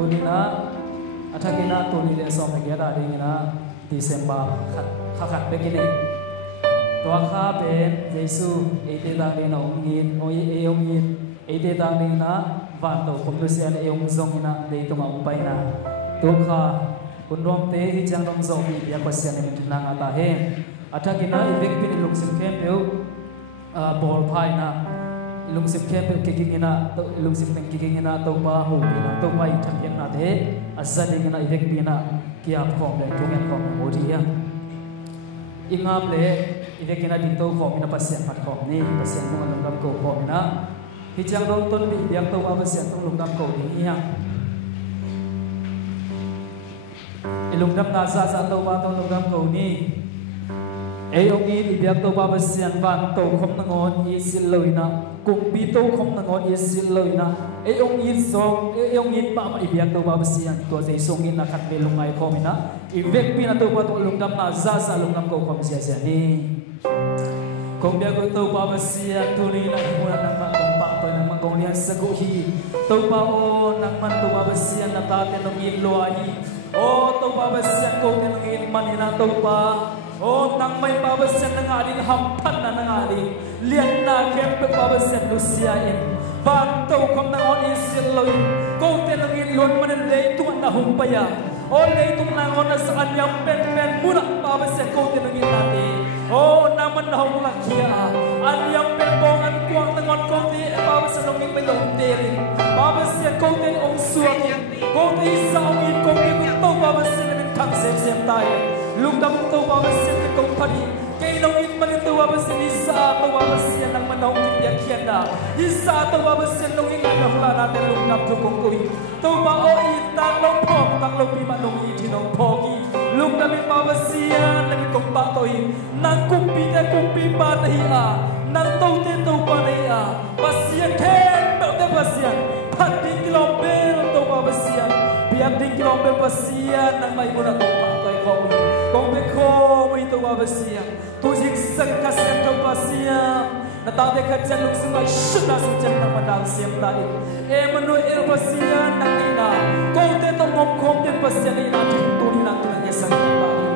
tunina athakina tunile som gera dingina December khat begini tua kha ben Jesu ete ta ding no ngin oi eongin ete ta ding na van to komisian eong zongina de to ma upaina tu kha kunrom te hi chang dong zo bi ya pasian ni nang ata he athakina evek pin lung sim kem peu ball phai na lung sim kem peu kikingina to lung sim teng kikingina to ba hu na to mai tham yen na de azali na evek bina kia khom le tu ngen khom mo di ya ingam le evekina ding to khom ina pasian phat khom ni pasian mo lung dam ko khom na hi chang dong ton bi biak to ba pasian to lung dam ko ding ya ilung dam na sa to ba to lung dam ko ni ông ý thì biết tôi bao giờ van tôi không năng on ý xin lời na cùng bi tôi không năng on ý xin lời na ông ý song ông ý ba mà biết tôi bao giờ tôi sẽ song ý na khát về lung ai không na ý việc pi na tôi bao tôi lung đam na sa lung đam tôi không sẽ đi không biết tôi bao giờ tôi đi na muốn năng mà công bạc tôi năng mà công liên sắc hi tôi bao năng man tôi bao giờ na ta tên ông ý loài tôi bao giờ tôi tên ông ý man na tôi bao nang may pabasen ng ating hampan na ng ating lian na kempe pabasen lusiain banto kam na on isiloy ko telangin lon manalay tuan na humpaya lay tung na on sa kanyang pen muna pabasen ko telangin natin naman na humula kia anyang penbongan kuang nangon ko ti pabasen ng imelong terin pabasen ko ten ong suwagin ko ti isa ong ikong ito pabasen ng kang sem tayo lungdam to babasin ni kong pari kay nong in man ito babasin isa to babasin ang manong kipyakian na isa to babasin nong ingat na hula natin lungdam to kong kuwi to ba o itanong pok tanglong bima nong itinong pogi lungdam in babasin nang kong patoy nang kumpi pa na hiya nang to pa na hiya pasiyan ten belte pasiyan pating kilombel to babasin biar ding kilombel pasiyan nang may muna to patoy kong kong beko itu babasia tu jiksan kasian tu basia natade kajan lung sungai sudah sujan nama dal siam tadi menu basia nangina kong te to mom kong te basia ni na tu ni na tu ni sang tadi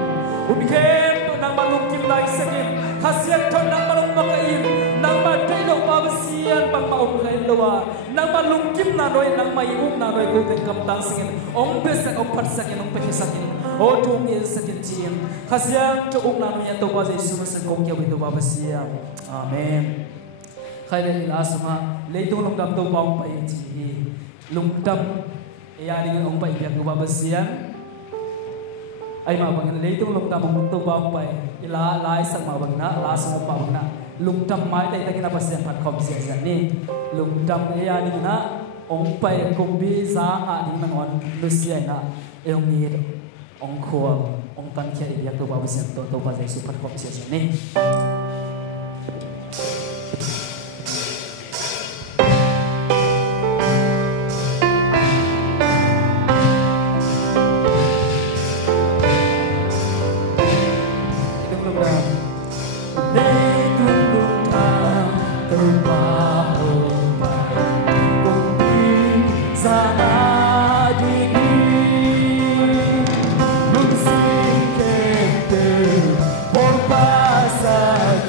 ubiken tu nang malung kim lai sagin kasian tu nang malung makain nang madai do babasia bang maum kai loa nang malung kim na noi nang mai na noi ko te kam tang singin ong besa ong pat sagin ong pekisagin tu ni sagin chin khasiang cho ung nam ya to ba Jesu ma sang kong kya wi to ba basia amen khai le la sama le tu lung dam to bang pa chi lung dam ya ni ong pa ya to ba basia ai ma bang le tu lung dam to bang pa ila lai sang ma bang na la sang pa bang na lung dam mai dai ta kina basia phat khom sia ni lung dam ya ni na ong pa kong bi za a ni na ngon lu sia na ong ni ong khua ong tan kia ia tu bawa sian tu bawa Yesus pat kau sian ni. Itu belum dah. Itu belum dah terbahu baik kumpi sana. Por pasar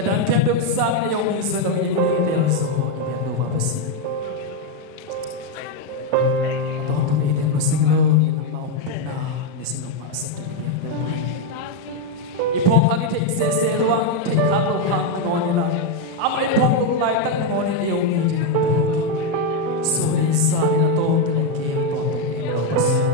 dan kembali sang yang bisa dong ini del so ibiak do babasi atau ini yang musing lo yang mau pernah mesin lo masa tu ibiak do ipong hagi te se ruang te kalau hang ngon ina ama ipong lo lai tak ngon ina yang ini so isa ina to te ke to ini babasi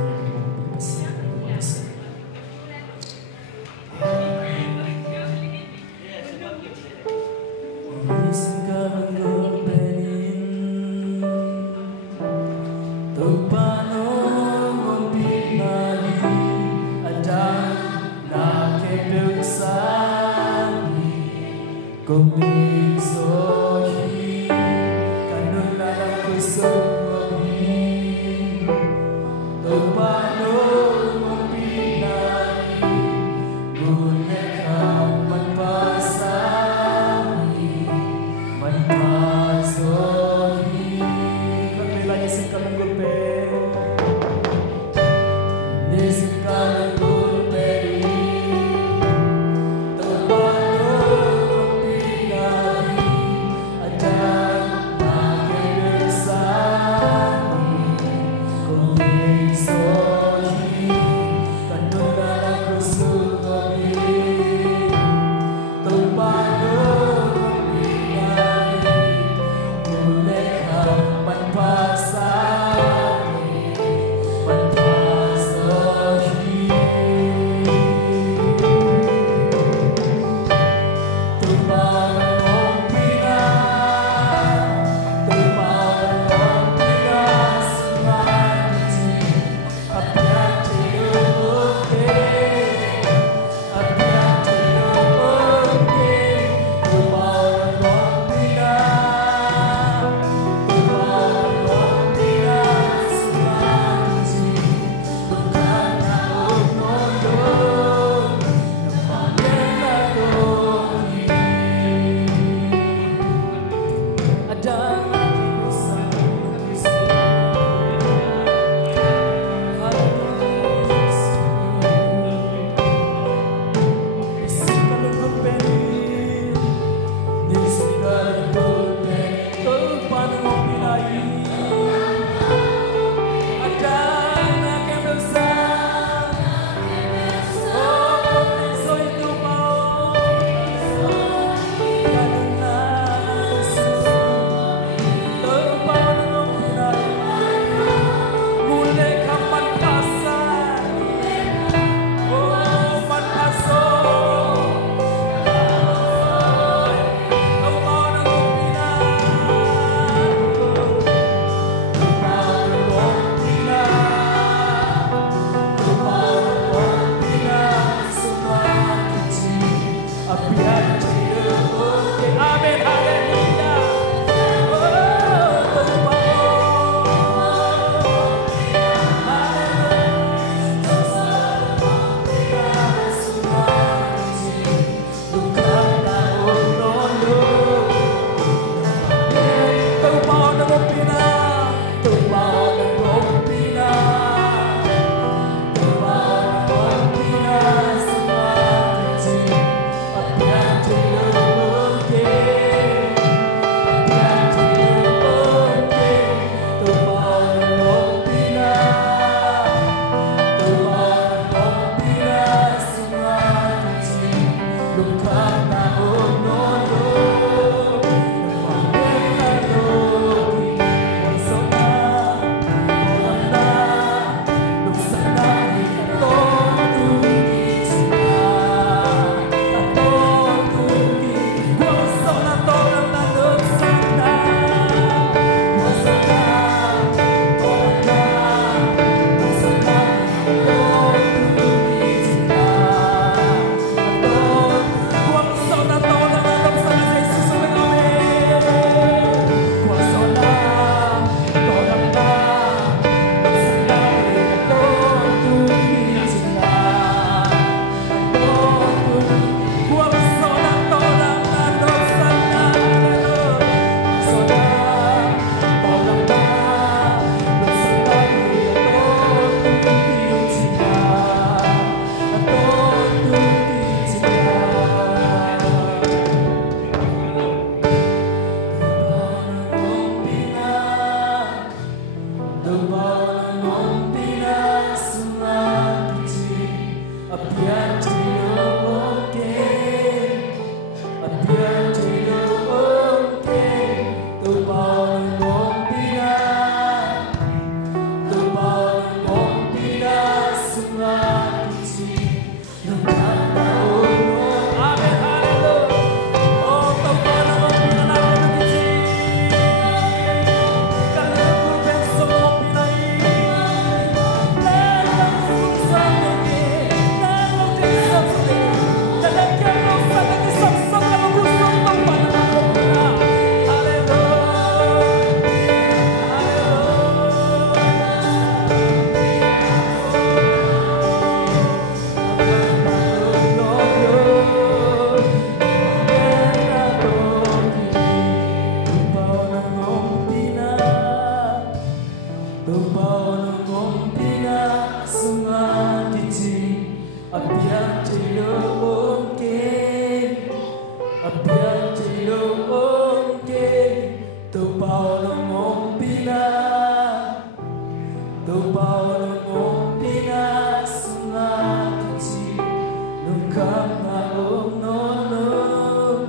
khám na ôm nó nôm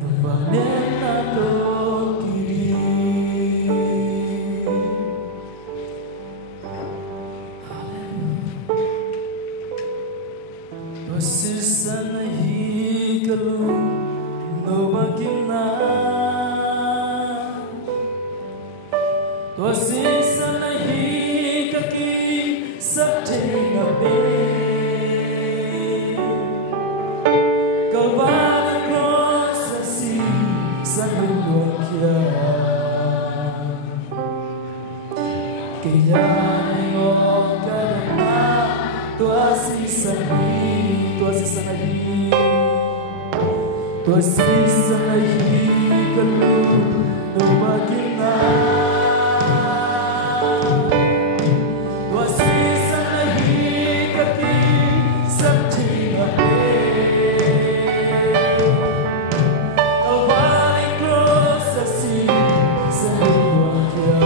nó vang đến na tô kiri Pasisana hikalu no bagina Pasisana hikaki satina be Kawali cross si sanukia Kaya ngokana Tuasisana kalu no bagina Tuasisana hikaki satina be Kawali cross si sanukia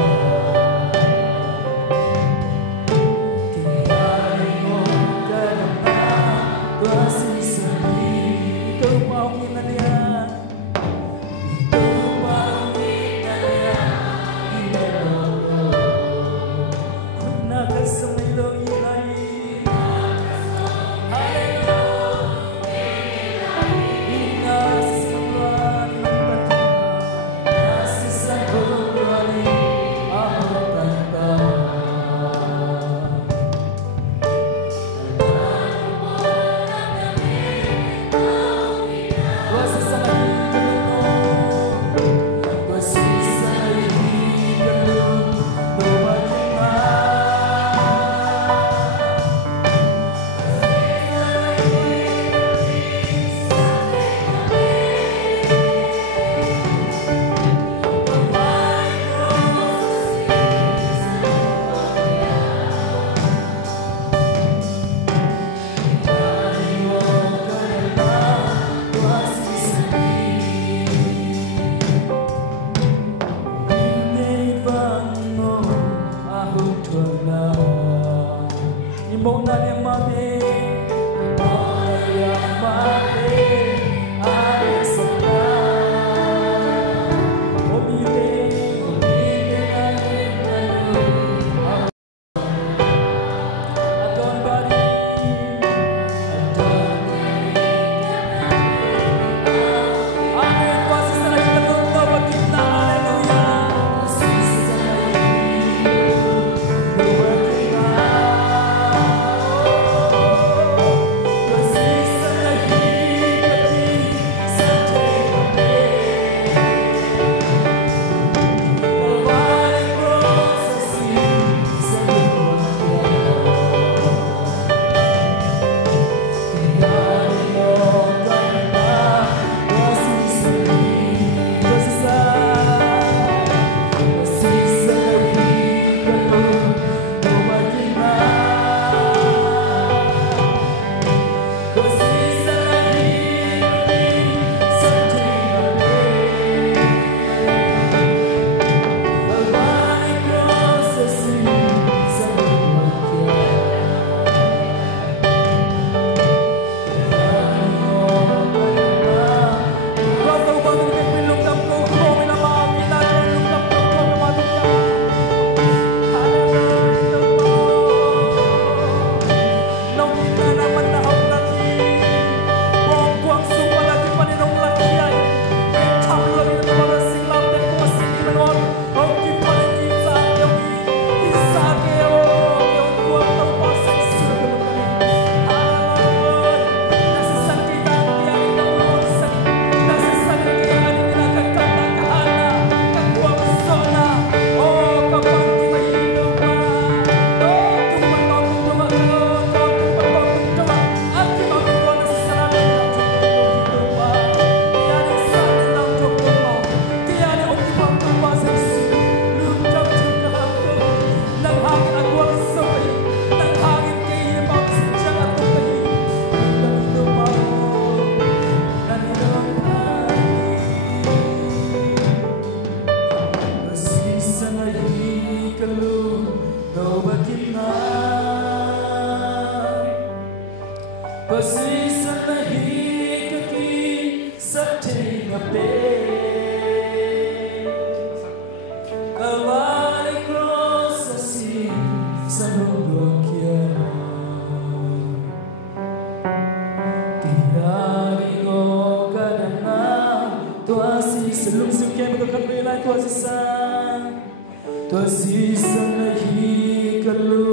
tua season na hi kalu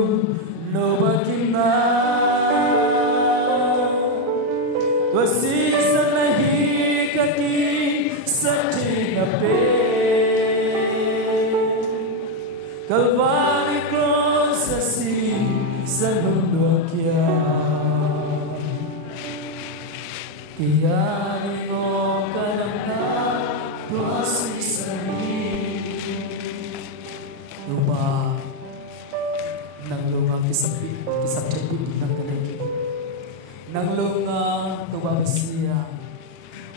no bakina tua season na hi kati sati na pe Calvary cross asi sa mundo kia Tiari ngo kadangna tua season hi lupa nang lunga kisap cepit nang kanai nang lunga tuba besia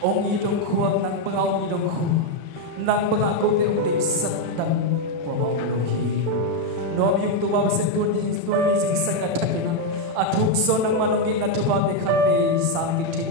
ong idong kuang nang pengau idong ku nang pengaku te ong te sedang kwa lohi nom yung tuba besia tuan di sing sangat takina atuk so nang manungi na tuba te khabe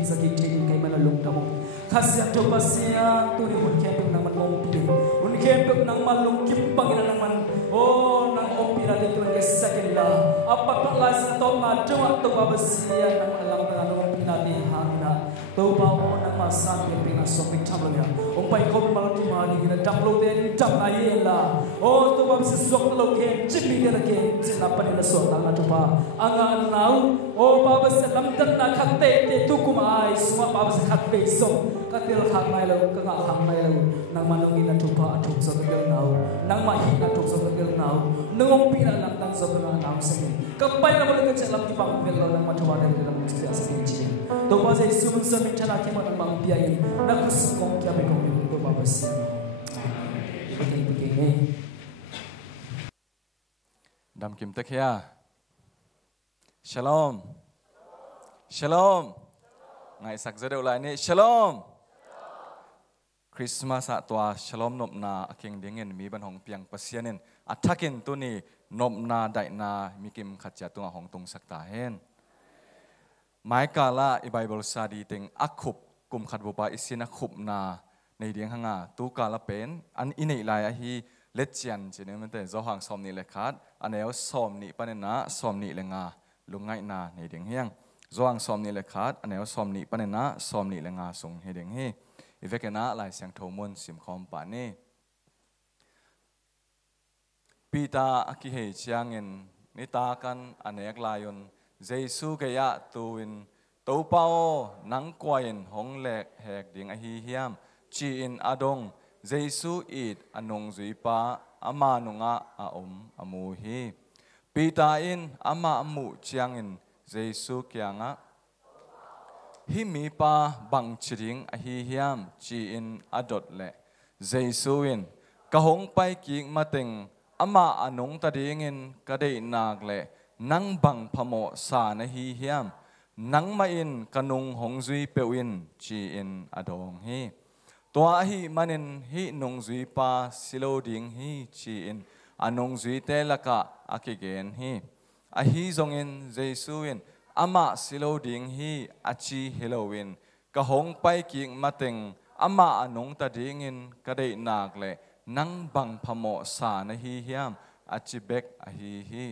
sakit kai mana lung tamo khasya tuba sia turi hun kempeng nang manong pi hun kempeng nang malung kimpang ina nang man oh nang opira de tuan ke sakilla apa pakla sa to ma tuba besia nang alam nang pina de hangna tuba o nang masam kempeng na so pik thamla pai khom malati mani gina damlo de dam na yela oh tuba besia sok lo ke chimi de ke china pani na so na tuba anga nau oh baba se lam tan na khatte te tukumai suma baba se khatte so katil khang mai lo ka nga khang mai lo nang manungi na tuba atuk so ka nau nang mahi na tuk so ka nau nangong pina lam tang so ka nau se kapai na balik ke lam ki pang vel lo nang matuwa de lam sia se chi to ba se sumun so min thana ki ma mang pia yi na kus kong kya be kong to baba sia dam kim takhya Shalom Shalom ngai sak zedeu lai ni Shalom Christmas atwa Shalom nop na aking dingen mi ban hong piang pasianin athakin tu ni nop na dai na mikim khatcha tunga hong tung sakta hen mai kala I Bible study ting akhup kum khat bopa isina khup na nei dieng hanga tu kala pen an inei lai a hi letchian chine mate zo hang som ni lekhat aneo som ni panena som ni lenga lungai na nei ding hiang zoang som ni lekhat aneo som ni panena som ni lenga sung he ding hi ivekena lai siang thomon sim khom pa ni pita aki he chiangin ni ta kan anek layon jesu ke ya tuin to pao nang kwain hong lek hek ding a hi hiam chi in adong jesu it anong zui pa ama nunga a amu hi pita in ama amu chiangin jesu kyanga hi mi pa bang chiring a hi hiam chi in adot le jesu in ka hong pai ki mateng ama anong ta dingin ka dei nak le nang bang phamo sa na hi hiam nang ma in kanung hong zui pewin chi in adong hi tua hi manin hi nong zui pa silo ding hi chi in anong zui te laka akigen hi a hi zong in jesu in ama silo ding hi achi halloween ka hong pai ki mateng ama anong ta ding in ka dei nak le nang bang phamo sa na hi hiam achi bek a hi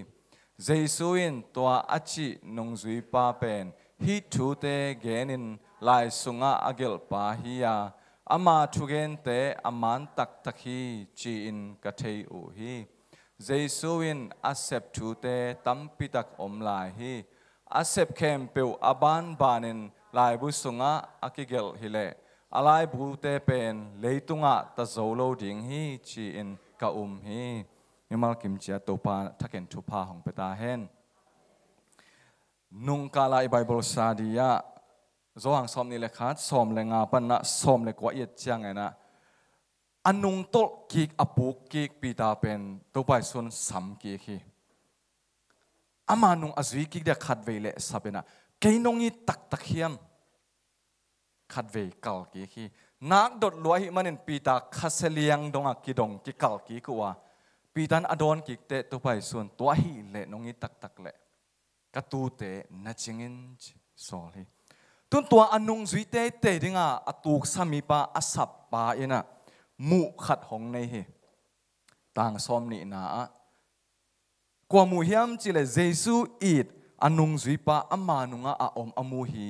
jesu in tua achi nong zui pa pen hi thu te genin lai sunga agel pa hi ya ama thugen te aman tak takhi chi in ka thei u hi jesu in accept thu te tampi tak om lai hi accept kem pe aban banin lai bu sunga akigel hile alai bu te pen leitunga ta zolo ding hi chi in ka hi nimal kim chia topa thaken thupa hong peta hen nung kala I Bible sadia zoang som ni lekhat som lenga panna som le kwa yet chiang ena anung tol kik apuk kik pita pen to pai sun sam ki hi ama nung azui kik de khat vele sabena keinong I tak tak hiam khat ve kal ki hi nak dot lua hi manin pita khaseliang donga ki dong ki kal ki kuwa pitan adon kik te to pai sun to hi le nongi tak tak le katu te na chingin sol hi tun tua anung zui te te dinga atuk sami pa asap pa ina mu khat hong nei hi tang som ni na kwa mu hiam chile jesu it anung zui pa ama nunga a amu hi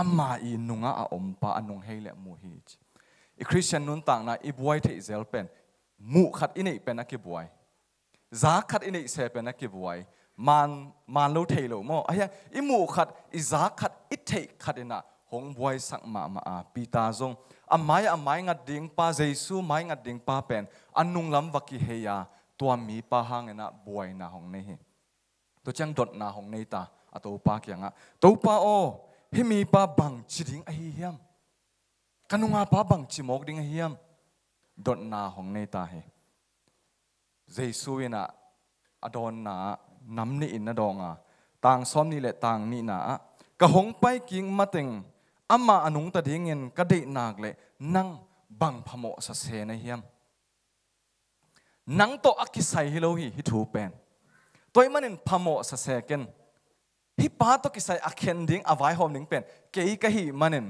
ama I nunga a pa anung hele mu hi อีคริสเตียนนุ่นต่างนะอีบวยที่อิสราเอลเป็นมุขัดอินี่เป็นนักกิบวยซาขัดอินี่เสเป็นนักกิบวยมันรู้เทโลโมไอ้ยังอีมุขัดอีซาขัดอิเทขัดอินะหงบวยสักมาปีตาจงอาไม้งัดดิ่งป้าเจซูไม้งัดดิ่งป้าเป็นอันนุ่งลำวักเฮียตัวมีป้าหางเนะบวยนะหงนี่ตัวจังดดนะหงนี่ตาตัวป้าเกียงตัวป้าโอให้มีป้าบังจิดิ่งไอ้เฮียมกันนุ่งป้าบังจิมกดิ่งไอ้เฮียมดดนาของในตาเฮเจสุวินะอดอนนาน้ำนี่อินนะดองต่างซ้อมนี่แหละต่างนี่นะกะหงไปกิ่งมาเต็งอามาอนุงตะดิ่งเงินกะเดนากเลยนั่งบังพโมสเสนเฮียมนั่งโตอักิไซฮิโลฮิฮิทูเป็นตัวมันเป็นพโมสเสกันฮิปาโตกิไซอักเคนดิ่งอวัยหอมดิ่งเป็นเกย์กะฮิมันเป็น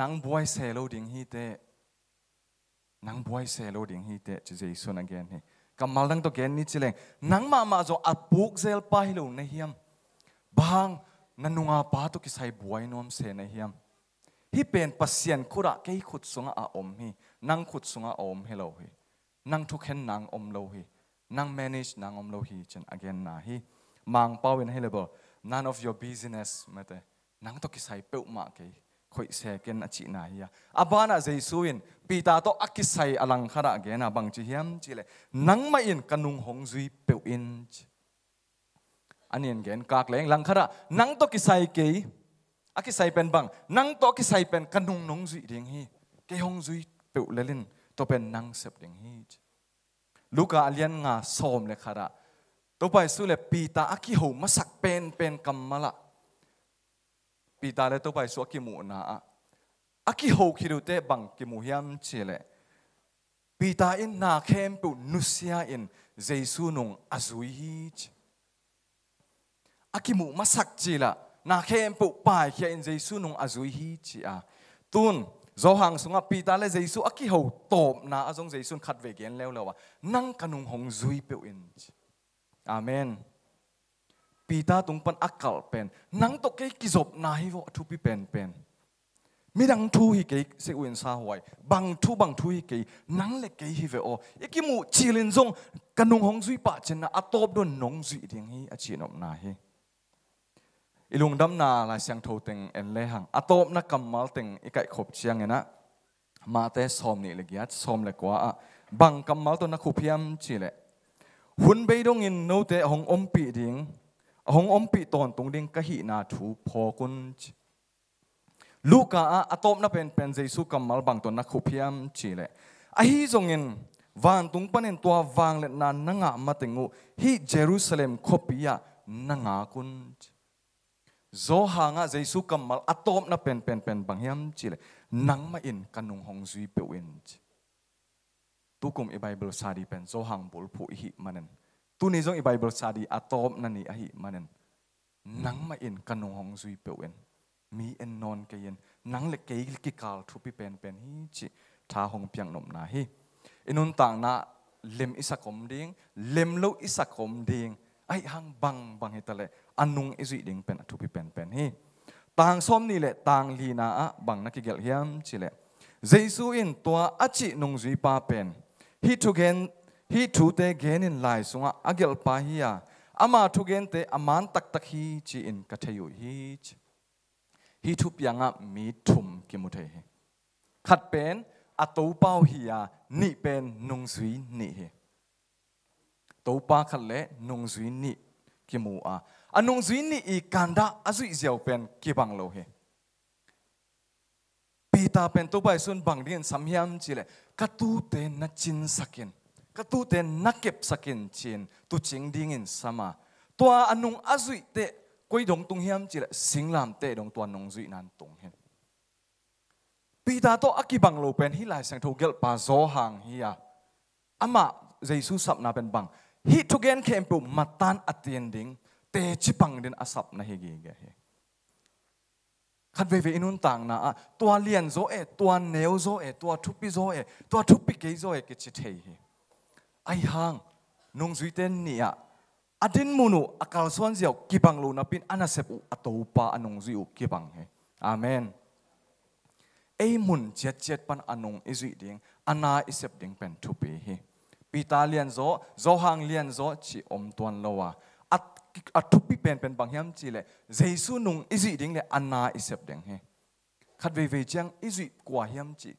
นั่งบวยเซโลดิ่งฮิเตนังบวยเซโลดิ่งฮีเตจะเจสุนักเกนฮีกำมัลดังตัวเกนนี่จิเลงนังมาจงอัปุกเซลปาฮิโลในเฮียมบางนันนุงอาปาตุกิไซบวยนอมเซในเฮียมฮีเป็นปัสเซียนคุระเกยขุดสุงอาอมฮีนังขุดสุงอาอมฮิโลฮีนังทุกเห็นนังอมโลฮีนัง manage นังอมโลฮีจันอเกนนาฮีมังเป้าเป็นให้เลยบ่ none of your business มาแต่นังตุกิไซเปิลมาเกยคอยเสกันอจินาฮีอาบานาเจสุอินปีตาโตอักิไซอลังคาระเกนะบังจิเฮียมจิเลนังมาอินกันุงหงซุยเปิลอินอันนี้เกนกากเลงลังคาระนังโตกิไซเกยอักิไซเป็นบังนังโตกิไซเป็นกันุงนงซุยเดียงฮีเกยหงซุยเปิลเลลินตัวเป็นนังเสพเดียงฮีลูกอาเลียนงาโสมเลคาระตัวไปสุเลปีตาอักิโหมาสักเป็นกัมมาละปีตาเลตัวไปสุกิมูนาอากิโฮคิรุเตบังกิมูฮิมเชเลปีตาอินนาเข้มปุนุสยาอินเจสุนงอาซุยฮิจอากิมูมาสักจิละนาเข้มปุปายเขียนเจสุนงอาซุยฮิจิตุนโจหังสุงปีตาเลเจสุอากิโฮตบนาอาจงเจสุนขัดเวกเกนแล้ววะนั่งกันุงหงซุยเปอินอาเมนปีตาตุงปันอักกัลเป็นนังตกเกยกิจบนาฮิวทุปิเป็นมีดังทูฮิเกยเสอุนซาหวยบังทูฮิเกยนังเล็กเกยฮิเวโออีกิมูชิลินซงกันนุงหงซุยปะเจนะอัตบดนนงซุยเดียงฮิอจินอมนาฮิอีลุงดำนาลายเสียงโทเต็งเอ็นเลหังอัตบนักกัมมัลเต็งอีกไก่ขบเชียงเงนะมาเตสอมนี่เล็กยัดสอมเล็กว่าบังกัมมัลตัวนักขุพยมจิเลหุ่นเบยดงอินโนเตหงอมปีดิ่งหงอมปีตอนตรงดิ่งกะหินาทูพอกุนลูกอาตบนับเป็นเจสุกัมมัลบังตัวนักขุพยมจิเลไอฮิจงอินวันตุงปนินตัววางเล็นนังอามาติงูฮิเยรูซาเล็มขบิยานังอากุนโจหางเจสุกัมมัลอัตบนับเป็นบางยามจิเลนังมาอินกันุงหงซุยเปวินตุกุมอีไบเบิลซาดีเป็นโจหังบุลผู้หิมันันตุนี้จงอีไบเบิลซาดีอัตบนันนี่อหิมันันนังมาอินกันุงหงซุยเปวินมีเอ็นนอนเกยนนังเล็กเกยกิกาลทุปิเป็นฮิจิท้าหงเปียงนมนาฮิอินุนต่างนาเล็มอิสักอมดิ่งเล็มโลอิสักอมดิ่งไอหังบังฮิตะเลอันนุงอิจุดิ่งเป็นทุปิเป็นฮิต่างส้มนี่แหละต่างลีนาบังนักกิเกลเฮียมจิเลเจสุอินตัวอจินงซุยปาเป็นฮิทูเตเกนินไลสุงอาเกลปาฮิยาอามาทุเกนเตอามันตักฮิจิอินกัทยุฮิจฮิทุบยังมีทุมกิมุเทขัดเป็นอัตโปาฮิยานี่เป็นนงซุยนี่ตัวปาขัดเละนงซุยนี่กิมูอันนงซุยนี่อีกันดาอาซุยเจียวเป็นกิบังโลเฮปีตาเป็นตัวใบส่วนบางเรียนสัมยามจิเลกตูเตนนัจินสักินกตูเตนนักเก็บสักินจินตุจิงดิ่งอินสมาตัวอันนงอาซุยเตกุยดงตุงเฮียมจิเลสิงลามเตดงตัวนงซุยนันตุงเฮนปีตาโตอักิบังโลเป็นฮิลายสังทูเกลปาโซหังฮิยาอามาเจสุสับนาเป็นบังฮิทุเกนเคมปุมาตันอัตเตียนดิ่งเตจิปังดินอาสับนาเฮกีเกเฮขัดเวอินุนต่างนะตัวเลียนโซตัวเนวโซตัวทุปิโซตัวทุปิเกโซกิจิเทยไอหังนงซุยเตนนี่อดินมุนุอากาลส่วนเจียวกิบังลูนับเป็นอนาเซปุอัตโตปาอนงซุยอุกิบังเฮอาเมน ei mun chet pan anung izui ding ana isep ding pen thu pi hi pita lian zo hang lian zo chi om tuan lowa at thu pi pen bang hiam chi le jesu nung izui ding le ana isep ding hi khat ve chang izui kwa hiam chi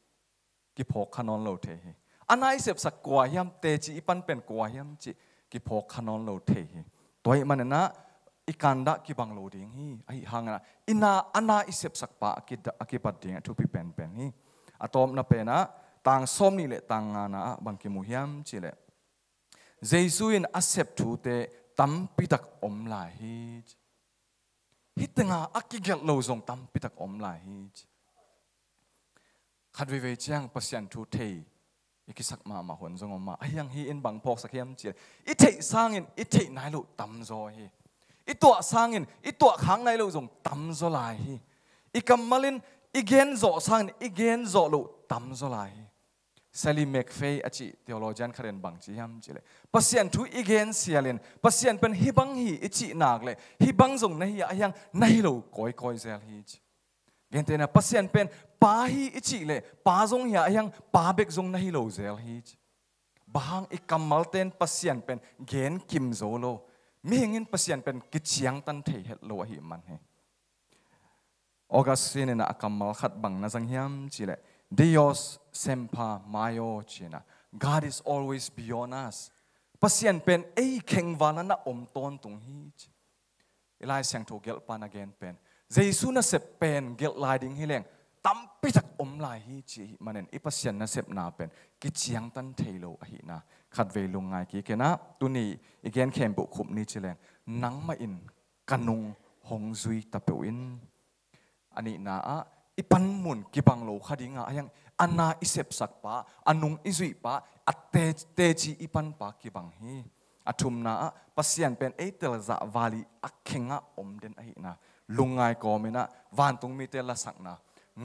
ki phok khanon lo the hi ana isep sak kwa hiam te chi pan pen kwa hiam chi ki phok khanon lo the hi toy manana ikanda ki banglo ding hi ai hanga ina ana isep sakpa akipat ding thu pi pen hi atom na pena tang som ni le tang na bangki muhiam chile jesu in asep thu te tam pitak om la hi hitanga akigel lo zong tam pitak om la hi khat ve chiang pasyan thu thei ikisak ma hon zong ma ayang hi in bang phok sakhiam chile I thei sangin I thei nai lo tam zo hi ito sangin ito khang nai lo zong tam zo lai hi ikamalin igen zo sangin igen zo lo tam zo lai Sally McFay achi theologian kharen bang chi ham chile pasien thu igen sialin pasien pen hibang hi ichi nak le hibang zong nahi ayang nahi lo koi zel hi gente na pasien pen pa hi ichi le pa zong ya ayang pa bek zong nahi lo zel hi bahang ikamal ten pasien pen gen kim zo lo mi hengin pasien pen kichiang tan thei het lo hi man he Augustine na akamal khat bang na jang hiam chile Dios semper mayo china God is always beyond us pasien pen ei kheng wala na om ton tung hi ilai sang tho gel pan again pen jesu na sep pen gel lai ding hi leng tam pi tak om lai hi chi manen I pasien na sep na pen kichiang tan thei lo hi na khat ve lungai ki kena tuni again khem bu khup ni chileng nang ma in kanung hong zui tapeuin ani na a ipan mun kibang lo khadinga ayang ana isep sakpa anung izui pa atte te chi ipan pa kibang hi athum na pasien pen eitel za wali akhenga om den ai na lungai ko mena wan tung mi te la sakna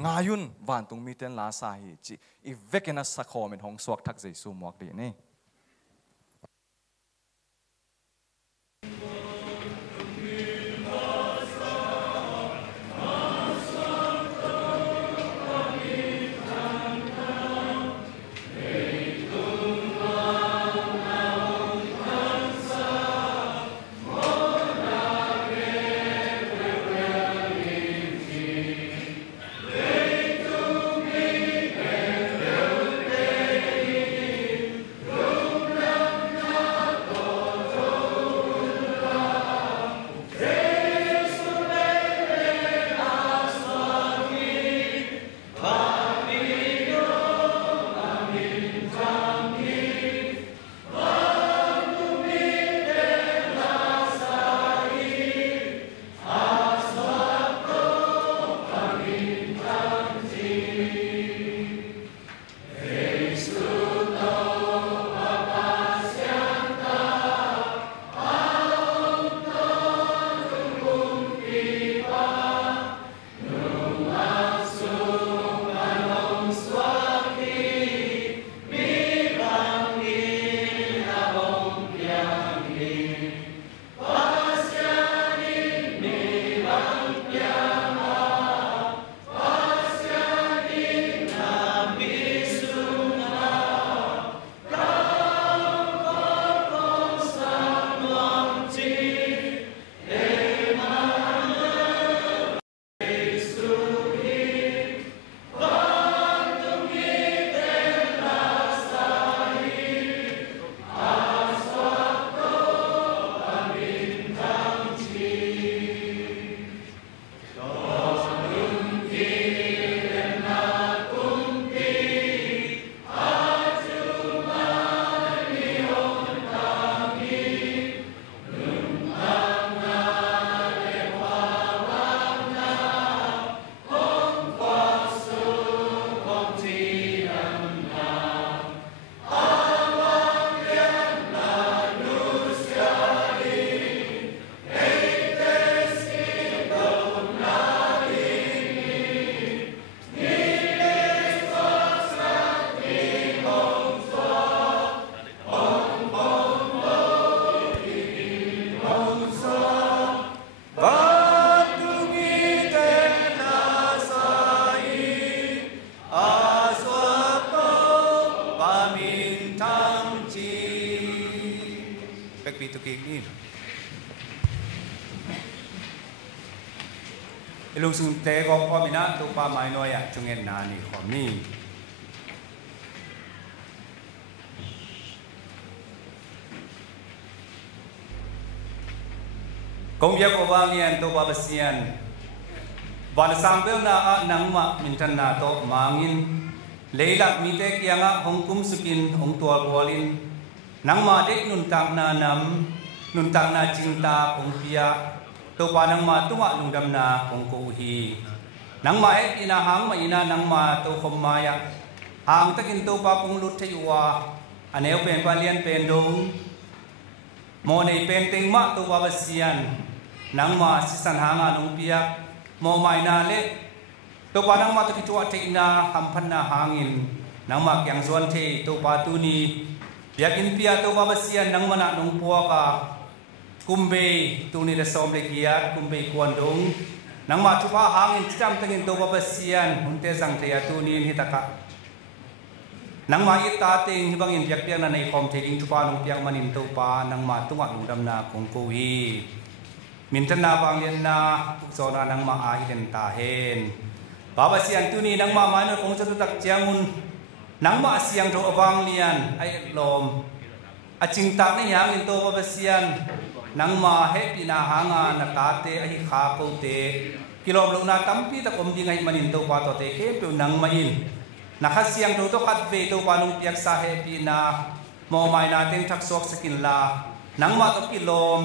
ngayun wan tung mi ten la sa hi chi I vekena sakho men hong suak thak jesu muak de ni ปีตุกินี่ลุงสุนเตะก็พอมีนะตัวปลาไม้น้อยอ่ะจงเงินนานี่ขอมีกงเบียกอบางเนียนตัวปลาเบสเซียนวันสามเดือนน่ะนังมามินทันนาโตมางินเลยลักมีเตกยังอ่ะหงกุมสุกินหงตัวบัวลินนังมาเด็กนุนตักนานำนุนตักนาจิงตาหงเปียตัวปลานังมาตัวลุงดำนาหงกูฮีนังมาเอ็ดอินาหังมาอินานังมาตัวคมมายะหางตะกินตัวปลาปงลุดทยัวอันเอวเป็นปลาเลียนเป็นดงโมในเป็นติงมะตัวปลาเซียนนังมาสิสันหางาลุงเปียโมไมนาเล็กตัวปลานังมาตะกิจวัตถินาหัมพันนาหางินนังมาแกงส่วนเทตัวปลาตูนีเปียกินเปียตัวปลาเซียนนังมานะลุงพัวกากุมเบตูนีเดสอมเลกียกุมเบกวนดงนังมาทุพาหางอินจำตั้งอินตัวปลาเซียนหุ่นเตสังเทียตูนีนิตะกะนังมาอิตาเต็งที่บางอินเปียกเปียกนั่นในคอมเทดิงทุพาลงเปียกมันอินตัวปลานังมาตุงะลุงดำนาคงกูฮีมินทนาบางเลียนนาทุกโซนานังมาอาฮิเดนตาเฮนปลาเซียนตูนีนังมาไม้นคงจะตุตักเจียงุนนังมาเสียงโตบางเลียนไอลมอจิงตักในหางอินตัวปลาเซียนนังมาเฮปินาหางานาตาเตอหิขาโกเตกิโลลูนาตัมปีตะกมดิงไงมันอินตัวปาโตเตเคเปียวนังมาอินนักเสียงตัวขัดเวตัวปานุเปียกสาเฮปินาโมไมนาเต็งทักษวกสกินลานังมาตกิโลม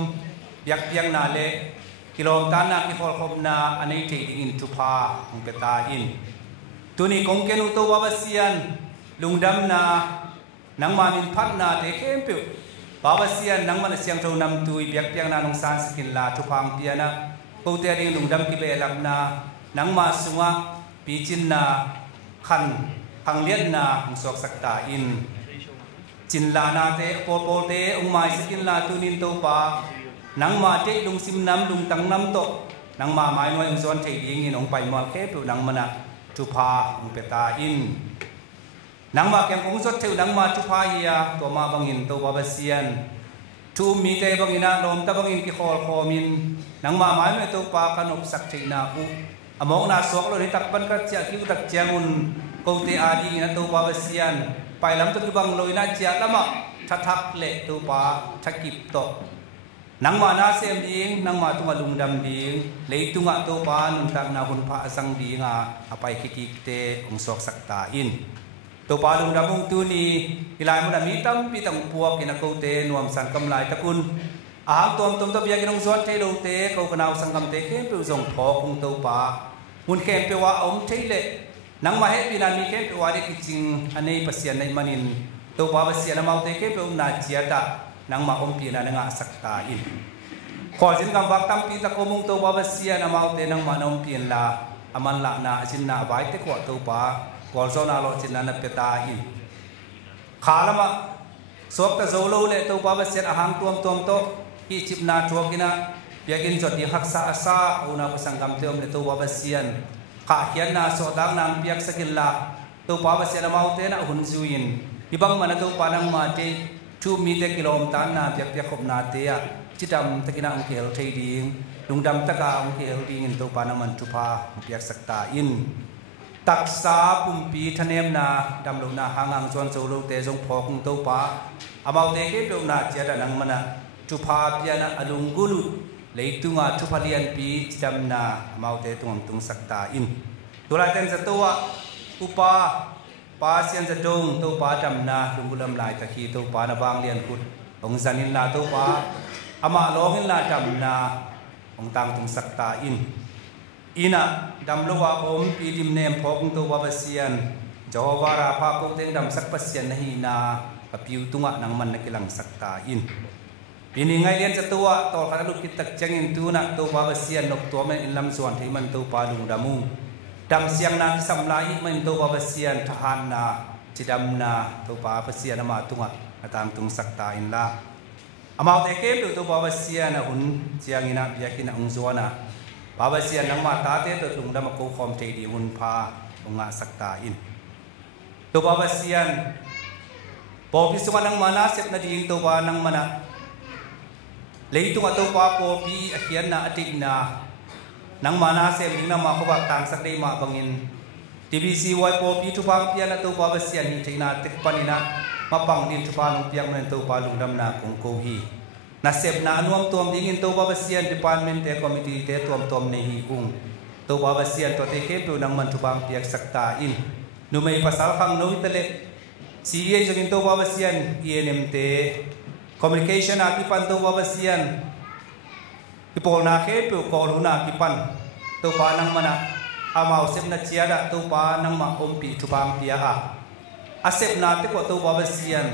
เปียกเปียงนาเลกิโลตานากิฟอลคมนาอันนี้เทดิงทุพาอุเปตาอินตัวนี้คงเกนุตัวปาเซียนลุงดำนานังมามินพัดนาเตเคเปียวบาเซียนนังมันเสียงโทนำตุยเบียกเปียงนานงสารสกินลาทุพังเปียนะปูเตริลุงดำกิเลลักนานังมาสุงะปีจินนาขันพังเลียนนาหงสวกสักตาอินจินลานาเตโปโปเตองไมสกินลาตุนินโตปานังมาเตลุงซิมน้ำลุงตังน้ำโตนังมาไม้น้อยองส่วนเทยิงอินองไปมอลเคปูนังมันนะทุพาองเปตาอินนังมาแกงคงสดเทวนังมาทุพาเฮียตัวมาบังอินตัวบาเซียนทูมีเตบังอินาลมตะบังอินกิขอลคอมินนังมาหมายไม่ตัวปาขนมสักเทนาอุอมองนาสวกโลนิตักบันกัจเจคิวตักเจงุนกูเตอาดีนะตัวบาเซียนไปลำตัวบังโลนินาเจละมะทักทักเละตัวปาทักกิบโตนังมานาเซมดิงนังมาตัวลุงดำดิงเลยตัวงะตัวปานุนตักนาหุนพระสังดิงะอภัยกิกเตองสวกสักตาอินตัวปลาลุงดำมงตูนีอีลายมันมีตั้มปีตั้งพวกกินกูเตนวมสันกำลายตะกุนอาหารตัวตะเบียกินองสวนเทโลเตเขากนาวสังกำเตเข้มเปียวส่งพอคงตัวปลาหุ่นเข้มเปียวว่าอมเทเลนังมาให้ปีนันมีเข้มเปียวว่าได้กิจริงอันนี้ปัสยานในมันินตัวปลาปัสยานมาเตเข้มเปียวนาเจียตะนังมาอมปีนันงาสักตาอินขอสินกำวักตั้มปีตะโกมงตัวปลาปัสยานมาเตนังมานอมปีนลาอามันละนาสินนาไว้เตขวดตัวปลากอลโซนาโลจินนันเปตาอินขาละมาสวกตะโซโลเลตัวปาเสียอาหารตัวโตอีจิบนาทัวกินะเปียกินจดดีฮักษาอาซาอุณาภสังกรรมเติมเลตัวปาเสียนขาเขียนนาโซดังนางเปียกสกินลาตัวปาเสียนมาอุเตนะหุ่นซูอินอีบังมันตัวปานังมาเตชูมีเตกิโลมตานนาเปียกเปียกขบนาเตียจิดำตะกินะองเกลเทดิงลุงดำตะกาองเกลดิงตัวปานังมันทุพาเปียกสักตาอินตักษาปุ่มปีทะเนมนาดำลงนาหางส่วนโซโลเตจงพอคงตัวปาอามาเตเกเปียวนาเจดานังมันนะทุพาเปียนะอลุงกุลุเลยตุงาทุพเลียนปีจำนาอามาเตตุงสักตาอินตัวลายเต็นสตัวอุปาปาเซียนจะดงตัวปาจำนาลุงกุลำลายตะคีตัวปานาบางเลียนกุดองจันินลาตัวปาอามาลองอินลาจำนาองตังตุงสักตาอินอินะดำลวะอมปีดิมเนมพกตัวบาเซียนจอวาราภาพกเตงดำสักปัสเซียนฮีนาปิวตุงะนังมันนักลังสักตาอินปีนี้ไงเรียนจะตัวต่อคณะลูกกิตจังอินตัวนักตัวบาเซียนนกตัวมันอินลำส่วนที่มันตัวปาลุงดำมุงดำเสียงนาที่สำลายมันตัวบาเซียนทหารนาจิดำนาตัวบาเซียนมาตุงะตามตุงสักตาอินละอามาเตเก็บตัวบาเซียนหุ่นเจียงอินะเบียกินะองส่วนนะบาเซียนนังมาตาเตตัวลุงดำมาโกคอมเทดีหุ่นพาองอาสักตาอินตัวบาเซียนพอพิสุวรรณนังมานาเสพนาดีตัวบานังมานะ lấy tung atau papo pi akhian na atik na nang mana sem ning na ma khawak tang sak dei ma bangin TBC wai po pi tu pang pian atau pa basian hi china tek panina mapang din tu pa nong piang men to pa lungdam na kung ko hi na sep na anuam tom ding in to pa basian department te committee te tom nei hi ung to pa basian to te ke tu nang man tu pang piak sakta in nu mai pasal khang no itale CDA jogin to pa basian ENM te communication a ki pan to pa basian ipol na ke pu ko lu na ki pan to pa nang mana amau sep na chiada to pa nang ma om pi tu pang pia ha asep na te ko to pa basian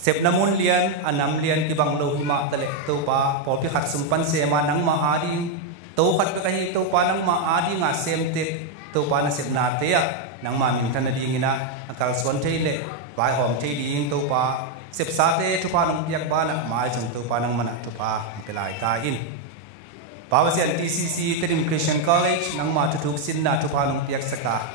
sep namun lian anam lian ki bang lo ma tale to pa pol pi khat sum pan se ma nang ma adi to khat ka hi to pa nang ma adi nga sem te to pa na sep na te ya nang ma min tan ding ina akal swan thei le vai hom thei ding to pa sep sa te tu pa nang piak ba na mai jong to pa nang mana tu pa pelai ka in pawasian TCC Trim Christian College nang ma tu thuk sin na tu pa nang piak saka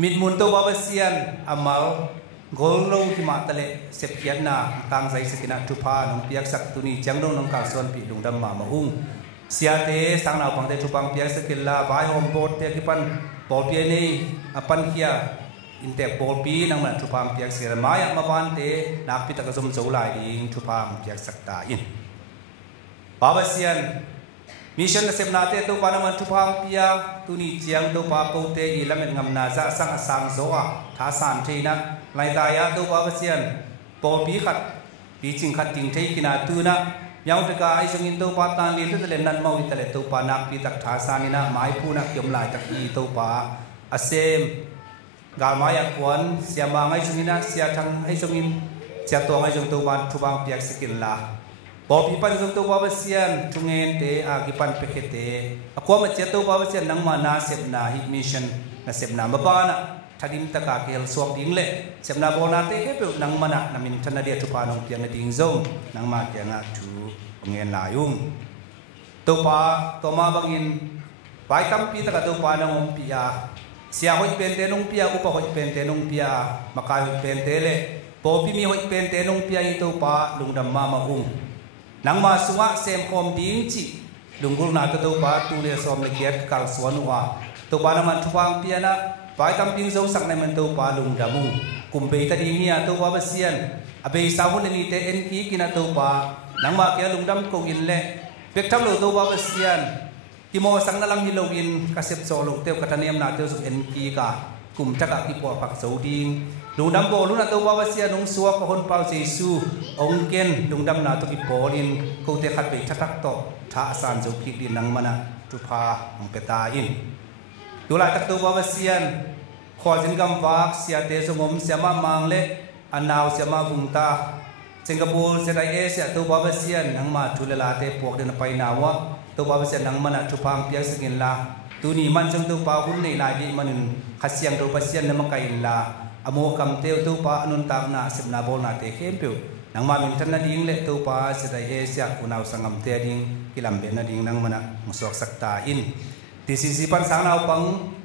mit mun to pawasian amal gol lo ki ma tale sep kian na tang sai sakina tu pa nang piak sak tu ni jang dong nang ka swan pi dung dam ma ma ung sia te sang na pang te tu pang piak sakilla vai hom bot te ki pan bol pi nei apan kia inte bol pi nang ma tu pang piak sira ma ya ma ban te nak pi ta ka som zo lai ding tu pang piak sakta in pawasian mission sep na te to pa nang ma tu pang pia tu ni chiang to pa po te i lamet ngam na za sang sang zo a tha san thei na lai ta ya to pawasian bol pi khat pi ching khat ting thei kina tu na yang te ka ai sangin to pa tan li te le nan mau te le to pa nak pi tak tha san ni na mai phu na kyom lai tak i to pa asem gal ma ya kwan sia ma ngai sungin na sia thang ai sungin sia to ngai jong to pa thu bang piak skin la bo pi pan jong to pa basian tungen te a ki pan pe te akwa ma che to pa basian nang ma na sep na hi mission na sep na ma pa na thadim ta ka kel suak ding le sep na bo na te ke pe nang ma na na min thana dia thu pa nong piang na ding zong nang ma ke nga thu ngen la yung to pa to ma bangin pai tam pi ta ka to pa nang om pi a sia hoi pen te nong pia upa hoi pen te nong pia makai hoi pen te le po pi mi hoi pen te nong pia i to pa lungdam ma ma ung nang ma suwa sem khom ding chi lungul na to pa tu le som le kiat kal suan wa to pa na man thuang pia na pai tam ping zong sak na man to pa lungdam ung kum pe ta ding nia to pa basian abe sa hun ni te en ki kina to pa nang ma ke lungdam ko in le pek tham lo to pa basian ti mo sang na lang hilogin kasep so lo te ka tanem na te su en ki ka kum ta ka ki po pak so ding lungdam bo lu na to pa basian nong suwa ko hon pa jesu ong ken lungdam na to ki polin ko te khat pe thatak to tha asan jo ki din nang mana tu pha ong peta in tu la tak to pa basian kho jin gam wak sia te so ngom sia ma mang le anaw sia ma bung ta Singapore se dai asia to pa basian nang ma thu le la te pok den pai na wa to pa basian nang mana thu phang pia singin la tu ni man jong to pa hun nei lai di manin khasiang to basian na makai la amo kam te to pa anun tak na sip na bol na te khem pe nang ma min tan na ding le to pa se dai asia kunaw sangam te ding kilam be na ding nang mana musok sakta in TCC pan sang naw pang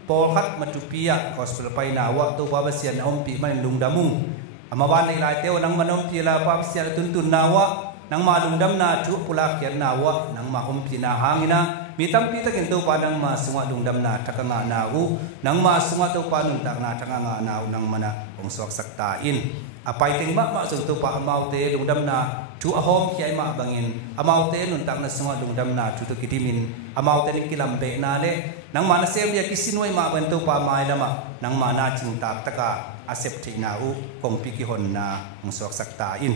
pol khat matupia gospel pai na wa to pa basian om pi man lungdamung amawan nei lai te nang manom pi la pa basian tun na wa nang ma lungdam na thu pula kian na wa nang ma om pi na hangina mi tam pi ta ken to pa nang ma sunga lungdam na thakanga na u nang ma sunga to pa nun tak na thakanga na u nang mana ong sok sakta in apai ting ma ma so to pa amau te lungdam na thu a hom ki ai ma bangin amau te nun tak na sunga lungdam na thu to kidimin amau te ni kilam be na le nang ma na sem ya kisinoi ma ban to pa mai lama nang ma na ching tak taka asep thik na u kong pi ki hon na ong sok sakta in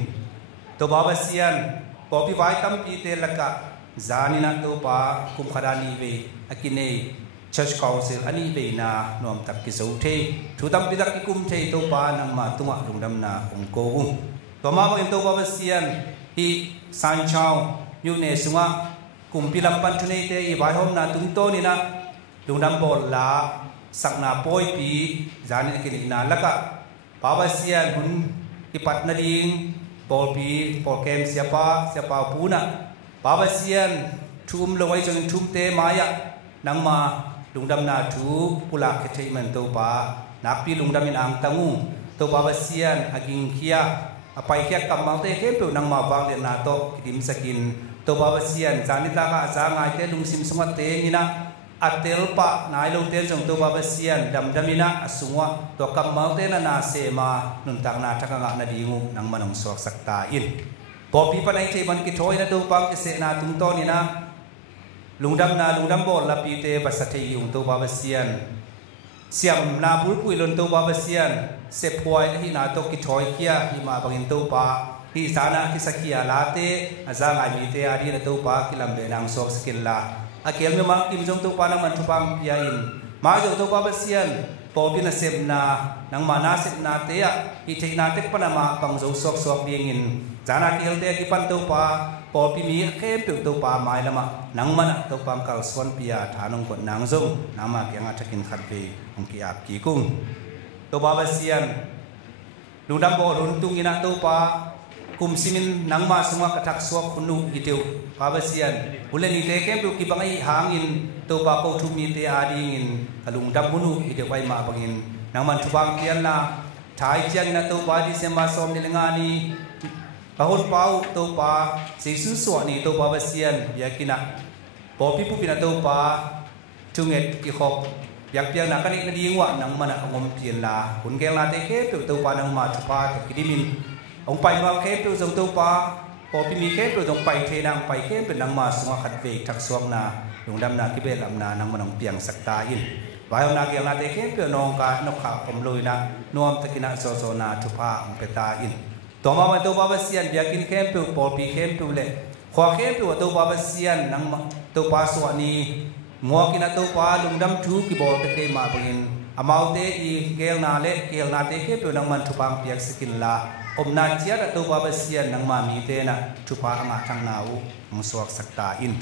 to babasian popi vai tam pi te laka zanina to pa kum khadani ve akine church council ani ve na nom tak ki zo the thu tam pi tak ki kum the to pa nang ma tunga lungdam na ong ko ung to ma ba to babasian hi san chao nyu ne sunga kum pi lam pan thune te i vai hom na tum to ni na lungdam bol la sakna poi pi zanina ki na laka babasian hun ki patna ding Paul pi Paul kem siapa puna babasian thum loi jong thum te maya nang ma lungdam na thu pula ke thei man to pa nak pi lungdam in ang tangu to babasian aging khia ไปแค่กำมังเตะเข้มเปล่านังมาฟังเรียนนาโตกิมสกินตัวบาเซียนจานิตากาจางไงเตลุงซิมสงัดเตงินะอัตเตลปะนายลงเตนจงตัวบาเซียนดำดำมินะสุงวะตัวกำมังเตนนาเซมานุนตักนาทักงะนาดีงูนังมันงสวกสักตาอินพอปีปันไอเทมันกิโถยนะตัวปังกิเสนาตุงโตนี่นะลุงดำบอลละปีเตบัสเทยุงตัวบาเซียนเสียมนาบุรุษปุยลนตัวบาเซียนเสพพวยที่นาโตกิโถยเคียที่มาบังอินตัวปาที่สานะที่สักยาลาเตอาจารย์อามีเตอาดีนะตัวปากิลัมเบนังสวกสกิลลาอาเกลเมื่อมากิมจงตัวปานังมันทุบังพิยาอินมาจงตัวบาเซียนพอปีน่ะเสพนานังมานาเสพนาเตะอีเทนาเตปนามาปังจงสวกเบียงินจานาเกลเตกิปันตัวปาพอปีมีเข้มตัวตัวปาไม้ละมานังมันตัวปังกัลสวนพิยาฐานองกฎนางจงนามาเกียงอาจจะกินขัดปีองกีอาบกีกุ้งตัวบาเซียนดูดำโบรุนตุงอินะตัวปาคุมซิมินนังมาสงวกระทักสวกคุณุกิเตียวบาเซียนบุเลนิเตเข้มตัวกิบังไอหางินตัวปาโกทุมีเตอาดีงินกลุงดำคุณุกิเตียวไปมาบังอินนังมันทุบังเทียนนะท้ายเจียงนะตัวปาดิเซมาสอมนิลงานีพระหุ่นเป้าตัวปาสีสุสวนีตัวปาเซียนยากินะพอพิพุปินะตัวปาจุงเอ็ดกิขบอยากเพียงนักกันอีกดีกว่านังมันงมเทียนลาหุ่นแกงลาเตเข้มตัวปานังมาทุปาตะกิดิมินองไปมาเข้มตัวจงตัวปาพอพิมีเข้มตัวจงไปเทนังไปเข้มเป็นนังมาสงขัดเวกทักสวงนาหลงดำนากิเบลลำนานังมันเปียงสักตาอินวายนาเกียงลาเตเข้มเปียนองกานกขาอมลุยนะนวมตะกินะโซโซนาทุปาองเปตาอินตัวมาตัวบาเซียนเบียกินเข้มเปียวพอพิเข้มเปียวเล่ขวาเข้มเปียวตัวบาเซียนนังตัวปาสวนีมัวกินตัวปาลุงดำทูกิบอลเตะมาเป็นอามาเตอีเกลนาเล่เกลนาเตเข้มเปียวนังมันทุปังเปียกสกินลาอมนาเชียร์ตัวบาเซียนนังมามีเตนะทุปาอามาทางนาวมังสวกสักตาอิน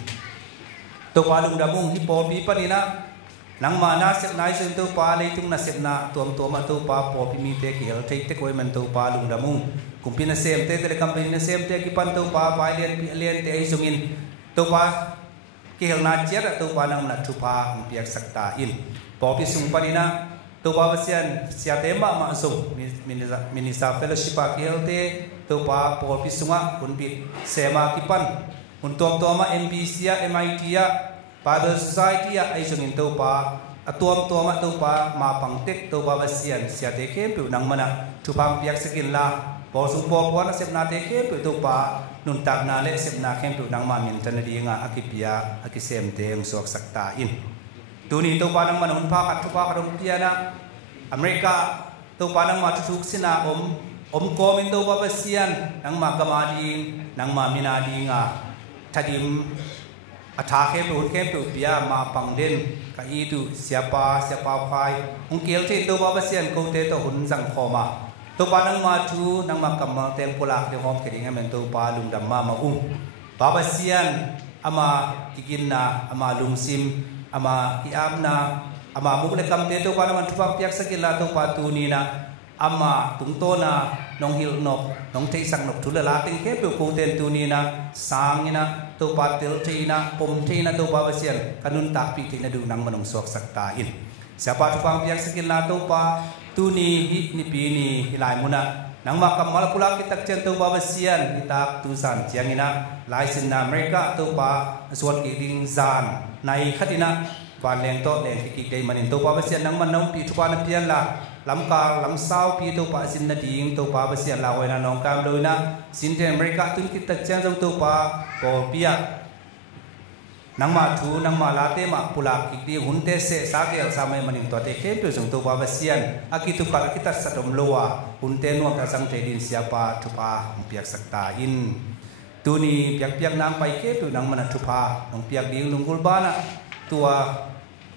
ตัวปาลุงดำมุงฮิปโปปีปนินะนังมานาเสพนายซึ่งตัวปาเลยตุงนาเสพนาตัวมาตัวปาปอปีมีเตกิเอลเทเตกวยมันตัวปาลุงดำมุงกุมพินาเซมเตเลกัมพินาเซมเตกิปันตัวปาไปเลียนเตไอซุงินตัวปาเกลนาเชียร์ตัวปานังนัทุปาเปียกสักตาอินพอพิสุงปานินะตัวปาเซียนเสียเตมามาสุงมินิซาเฟลชิปาเกลเตตัวปาพอพิสุงะคุณปิดเซมากิปันคุณตัวมา MBC อะ MIT อะ Father Society อะไอซุงินตัวปาตัวมาตัวปามาปังเต็กตัวปาเซียนเสียเตเข้มปิวนังมันทุปาเปียกสกินลาพอสุปอวันเสพนาเตเข้มตัวปานุนตักนาเลเสพนาเข้มตัวนังมามินจันดีงาอากิปิยาอากิเซมเตงสวกสักตาอินตัวนี้ตัวปานังมันหุ่นพาขัดทุปาขัดองพิยานะอเมริกาตัวปานังมาทุกสินาอมโกมินตัวปาเซียนนังมากมาดีนังมามินาดีงาทัดิมอาทาเข้มตัวเข้มตัวพิยามาปังเด่นกับอีตุเสียปาไฟองเกลที่ตัวปาเซียนกูเตตัวหุ่นสังคอมาตัวปานังมาทูนังมากำมังเต็มปุลากเดี๋ยวหอมกระดิ่งให้มันตัวปาลุงดำมาอุ้มปาบาเซียนอามากิกินนาอามาลุงซิมอามากิอาบนาอามามุกเล็กคำเตตัวปานังมันทุบเปียกสกิลาตัวปาตูนีนะอามาตุงโตนาน้องฮิลนกน้องเทสังนกทุลลาติงเข้มเปียวกูเตนตูนีนะสางนีนะตัวปาเตลทีนะปมทีนะตัวปาบาเซียนกันุนตักปีตินะดูนังมันงสวกสักตาอินเสียปาทุบเปียกสกิลาตัวปาตูนีฮินิปีนีฮิลายมุนะนังมากำมัลพุลากิตักเจนตัวบาเซียนกิตักตูซันเจียงอินะลายสินนาอเมริกาตัวปาส่วนกิดิงซานในขัดินะวันแรงโตแรงกิกได้มันตัวบาเซียนนังมันน้องปีทุกวันเพียนละลำกาลำเศร้าปีตัวปาสินนาดิงตัวบาเซียนลาวไว้นะน้องกามโดยนะสินเทอเมริกาตุนกิตักเจนตัวปาโปเปียนังมาทูนังมาลาเตมาปุลากิดีหุ่นเตเสสาเกลสามัยมันอิงตัวเตเข้มตัวจงตัวบาเซียนอากิตุกัลกิตัสตมลัวหุ่นเตนวมตาสังเทดินเสียปาทุปาเปียกสักตาอินตัวนี้เปียกนางไปเข้มตัวนังมันทุปาน้องเปียกดิ้งลุงกุลบานะตัว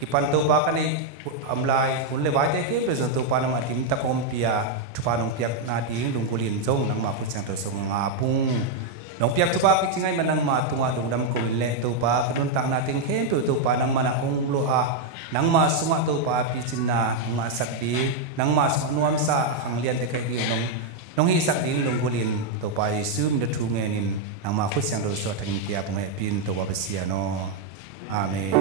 กิปันตัวบากันนี้อัมไลหุ่นเลวายเตเข้มตัวจงตัวปานังมาทิมตะคอมเปียทุปาน้องเปียกนาดิ้งลุงกุลินจงนังมาพุทธเจ้าตัวทรงงาปุงน้องเปียกทุบปากที่ไงมันนั่งมาตัวดงดำกุลเล่ตัวปากระดุนตักนาติงเข้มตัวปานังมันองโลอานังมาสงะตัวปาพิจินานังมาสักดีนังมาสงนวมสาขังเลียนแต่ก็ยิ่งน้องฮิสักดิ้งลงกุลินตัวปาซึมเดือดทุ่งเงินินนังมาคุดเสียงโดยสวดทางเกียบเงยปินตัวบาเซียโนอาเมน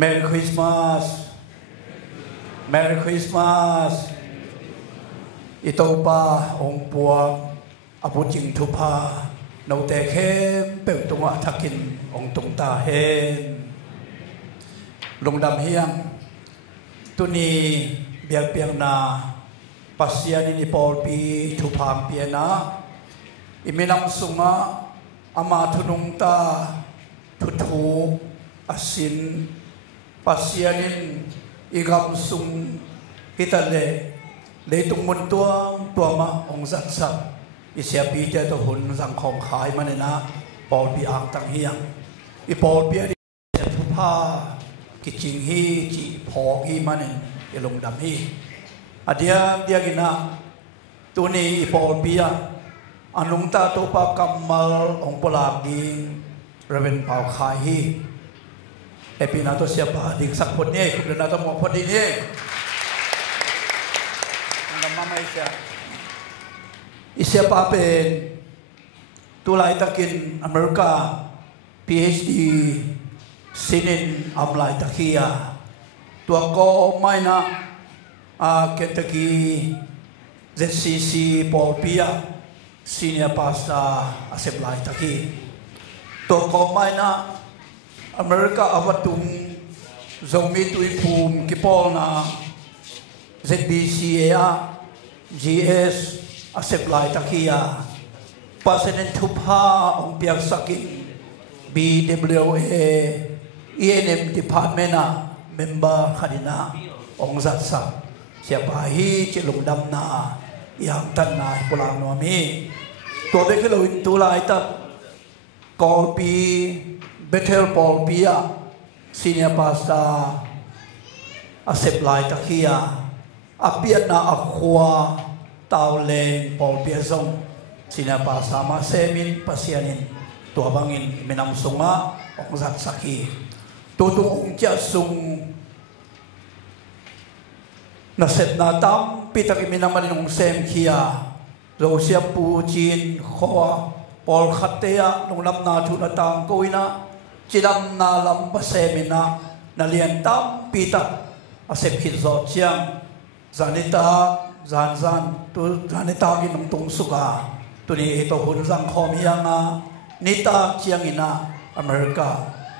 Merry Christmas Merry Christmas อิโตปาองปวงอบุจิงทุพาโนเตเข้มเปิลตุงะทักกินองตุงตาเฮนลงดำเฮียงตุนีเบียงเปียงนาปัสยานินิปอลปีทุพามเปียนาอิมินังสุงะอามาทุนุงตาทุทูอสินปัสยานินอิกามสุงฮิตาเลเลยตุงมุนตัวมาองสักสักอิเสียปีเจตุหุนสังคมขายมันนะปอลปีอ่างตังเฮียงอิปอลปีอดีเสียทุพากิจิงฮีจีพอฮีมันอิลงดำฮีอเดียกินะตัวนี้อิปอลปีอันลุงตาโตปากัมมัลองปลาดิงระเวนเป่าขายฮีเอปีนาตัวเสียบาดิงสักคนนี้คุณเดินนาตัวมองพอดีนี่อันนั้นไม่ใช่อิเสียปาเป็นตัวไล่ตะกินอเมริกา PhD ซินินอัมไลตะคียตัวก็ไม่นะเคนตักกี้ ZCC ปอลปียซีเนียร์พาสต้าอาเซบไลตะคีตัวก็ไม่นะอเมริกาอวตุงจงมีตุยภูมิกิปอลนะ ZBC GSอาเซบไลตะคียปัสเนนทุพาองเปียกสักิน BWA ENM Department member ขัดินะองจัดสักเสียบาฮีจิลงดำนาอย่างตันนายปุรานวมีตัวเด็กเราอินตุลายตัดกอลปีเบเทลปอลปีอะซีเนียร์พาสต้าอาเซบไลตะคียอาเปียนาอัควาตาวเลงปอลปีซงซีเนียร์พาสต้ามาเซมินปัสยานินตัวบางอินเมนำสุงะองจัดสักฮีตัวตุงองเจ้าสุงนักเสนาตามปีตะกิมินามันองเซมขียเราเสียปูจีนขวาปอลขัดเตียลงลำนาชุนตามกุยนะจิลำนาลำปเซมินะนาเลียนตามปีตะอาเซมขิดจอดเชียงจานิตาจานตัวจานิตากินงตุงสุกาตัวนี้ตัวหุ่นสังคมยังนะนิตาเชียงอินะอเมริกา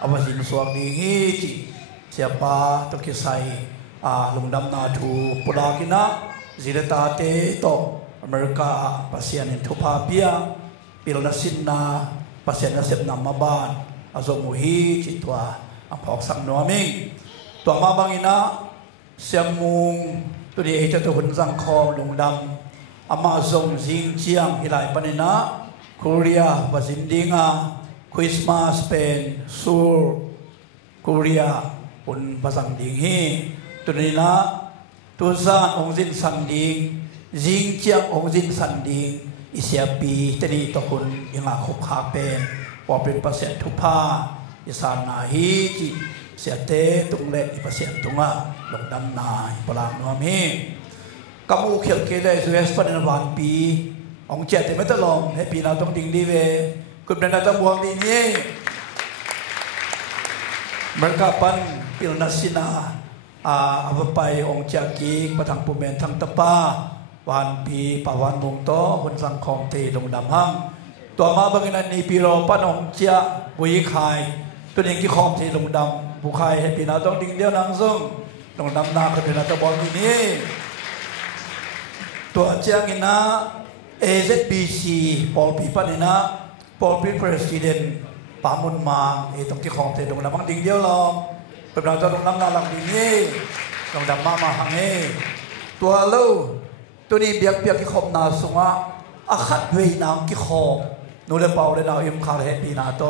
อาวัสินสวงดีฮีจิเสียปาตุกิไซลงดำนาทูปลากินะจิเลตาเตโตอเมริกาปัสยานิทุพาเปียปิลนัสินนาปัสยานิเซบนามาบานอาโซมุฮีจิตวาอัมพอกสังโนมิงตัวมาบังอินะเสียมุงตัวนี้เอเจตุหุ่นสังคมลงดำอามาซงจิงเชียงฮิไลปนินะโคเรียบาซินดิงาคริสต์มาสเป็นซูร์โคเรียปุ่นภาษาดิงฮีตัวนี้นะตัวซานองจินสันดิงจิงเจียงองจินสันดิงอิเสียปีตัวนี้ตัวคนยังอาคุบขาเป็นว่าเป็นภาษาทุพาอิสานนาฮีจิเสียเตตุงเละภาษาตุงะลงดำนาปลางนวมีกำมูเขียวเกลเลยสุเอสปันนวันปีองเจติไม่ตลอดให้ปีนาต้องดิ่งดีเวคุณเป็นนาตบวงดีนี้mereka pan pilnasina apa pai ong caki patang pumen tang tepa wan pi pawan mung to hun sang khom te long dam hang to ma banginan ni pi ro pan ong cia bui khai tu ning ki khom te long dam bu khai he pi na tong ding dio nang sung long dam na ka pi na ta bol ni to chiang ina AZBC Paul pi pan ina Paul pi presidentปามุนมาตรงที่ของเตดงดำมังดิ่งเดียวลองเป็นเราจะลงน้ำนาลังดิ่งนี้ลงดำมาหังนี้ตัวเล่าตัวนี้เบียกที่ขอบนาสุงะอาคัดเวน้ำที่ขอบนูเลเปาเลยนาอิมคาร์เฮปีนาโต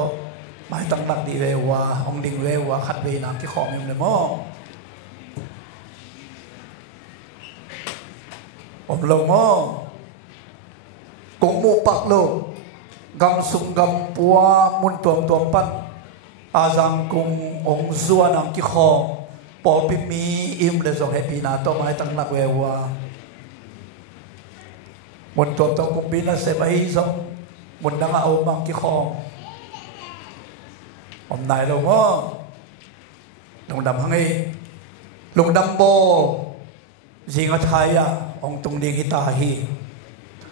ไม่ตั้งหลักดีเววาองดิ่งเววาคัดเวน้ำที่ขอบอิมเลยมั้งอมลงมั้งกงมูปักโลกำสุงกำปัวมุนตัวปันอาจังกุงองซัวนังกิคองปอปิมีอิมเลสองเฮปีนาโตมาให้ตั้งหลักเววามุนตัวกุงปีนาเซบะฮิซงมุนดังเอาบังกิคองอมนายเราว่าล lùng đam hăng ấy lùng đam bò gì ngắt hay à ông tung đi kita hi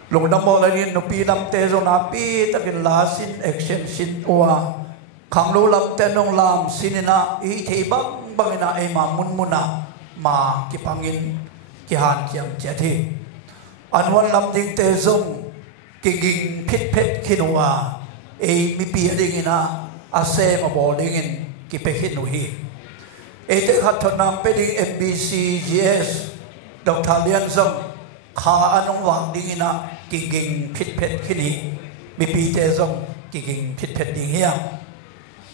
lùng đam bò là nhìn nó pi đam tê rồi na pi ta cái lá xin action xin oa khang lô lam tên ông làm xin na ý thì băng băng na em mà mun na mà cái bangin cái hàn chiang chết thì anh muốn làm tiếng tê dung cái kinh phết phết khi nào ấy mi pi đi na ase mà bỏ đi cái phết khi nào hi ấy thế khát thon nam phết đi MBC GS đọc thà liên dung khá anh ông vàng đi na cái kinh phết phết khi đi mi pi tê dung cái kinh phết phết đi hiang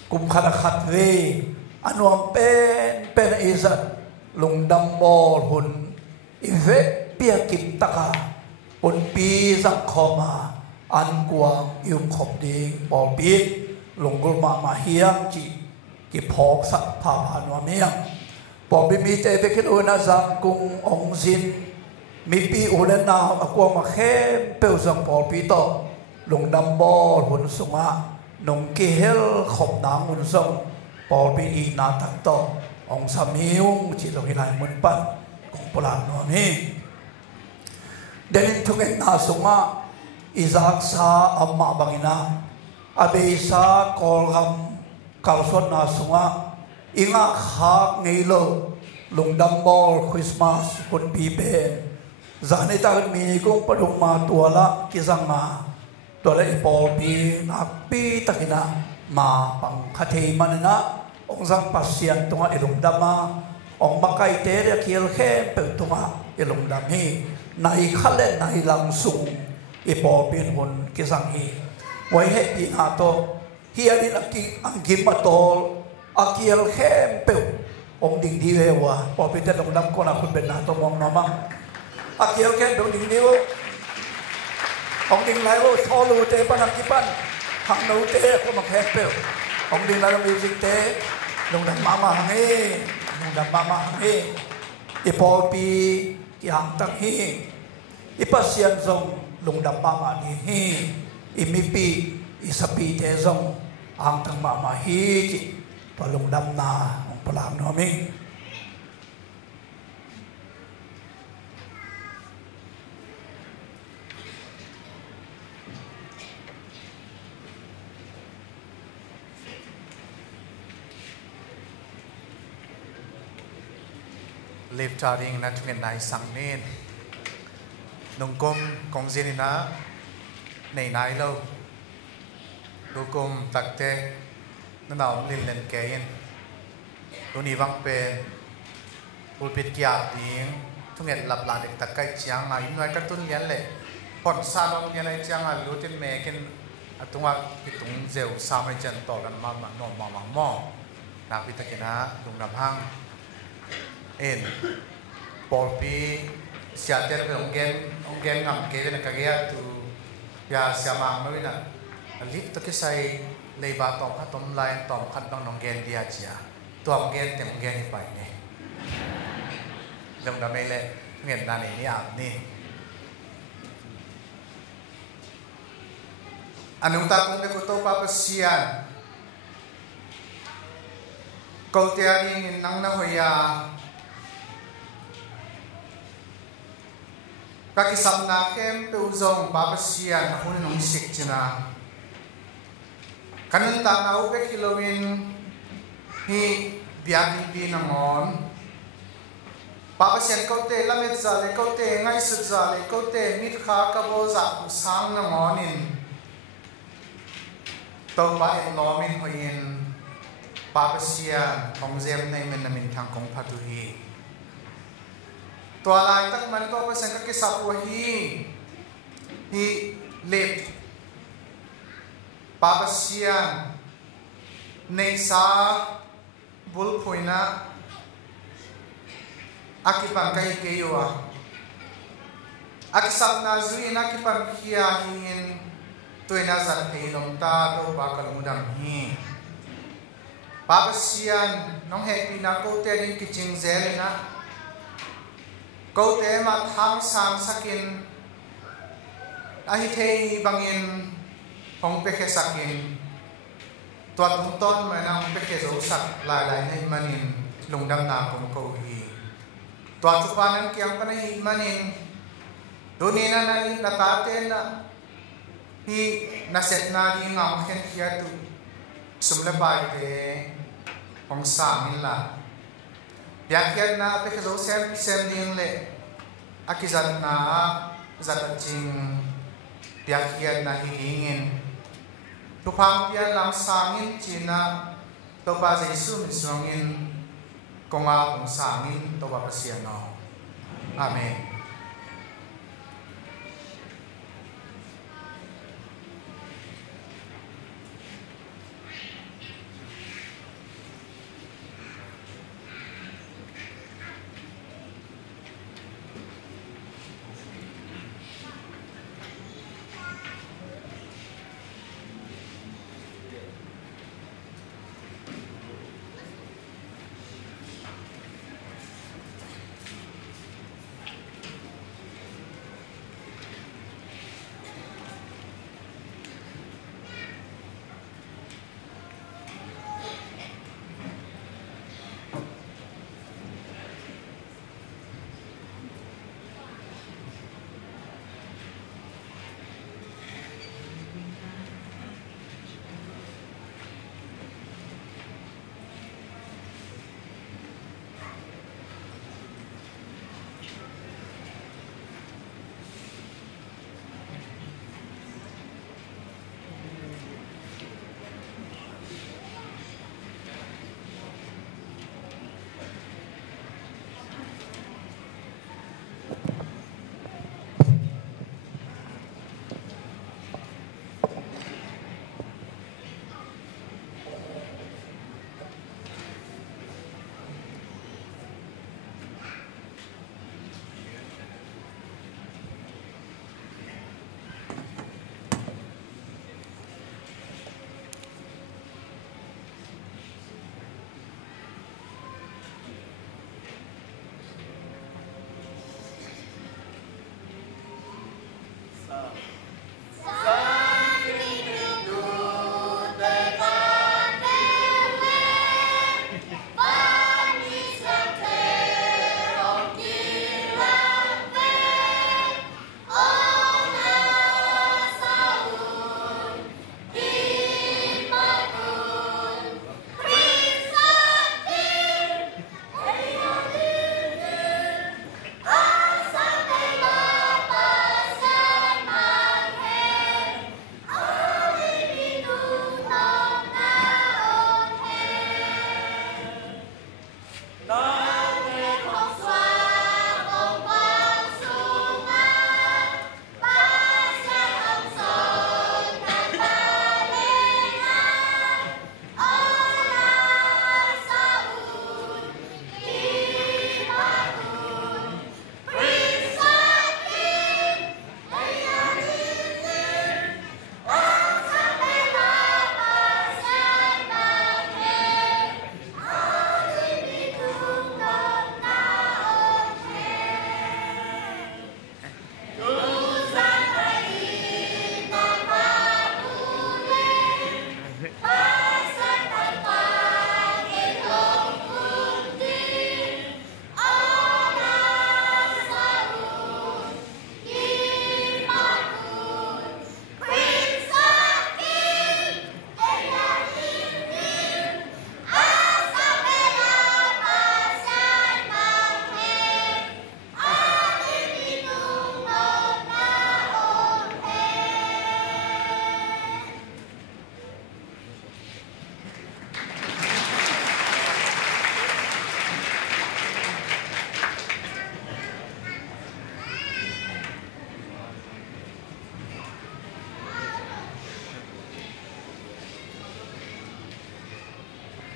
cùng khát về anh ông pen izat lùng đam bò hun ive pia kim taka un pi zak khoma an kuang yum khop ding bol pi lungul ma hiang chi ki phok sak pha pha no miang bol bi mi te be kin una zak kung ong zin mi pi ulen na akwa ma khem pe zang bol pi to lung dam bol hun sunga nong ki hel khop nang un song bol pi i na tak to ông samiung chỉ lo hilai mun pan kong polan no mi den thung en na sunga izak sa amma bangina abe sa kolgam kalson na sunga inga kha ngeilo lungdam bol Christmas kun pi ben zani ta mi kong padung ma tuala kizang ma tuala ipol pi na pi takina ma pang khathei manana ông giang pasien tunga ilung dama ông bakai tere kiel khem pe tunga ilung dam hi nai khale nai lang sung ipo pin hun kisang hi wai he pi na to hi adin angkim matol akiel khem pe ông ding di wewa po pi te long dam ko na kun ben na to mong no mang akiel khem dong ding diu ông ding lai wo solo te panakipan hang no te ko ma khem pe ông ding lai music te lùng đam mama hang lùng đam mama hang ipo pi ki hang tak hi ipasian zong lùng đam mama ni hi imipi isapi te zong hang tak mama hi ki to lùng đam na ong palang no mi live taring na thungen nai sang nen nong kom kong zinina nei nai lo do kom takte na naw lin len kein do ni wang pe ulpit kya ding thungen lap la dek takai chiang ngai noi ka tun lian le pon sa long lian ai chiang a lutin me ken atunga kitung zeu sa mai chan to kan ma no ma mo na pi takena dung nam hang en polpi siater ke onggen ngam ke na kagya tu ya siamang no ina lit to ke sai leiba tom kha tom line tom khat bang nonggen dia chia to onggen tem onggen hi pai ne dong da mele ngen na ni ap ni anung ta kung ko to pa pasian câu tia ni nang na hoya các sắm na kem tu zong ba pasian hun nong sik china kanun ta na u be kilowin hi biang bi na ngon ba pasian câu te lamet za le câu te ngai su za le câu te mit kha ka bo za sang na ngon in to ba en lo min hoin ba pasian thong zem nei men na min thang kong phatu hi tua lai tak man to pasen ka kisap wa hi lep papasian nei sa bul phoina akipan kai kewa akisap na zui na kipan khia hin toina zan theilom ta to ba kalmudam hi papasian nong happy na ko te rin kiching zel na câu tế mà tham sam sakin ahi thei bangin hong pe khe sakin tuat hong ton ma na hong pe khe zo sak lai lai nei manin lungdam na kung ko hi tua chupanan kyang panai manin dunina na natate na hi naset na di ngam khen kia tu sumla bai te hong sang la yakyan na pe kho sem ding le akizat na zat ching yakyan na hingin tu phang pia lam sangin china to ba Jesu mi songin konga hong sangin to ba pasiano amen.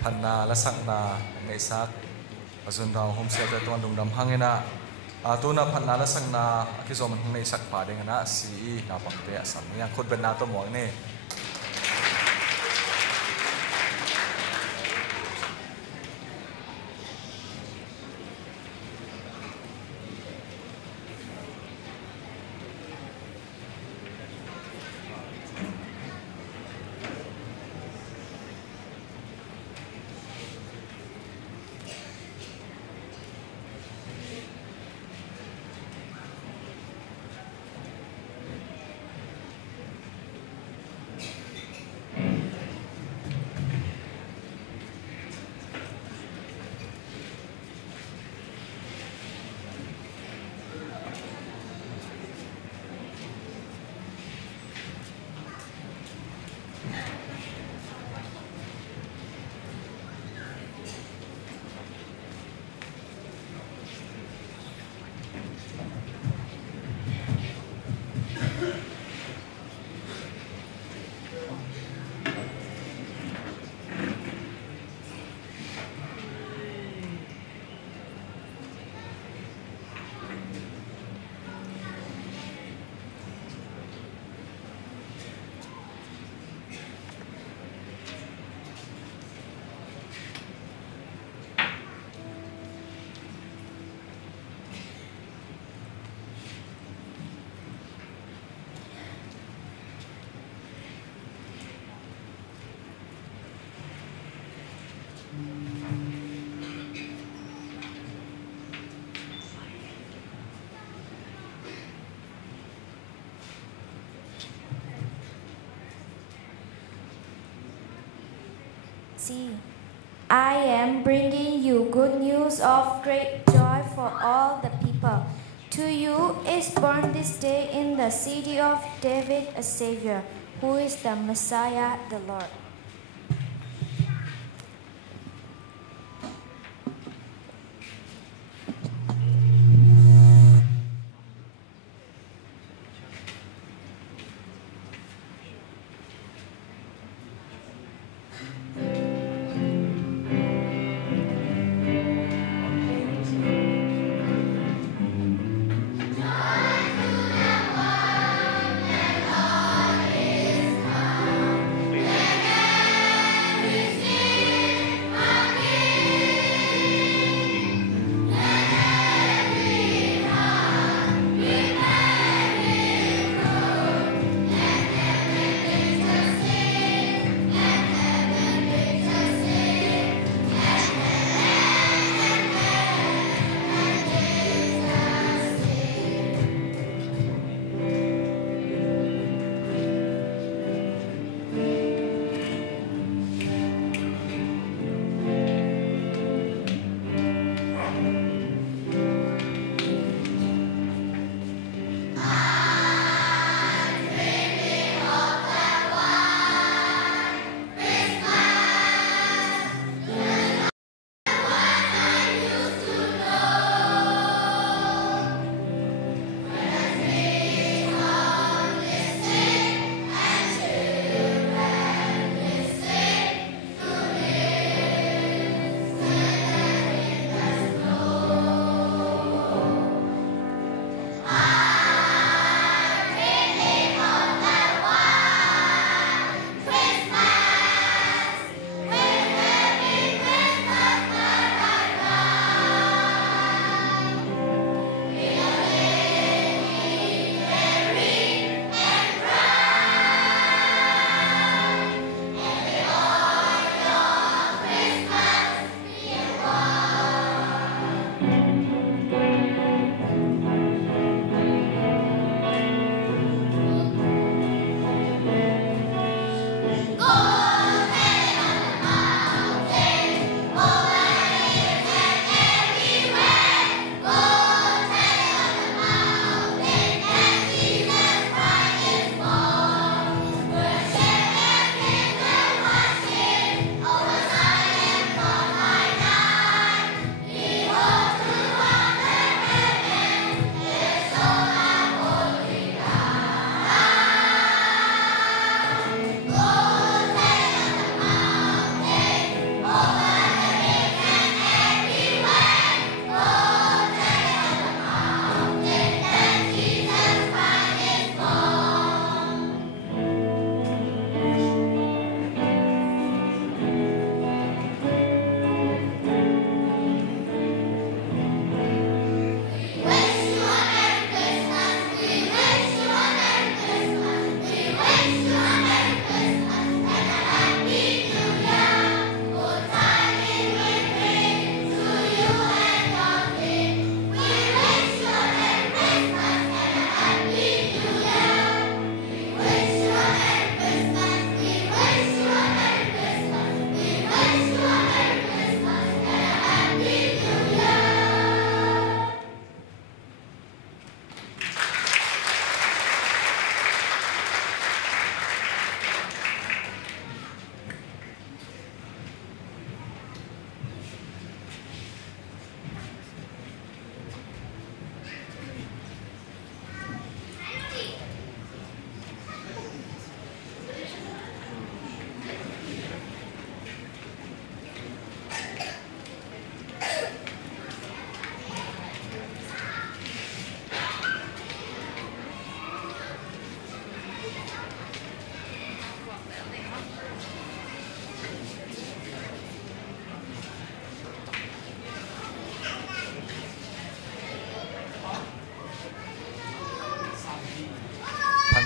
พันนาและสักนาในสักส่วนเราโฮมสเตย์ตัวดุงดำหังเงินะตัวนับพันนาและสักนาที่ส่วนมันในสักป่าเด้งนะสีนาปังเตะสัมยังคนเป็นนาตัวหมวกนี่ See, I am bringing you good news of great joy for all the people. To you is born this day in the city of David a Savior, who is the Messiah, the Lord.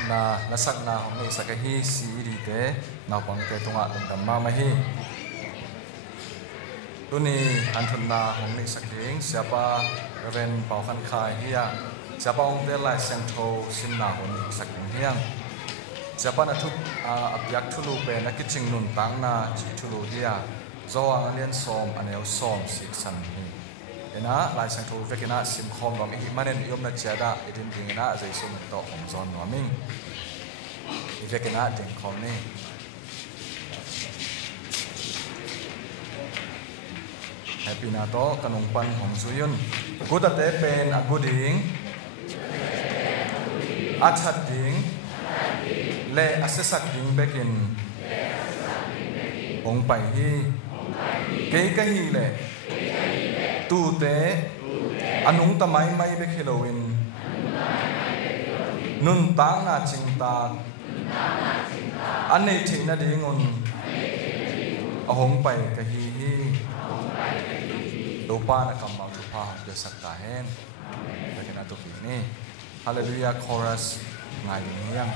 na nasak na hong nei sakahi si ri te na pang te tunga dam ma ma hi tuni anthun na hong nei saking siapa ren pau khan khai hiya siapa ong te lai sang tho sim na hong nei saking hiang siapa na thu abyak thulu pe na kiching nun tang na chi thulu hiya zo ang lian som aneu som sik san hi ena lai sang tho vekena sim khom rom hi manen yom na chada idin dingena jaisu man to hong zon noming vekena ding khom ni happy na to kanong pan hong suyun guda te pen a guding achat ding le asesak ding bekin hong pai hi ke ka hi le tu te anung tamai mai be khilowin nun tang na ching ta an nei thing na dingon a hong pai ka hi hi do pa na kam ma pa de sakta hen ba kana to ki ni hallelujah chorus ngai ni yang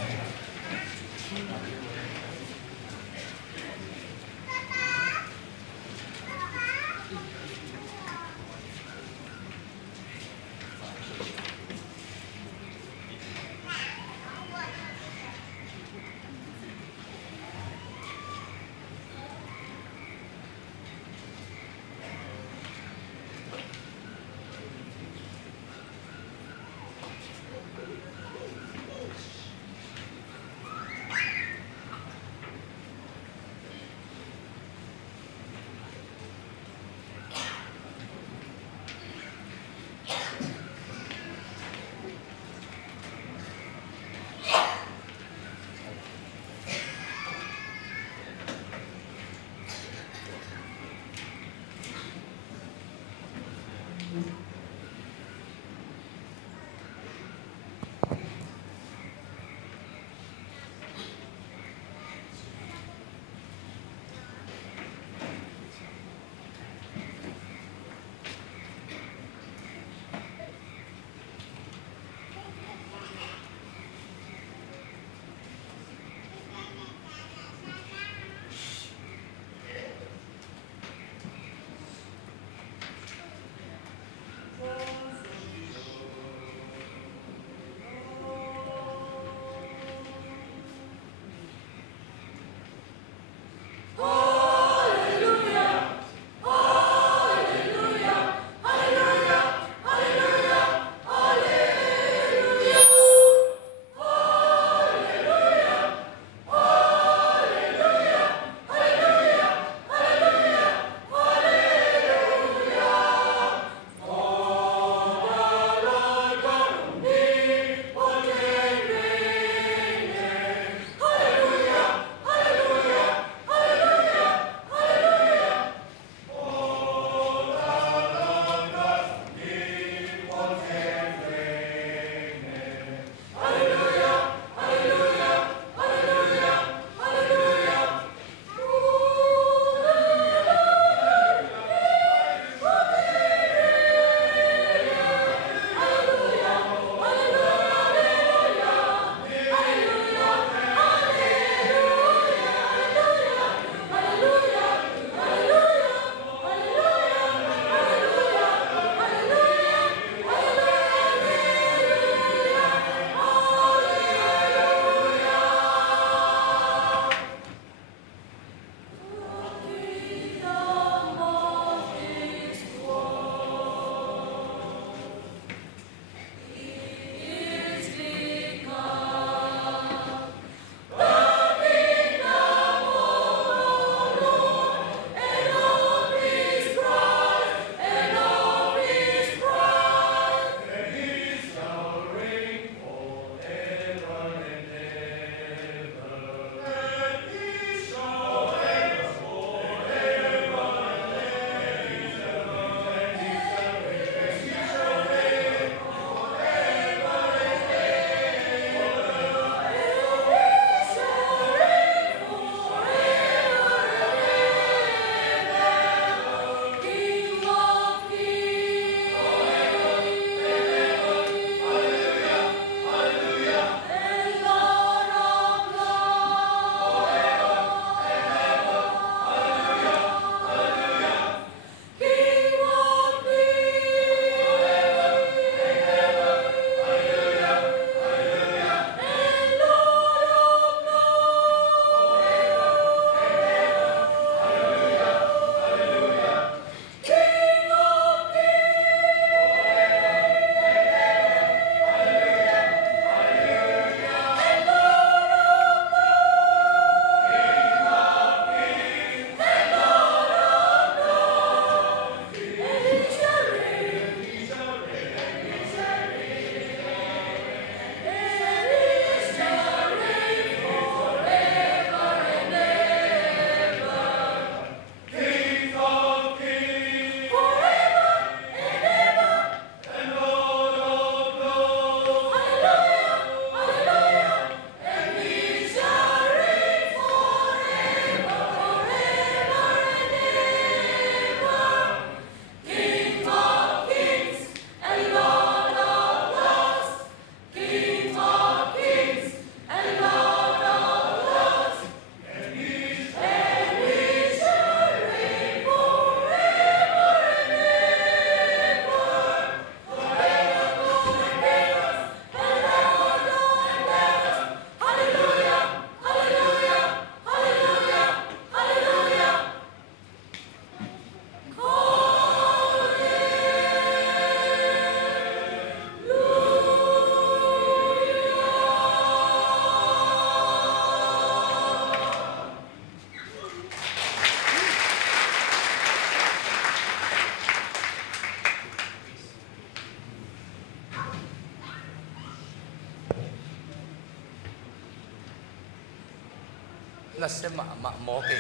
na se ma mo ke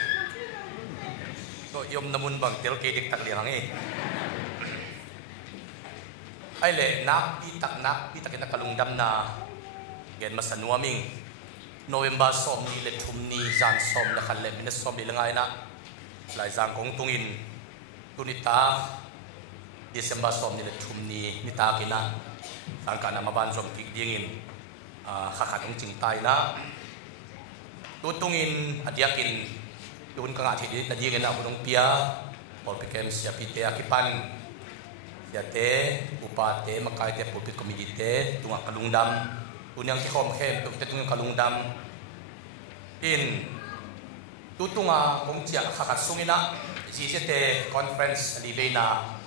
to yom namun bang tel ke dik tak liang e ai le nak pi tak na kalungdam na gen masanuaming November som ni le thum ni jan som la khan le min som ni langai na lai jang kong tungin tunita December som ni le thum ni ta kina sang kana maban som ki dingin khakhatong ching tai na tutungin adiakin tun ka ngathi na dingin na bunong pia por pekem sia pite akipan sia te upate makai te pulpit committee tunga kalungdam unyang ki khom khem tu te tunga kalungdam in tutunga kong chia khakat sungina si te conference livena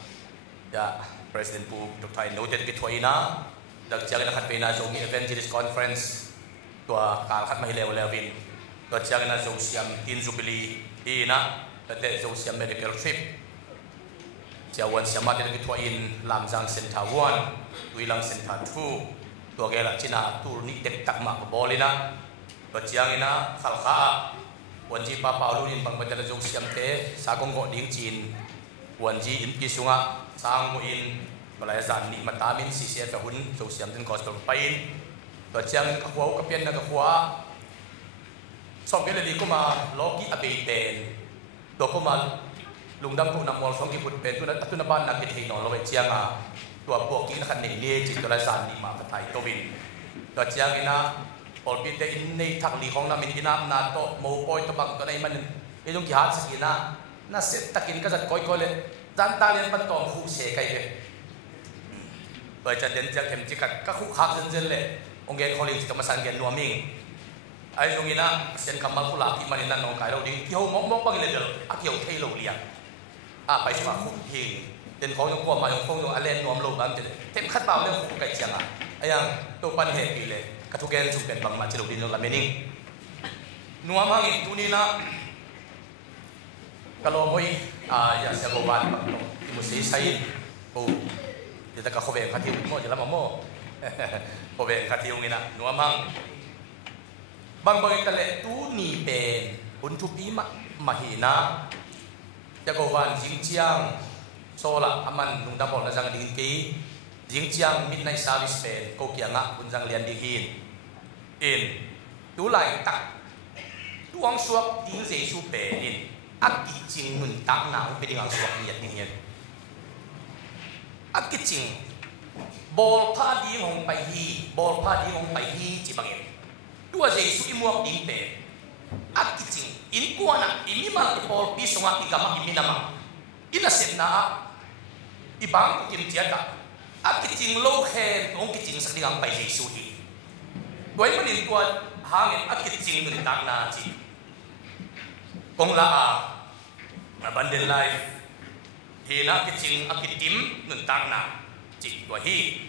ya President Pu Dr. Noted ki thoina dak chiang na khat pe na zo mi evangelist conference to kal khat mai lew lewin to chiang na zo siam tin jubilee ina te zo siam medical trip chia wan siam ma te ki thoin lamjang center 1 wilang center 2 to gela china tur ni tek tak ma bolina to chiang ina khal kha wan ji pa pa lu in bang ba zo siam te sa kong go ding chin wan ji in ki sunga sang mo in malaya zan ni matamin CCF ka hun so siam tin gospel pain to chiang ka khwa ka pian na ka khwa som ke le di ko ma logi abeiten to ko ma lungdam ko na mol som ki put pen tu na ban na ki thei no lo chiang a to pok ki na khan nei ne chi to la zan ni ma ka thai to win to chiang ina ol pi te in nei thak li khong na min inam na to mo poi to bang to nei man e jong ki hat sakina na set takin ka zat koi koi le dan ta len ban tong khu se kai ke bởi cho đến giờ kiểm chỉ các khu khác dân lệ ông nghe họ liền chỉ có mà sang gen nuôi mình ai dùng như na sen cầm mal pula thì mà nên nông cái đầu đi thì họ mong mong bằng lên được ác hiệu thay lầu liền phải cho khu hình đến khó những qua mà những phong những alen nuôi lầu bám trên thêm khát bao lên khu cái chẳng ai yang tôi ban hệ kỳ lệ các thu gen dùng cái bằng mà chỉ đầu đi nó là meaning nuôi mang itu ni na kalau moi ya saya bawa itu mesti saya kita ka khobe khati mo jela mo khobe khati ungina nuamang bang bang tale tu ni pe un tu pi mahina ya ko van jingjiang sola aman lung da bol na jang ding ki jingjiang midnight service pe ko kianga un jang lian ding hin in tu lai tak tuang suak ding se su pe in ak ki jing mun tak na pe ding ang suak ni ya ding yen ác cái chừng bol pha đi hong pai hi bol pha đi hong pai hi chỉ bằng em tua dây suy mua đi pe ác cái chừng in qua na in mà cái bol pi song ác cái kama in nama in là xem na i bang cái kim chia cả ác cái chừng lâu khen hong cái chừng sắc đi hong pai dây suy hi đôi mà in qua hàng em ác cái chừng mình tak na chỉ công la abundant life hi na cái ching a cái tim nun tang na chỉ của hi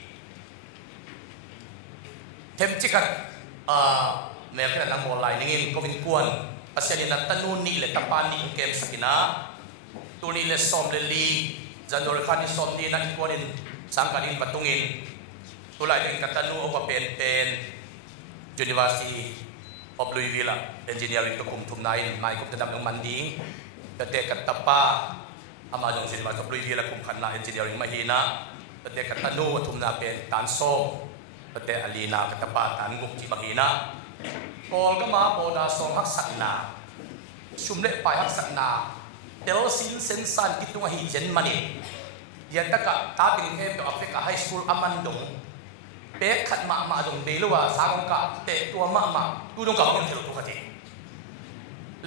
thêm chỉ cần mẹ cái là ngồi lại nên có viên quan asean na tanu ni le tapan ni kem sakina tu ni le som le li janor khani som ni na quan in sang kanin patungin tu lại cái katanu o pen University of Louisville engineering to kum thum nai mai kum tadam nang manding kate katapa ama jong sin ma to Louisville kum khanna engineering mahina kate katanu thum na pen tan so kate alina katapa tan guk chi mahina kol ka ma boda som hak sakna sumle pai hak sakna tel sin sen san kitunga hi jen mani yan taka ta ting hem to Africa high school amandong pe khat ma dong beluwa sangong ka te tua ma tu dong ka ngom thelo tu khati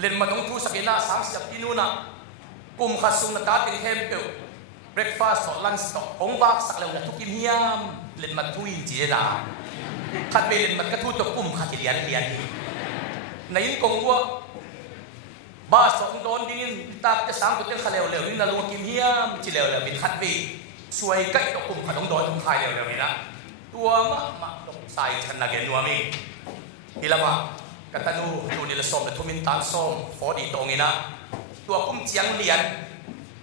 len ma dong tu sakina sang siap tinuna kum khasung na ta ting hem pe breakfast or lunch to ong bak sak lew na tu kim hiam len ma tu in ji na khat be len ma ka tu to kum khati lian na in kong wa ba song don dingin ta ke sang tu te khalew lew ni na lu kim hiam chi lew lew bin khat be suai kai to kum khatong don thum khai lew ni na tua ma dong sai chan na gen nuami hilama katanu tu ni la som le thumin tan som for di tong ina tua kum chiang lian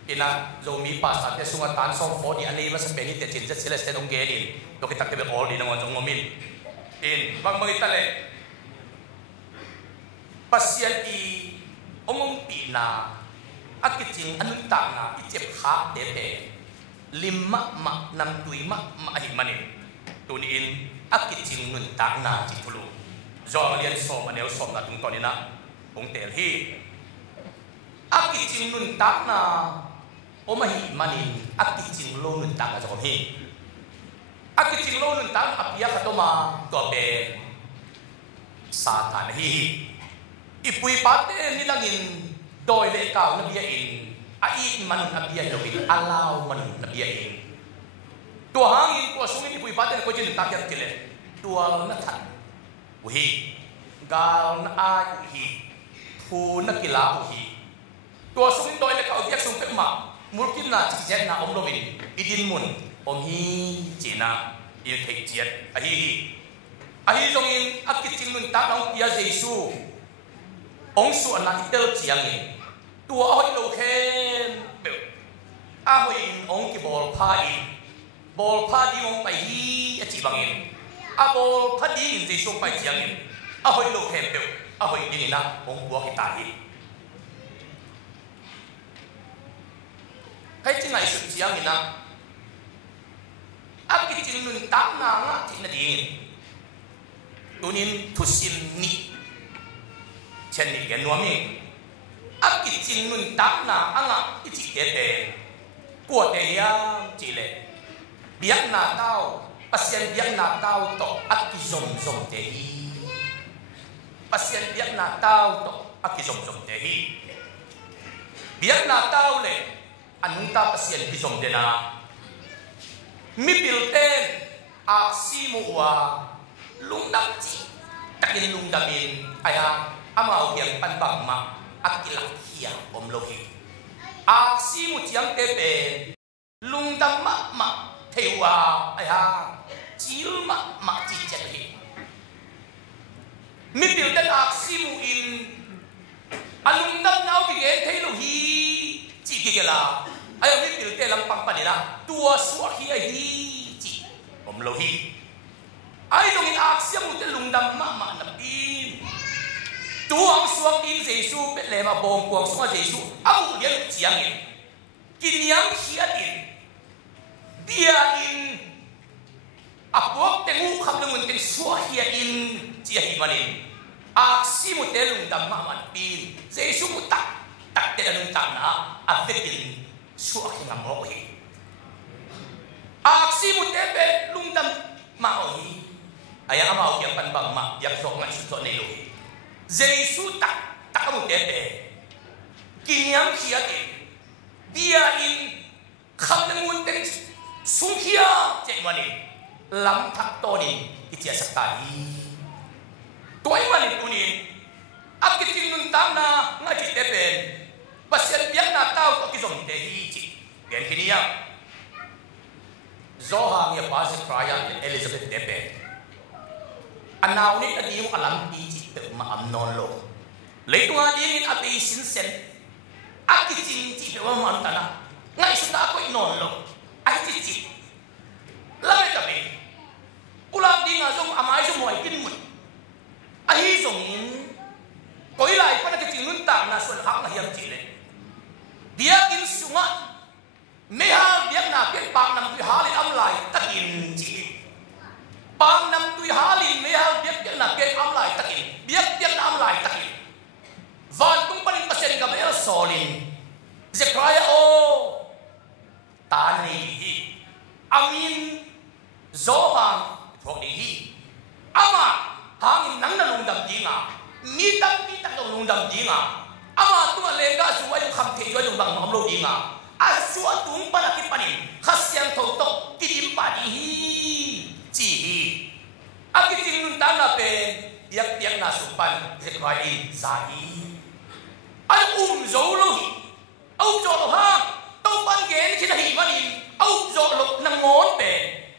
ina zo mi pa sa te sunga tan som for di ani ma sa pe ni te chin se le se dong ge ni to ki tak te be all di nang jong ngomin in bang bang itale pasien i ongong pi na akiting anun ta na ichep kha de pe limma ma nam tui ma hi manin tunin akiting nun ta na chi thulu zo lian som anel som na tung tonina ong tel hi akiting nun ta na omahi manin akiting lo nun ta na zo hi akiting lo nun ta apia khatoma to pe Satan hi ipui pate nilangin doi le kau na bia in ai man na bia lo in alau man na bia in tua hangin tua sungin ipui pate ko jin tak yak tile tua na than wi gal na ai hi pu na kila hi tua sungin doi le kau yak sung pe ma mulkin na chi jet na om lo in idin mun om hi china il thei jet a hi ahi zong in akiting nun ta nong pia Jesu ong su na itel chiang in tua hoi lo khen be a hoi in ong ki bol pha di ong pai hi a chi bang in a bol pha di in Jesu pai chiang in a hoi lo khen be a hoi in na ong bua ki ta hi kai chi ngai su chiang in na akiting nun ta na nga chi na ding tunin thusin ni chen ni gen nuami akiting nun ta na anga ichi te te ko te ya chi le biak na tao pasien biak na tao to aki zom zom te hi pasien biak na tao to aki zom zom te hi biak na tao le anung ta pasien ki zom de na mi pil ten a si mu wa lung dam chi takin lung damin aya amao yang pan bang ma akilak hiya om lohi aksi mu chiang te pe lung dam ma thewa aya chil ma chi chet hi mi bil den aksi mu in alung dam nau ki ge thei lo hi chi ki la aya mi bil te lam pang panina tua suak hi chi om lohi ai dong in aksi mu te lung dam ma na bin tuang suak in Jesu pe le ma bong kuang suak Jesu au lian chiang in kiniang hiat in dia in apuak te ngu kham lungun te suak hiat in chia hi manin aksi mu te lung dam ma bin Jesu mu tak te lung dam na avekin suak ngam mo hi aksi mu te pe lung dam ma hi aya amao yang pan bang ma yak sok ngai su nei lo Jesu tak mu te pe kiniang khia te dia in kham ngun te sung khia che mani lam thak to ni itia saktai toy mani tuni akitin nun tam na ngai te pe pasien biak na tao to ki zom te hi chi gen kinia zoha ngia pasien Ryan Elizabeth te pe anau ni tadi alam ti chi te ma am non lo le tu a ding in ati sin sen akiting chi te wa man ta na ngai su na ko non lo ai chi chi la me ta be ulam ding a zong amai zong moi kin mun ai zong koi lai pa na ki nun ta na son hak na hiam chi le bia kin sunga me ha bia na ke pa nam tu ha le am lai takin chi pang nam tui halin me ha biak na ke am lai takin biak na am lai takin van tung panin pasien ka bel solin Zechariah o tani hi amin zohan phok hi ama hangin nang na lung dam dinga mi tak lung dam dinga ama tu lenga suwa yung kham the yung bang am lo dinga asua tung panakit panin khasyang tho to kidim pa hi chi akiting nun ta na pe yak na supan Zechariah zai ai zo lo hi au zo lo ha tau pan gen chi na hi manin au zo lo na ngon pe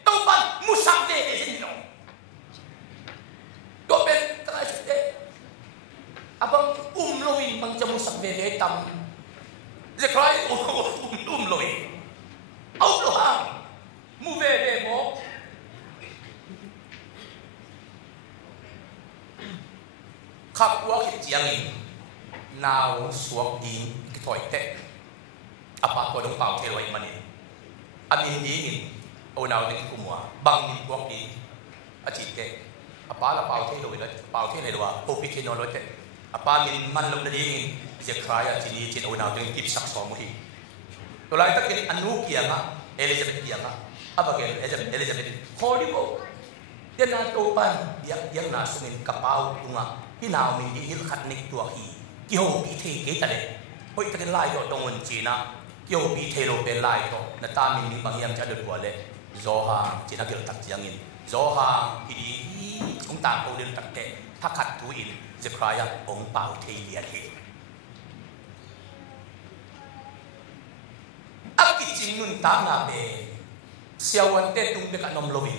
tau pan musak de sin no do ben tra ste abang lo hi bang jamu sak ve tam Zechariah lo hi au lo ha mu ve mo ขับวัวขิดเจียงอินนาวสวกดิงกิถอยเตะอาปากตัวดงเปล่าเทลอยมันนี่อันนี้ดีอินเอานาวดึงกุมัวบังดินพวกดีอาจิตเตะอาปาละเปล่าเทลอยเลยเปล่าเทลอยเลยว่าโอปิเคนอลเลยเตะอาปามินมันลงดีอินจะคลายจินีจินเอานาวดึงทิพสักสองมือตัวไรตะกินอนุเกียงอ่ะเอลิซาเบธเกียงอ่ะอาบะเกลเอลิซาเบธฮอลิโบเดี๋ยวนาโตปันยังนาสุนินกระเป๋าตุงอ่ะที่นาวมีดีฮิลขัดนิกตัวฮีกี่โหปีเทกี่ตะเลยโอ้ยตะกินไล่ตัวตรงวันจีน่ะกี่โหปีเทโลเป็นไล่ตัวนาตามินมีบางอย่างจะเดือดกว่าเลยโซฮาจีน่าเกลตักจียงอินโซฮาฮีดีของต่างตัวเดินตักเตะถ้าขัดตัวอินจะคลายองเป่าเทียนเฮอักกิจินุนตานาเบเสียวันเตตุงเบกันนมโลวิน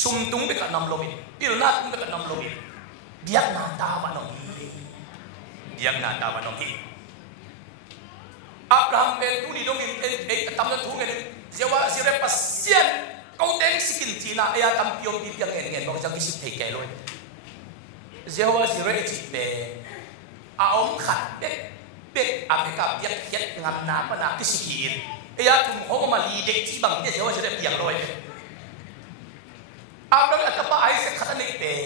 ซุมตุงเบกันนมโลวินปิลนาตุงเบกันนมโลวินเดียกนาตาวันนมฮีเดียกนาตาวันนมฮีอับราฮัมเป็นตุนีดงอินตำนันทุงเงินเจ้าว่าสิเรปัสเซียนเขาเต็งสกินจีน่าเอียตำพิองพิยังเงินบอกจะกิสิเทเกลอยเจ้าว่าสิเรจิเบอาอมขัดเด็กอเมริกาเบียกเย็ดงามน้ำมันกิสิกีนเอียทุ่มหัวมาลีเด็กจีบังเนี่ยเจ้าว่าสิเรเปียงลอยอาบราฮัมอัตตาไอเสกขัดนี่เป็น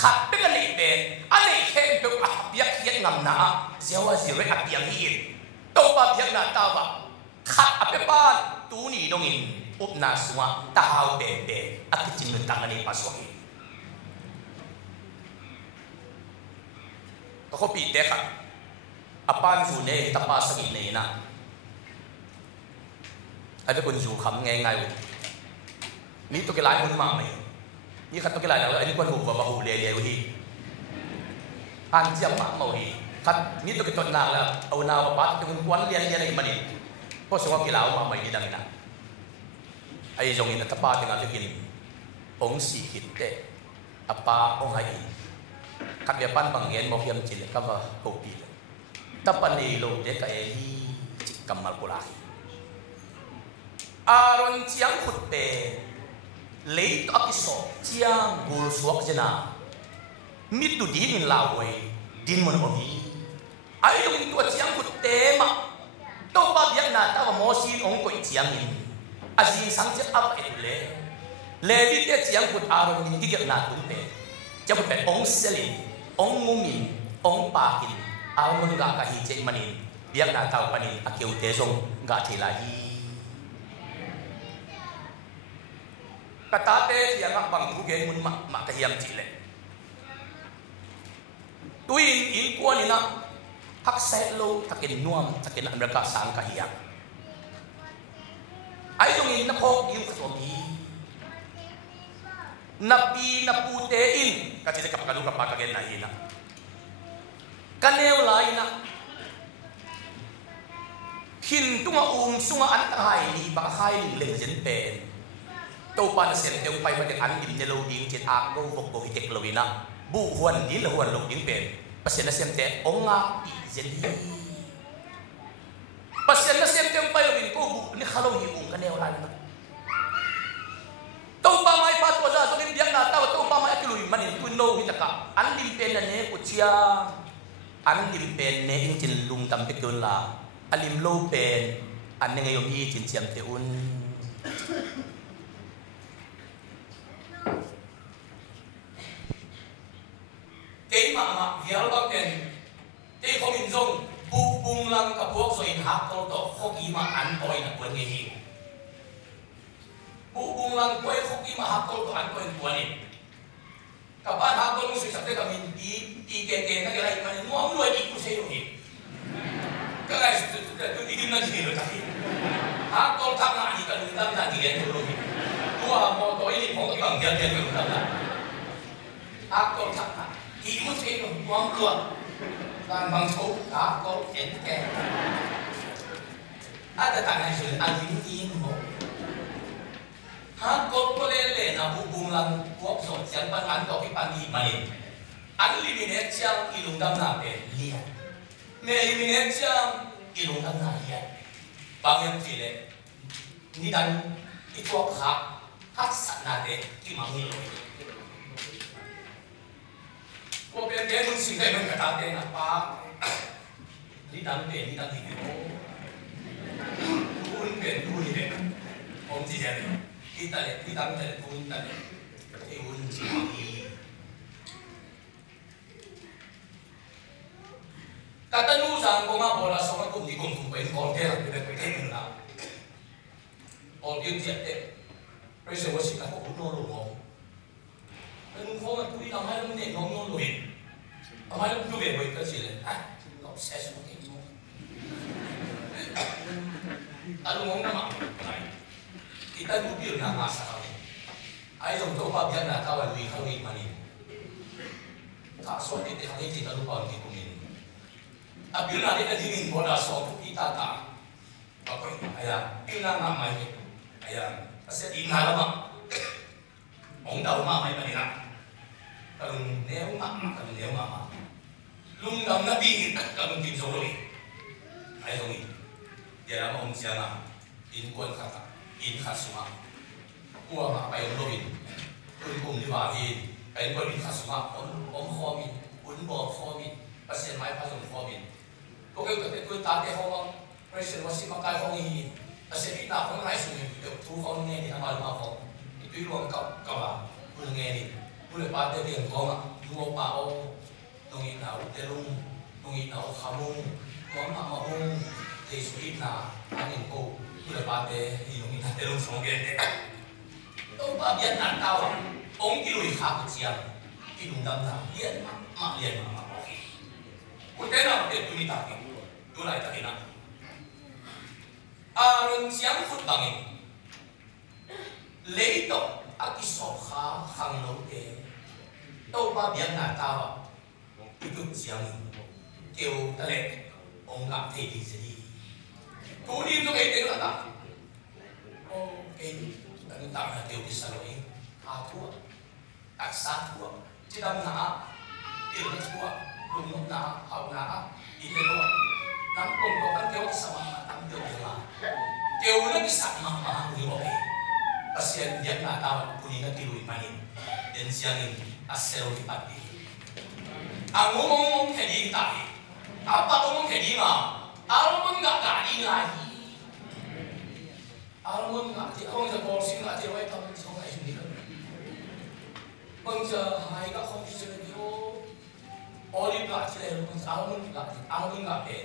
ขัดเป็นอะไรเป็นอะไรแค่เป็นอาเบียกเย็ดงามน้ำเจ้าว่าสิเรอเปียงอินตัวบาเบียกนาตาวะขัดอเปปานตูนี่ดงอินอุปนาสวะตาฮาวเบเบอักจินนุนตังอันนี้ปัสวะฮิก็เขาปีเด็กอะอปานจูเนตาปาสกินเนนะอันนี้คนจูคำง่ายๆนี่ตัวกี่ลายคนมาไหมนี่ขัดตัวกี่ลายแล้วอันนี้คนหูว่าหูเลี้ยวๆที่อันเจียมมาเมาที่ขัดนี่ตัวกี่ต้นนางแล้วเอานาวปัดตัวคนกวนเลี้ยงอะไรมาดิเพราะสมมติกี่ลาวมาไม่ดีดังนั้นไอ้จงอินตาปาที่งานจะกินองสีหินเตะอปาองไห้ขัดเบียปันบางเงินมองเพียมจิตก็ว่าโกปีแต่ปันนี้โลเด็กไอ้จิกำมัลกุลาอารอนเจียงขุดเปเลตอกิโซเจียงบูลสวกเจนามิตุดีนินลาเวดินมันอมีไอ้ตรงตัวเจียงขุดเตมะตัวบาเบียนาตาวมอซีนองกุยเจียงอินอาจีสังเจอับเอตุเลวิเตเจียงขุดอารอนนินที่เกิดนาตุเปจะเป็นองเซลินองมุมินองปากินเอามึงกะกะฮิเจมันินเบียกนาตาวปนินอาเกียวเตซงกะเทลาฮีกะตาเตที่ยังบังทุเกนมุนมะกะฮิยมจิเลตุยอินกวนนี่นะฮักเซโลตะเกนนวมตะเกนอเมริกาสังกะฮิยมไอ้ตรงนี้นะพกยิวขตัวมีนับปีนับปูเตอินกะจิจะกับกะดูกับปากะเกนไหนนะกันเนวไลนะหินตุงสุงอันตรายนี่บางไฮเล่งเจนเป็นตัวปานเสียงเดียวไปมาจากอันดินเจโลดิงเจตอาโกวกโกฮิเจกโลวินะบุหวนดินหวนโลดิงเป็นภาษาเสียงเตองอาอีเจนภาษาเสียงเดียวไปวินโกบุนี่ขลุ่ยบุงกันเนวไลนะตัวปาไม่พัดตัวจ้าตัวนี้เบียงนาตาวตัวปาไม่กิลุยมันนี่ตุนโลฮิตกะอันดินเป็นนั่นเองกุชิยาอันดิมเป็นเนอิงจินลุงตำเตกุนลาอันดิมโลเป็นอันเนงยมฮีจินเจียมเตอุนเกย์มาเฮียร์บักเกนเกย์ขมินซงบูบุงลังกับพวกสวยหักโตโตขกีมาอันปอยนักวนเงี้ยบูบุงลังปอยขกีมาหักโตโตอันปอยนักวนนี่กับบ้านหักโตลุงสุดสัปดาห์กับมินอีเกย์นั่นก็เลยมันมัวมัวอีกุเซโยฮิก็เลยสุดอีดินนั่นสิโรจักฮิหักโตทำงานอีกันนั่นนั่นที่เรียนโรฮิตัวมอโตอีนี่ผมก็ต้องเรียนกันนั่นแหละหักโตทำงานอีกุเซโยมัวมัวการบางทุกหักโตเห็นแก่อาจจะต่างกันสุดอันนี้อินโมหักโตก็เลยเล่นนะบุ้งลังพวกสดเสียงปัญหาต่อที่ปัญหามาเลยอันลิมิเนตจังอิลุงดำนาเป็นเลียเมลิมิเนตจังอิลุงดำนาเลียบางอย่างที่เลยนี่ดันอีพวกฮักสัตนาเดที่มังนี่เลย Ko pe ke mun sing kai mun ka ta te na pa. Ni dang pe ni dang ti ko. Tuin pe tuin pe. Om ji ja ni. Kita le kita dang te tuin ta le. E un ji ni. Kata nu sang ko ma bola so ma kum di kum pe ko te ra pe pe te na. O din ji te. Prese wo si ka ko no lo mo. Nung phong at tuwi tamay lang din, nung luhin. Tamay lang tuwi, wait ka sila. Ah, obsession mo kayo mo. Ano mong naman? Kita nubir na nga sa kami. Ay, yung topa biyan na tawal, luhi kawin manin. Kaso, kita kami tinalupa ang tikumin. Abir na rin na dingin mo na so, kita ta. Okay, ayan, yun na nga may. Ayan, kasi di nga lamang. Ông đầu mà mày mày nè, cần néo mà, lung đầm nó đi cần tìm số rồi, ai không in, giờ mà ông xem à, in quân khát, in khát suma, cua mà bay ông lôi, quân cùng đi vào in, cái quân in khát suma, ông kho min, quân bò kho min, bác sĩ máy phát dùng kho min, có cái quân ta cái kho không, bác sĩ bác sĩ mang cái kho in, bác sĩ ít nào không ai dùng được thu kho nghe thì làm bài mà không. Tuy luôn cặp à, luôn nghe đi, luôn ba tiêu tiền con à, luôn bảo nông nghiệp nào tê lung, nông nghiệp nào khám mông, món mà mông, thì số ít là anh nhìn cô, luôn ba tê thì nông nghiệp tê lung sống cái tê, đâu ba biết nạn tao à, ông cái lùi khác được chiang, cái lùng đâm nào liền mà bỏ đi, cái thế nào để tụi mình tập cái, tụi lại tập cái nào, à rồi chiang phút bằng ấy. Lấy tộc ở cái sổ khá khăn nấu tế đâu ba biến là tao à cái cực chiang kêu ta lệ ông gặp thầy đi gì tú đi cho cái tiếng là ta ô cái anh tạm là kêu cái sao ấy à thua đặc sát thua chứ đâm nã kêu nó thua lùng nó nã hậu nã đi lên luôn nắm cùng có cái kêu sao mà nắm được là kêu nó cái sẵn mà người bỏ đi pasien dia nak tahu punya kilui main dan siangin asal dipati. Ang ngomong kedi tadi, apa ngomong kedi mah? Almun nggak kadi lagi. Almun nggak di orang yang polisi nggak di luar tahu macam apa ini kan? Bangsa hai nggak kau bisa dia. Oli nggak sih, almun nggak deh.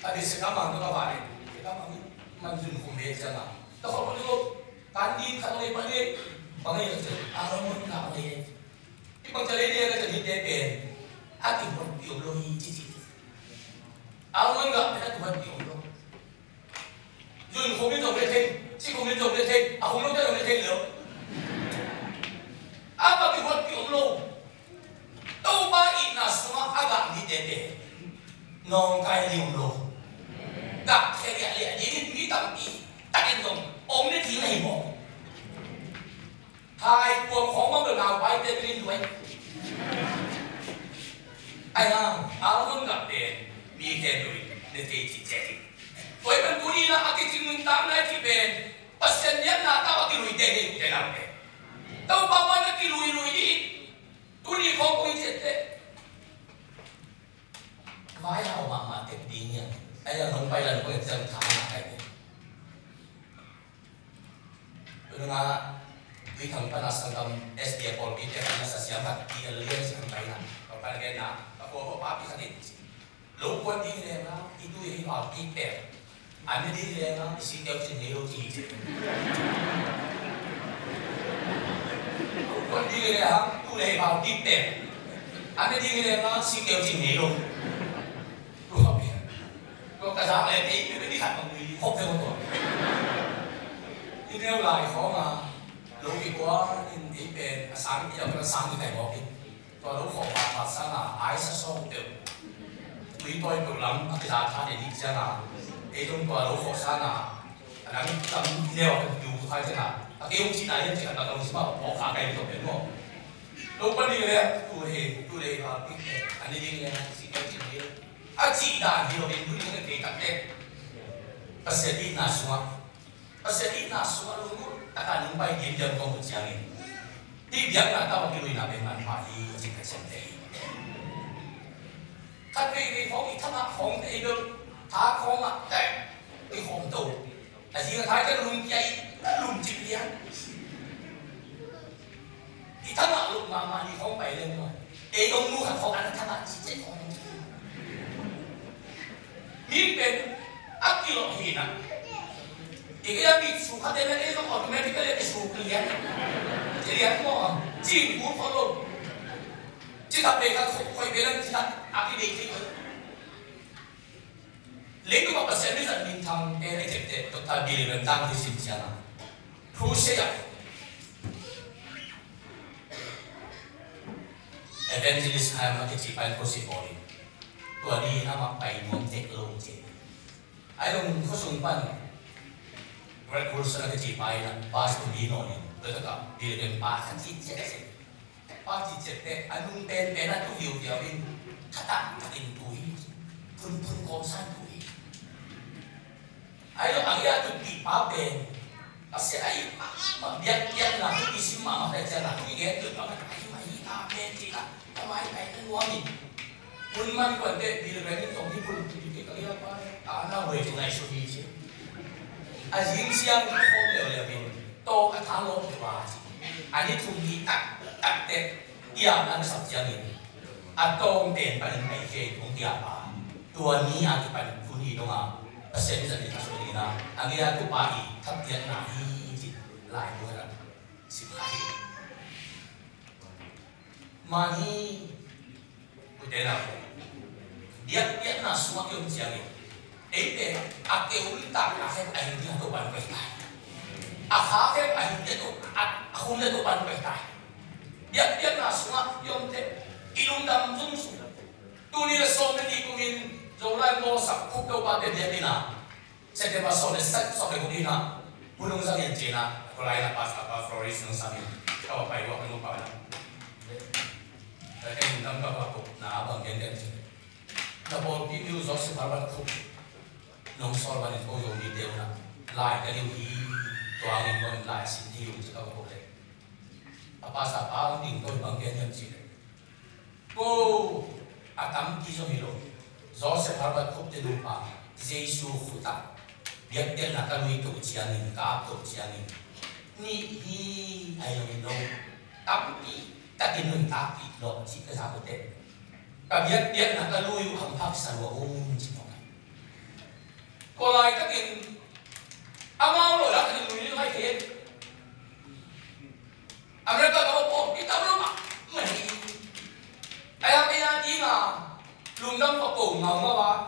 Tadi sekarang tu apa ni? Sekarang ni manjun kumbe jangan. Tak kalau tu Kandi kalau ni pandai, bangai tu, aramun nak ni. Ipang cari dia kata ni depen, aku pun biologi cici. Aramun tak kita tu pun biologi. Jun kami tu boleh teng, si kami tu boleh teng, aku nak tu boleh teng lho. Apa kita buat biologi? Tahu baik nak semua agak ni depen, nong kai biologi. Tak saya lihat ini tapi tak entong. Ông ấy thì này bỏ hai cuộc khó mong được nào bay tên lên đuổi ai à áo không gặp để mi tên đuổi để thấy chị chết với bên tôi đi là cái chuyện tám này thì về bác sĩ nhất là tao cái lùi tên đi để làm thế tao bao nhiêu cái lùi đi tôi đi không có chết đấy vài hào mà tiếp đi nhỉ ai là không bay lần có thể dân thả là cái Dengan di tempat asal SD Polri kita bisa siapa dia lihat sampai nak apa lagi nak apa api tadi lupa di mana itu yang api ter ane di mana isi dia macam ni roti lupa di mana tu leh api ter ane di mana isi dia macam ni roti lupa dia kalau tak salah leh ini di kat mengui hop dia tu Nếu lại khó mà lũ kỳ quá nên đi về sáng bây giờ cái sáng như thế bỏ đi và lũ khó mà sáng là ai sẽ xong được quý tôi được lắm cái giá thà để đi ra là để trong tòa lũ khó sáng là đang tâm nêu cái dù khai thế nào cái ông chị này chỉ là đồng chí bảo bỏ khả cái rồi đúng không lúc bắt đi rồi tu đề vào cái anh đi nghe xin cái chuyện gì chị đã hiểu đến cái cái tặng tên và sẽ đi nào xuống Pasal ini nak semua lumur takkan numpai dia jam kau berjalan. đi biết là tao cái người nào bên ăn phải chỉ phải xem thế các cái phong ít thằng phong cái đường thả phong à cái phong tàu là gì cái thái cái lùm dây lùm chìm liền thì thằng lùm mà đi phong bảy lên rồi để ông mua hàng phong ăn thằng chỉ chạy phong miếng bên ác kỳ lọ gì nè thì cái bị sụp khát đến cái nó automatically cái sụp liền chỉ liền mà chỉ muốn phong luôn chỉ tập để các khối bên chỉ tập ác kỳ đi lấy cái một percent này là mình thằng cái này thế tụi ta đi lên tăng thì xin chào nào thu sẽ à evangelist hay mà cái chỉ phải có sự bồi tụi đi nó mặc bài mong chết luôn chứ ai luôn có sung pan Red Bulls là cái chỉ phải là pass to đi nói rồi tất cả đi lên pass khăn chỉ chết pass chỉ chết thế anh luôn tên bé là tôi hiểu kiểu bên thắt in túi phun con san ai lo ang ya tu di papen kasi ay biyak na tu isi mama kay sana tu get tu ang ay mai ta pen ti ka mai kai nan wa ni pun man ko de di re ni tong ni pun ti ka ya pa na we tu nai so hi chi a jing siang ko le le bin to ka tha lo ti wa ani tu ni tak te ya an sap jang ni a tong ten pa ni mai ke tong dia pa tua ni a ti pan tu ni dong a persen ni jadi kasus ini na, angin tu pagi, tapi dia nahi lain bukan sipai. Mani, betul apa? Dia nak semua yang jadi. Ake ulta akhir akhir dia tu ban bertai. Akhir akhir dia tu, aku dia tu ban bertai. Dia nak semua yang ilung dalam jumsu. Tu ni so many kumin. Rồi lại mua sắm phúc đâu ba tiền đi nào, sẽ đem vào sổ để sách sổ để cũng đi nào, muốn nông dân hiện chỉ nào, còn lại là pasta Floris nông sản hiện, các bạn phải gọi cái nông bảo nào, cái nông các bạn cũng nã bằng tiền tiền chứ, các bạn biết yêu gió sẽ phải bắt khúc, nông sản bạn có dùng đi đều nào, lại cái điều gì, toàn mình còn lại xin điều chứ các bạn cũng đấy, pasta bao nhiêu tôi bằng tiền tiền chứ, cô tắm kí cho mình rồi. Do sẽ phải bắt khúc để đúng pa, Giêsu phụ ta, biết đến là cái nuôi tổ chức anh, cả tổ chức anh, ni hi ai làm đâu, tapi ta tin mình tapi đó chỉ cái sao thế, cả biết là cái nuôi hàng pháp sản của ông chỉ nói, còn lại ta tin, amao rồi là cái nuôi như thế thế, anh ta có bộ cái tao nó mà, ai đi mà lùm đâm vào cổ ngầu mà ba,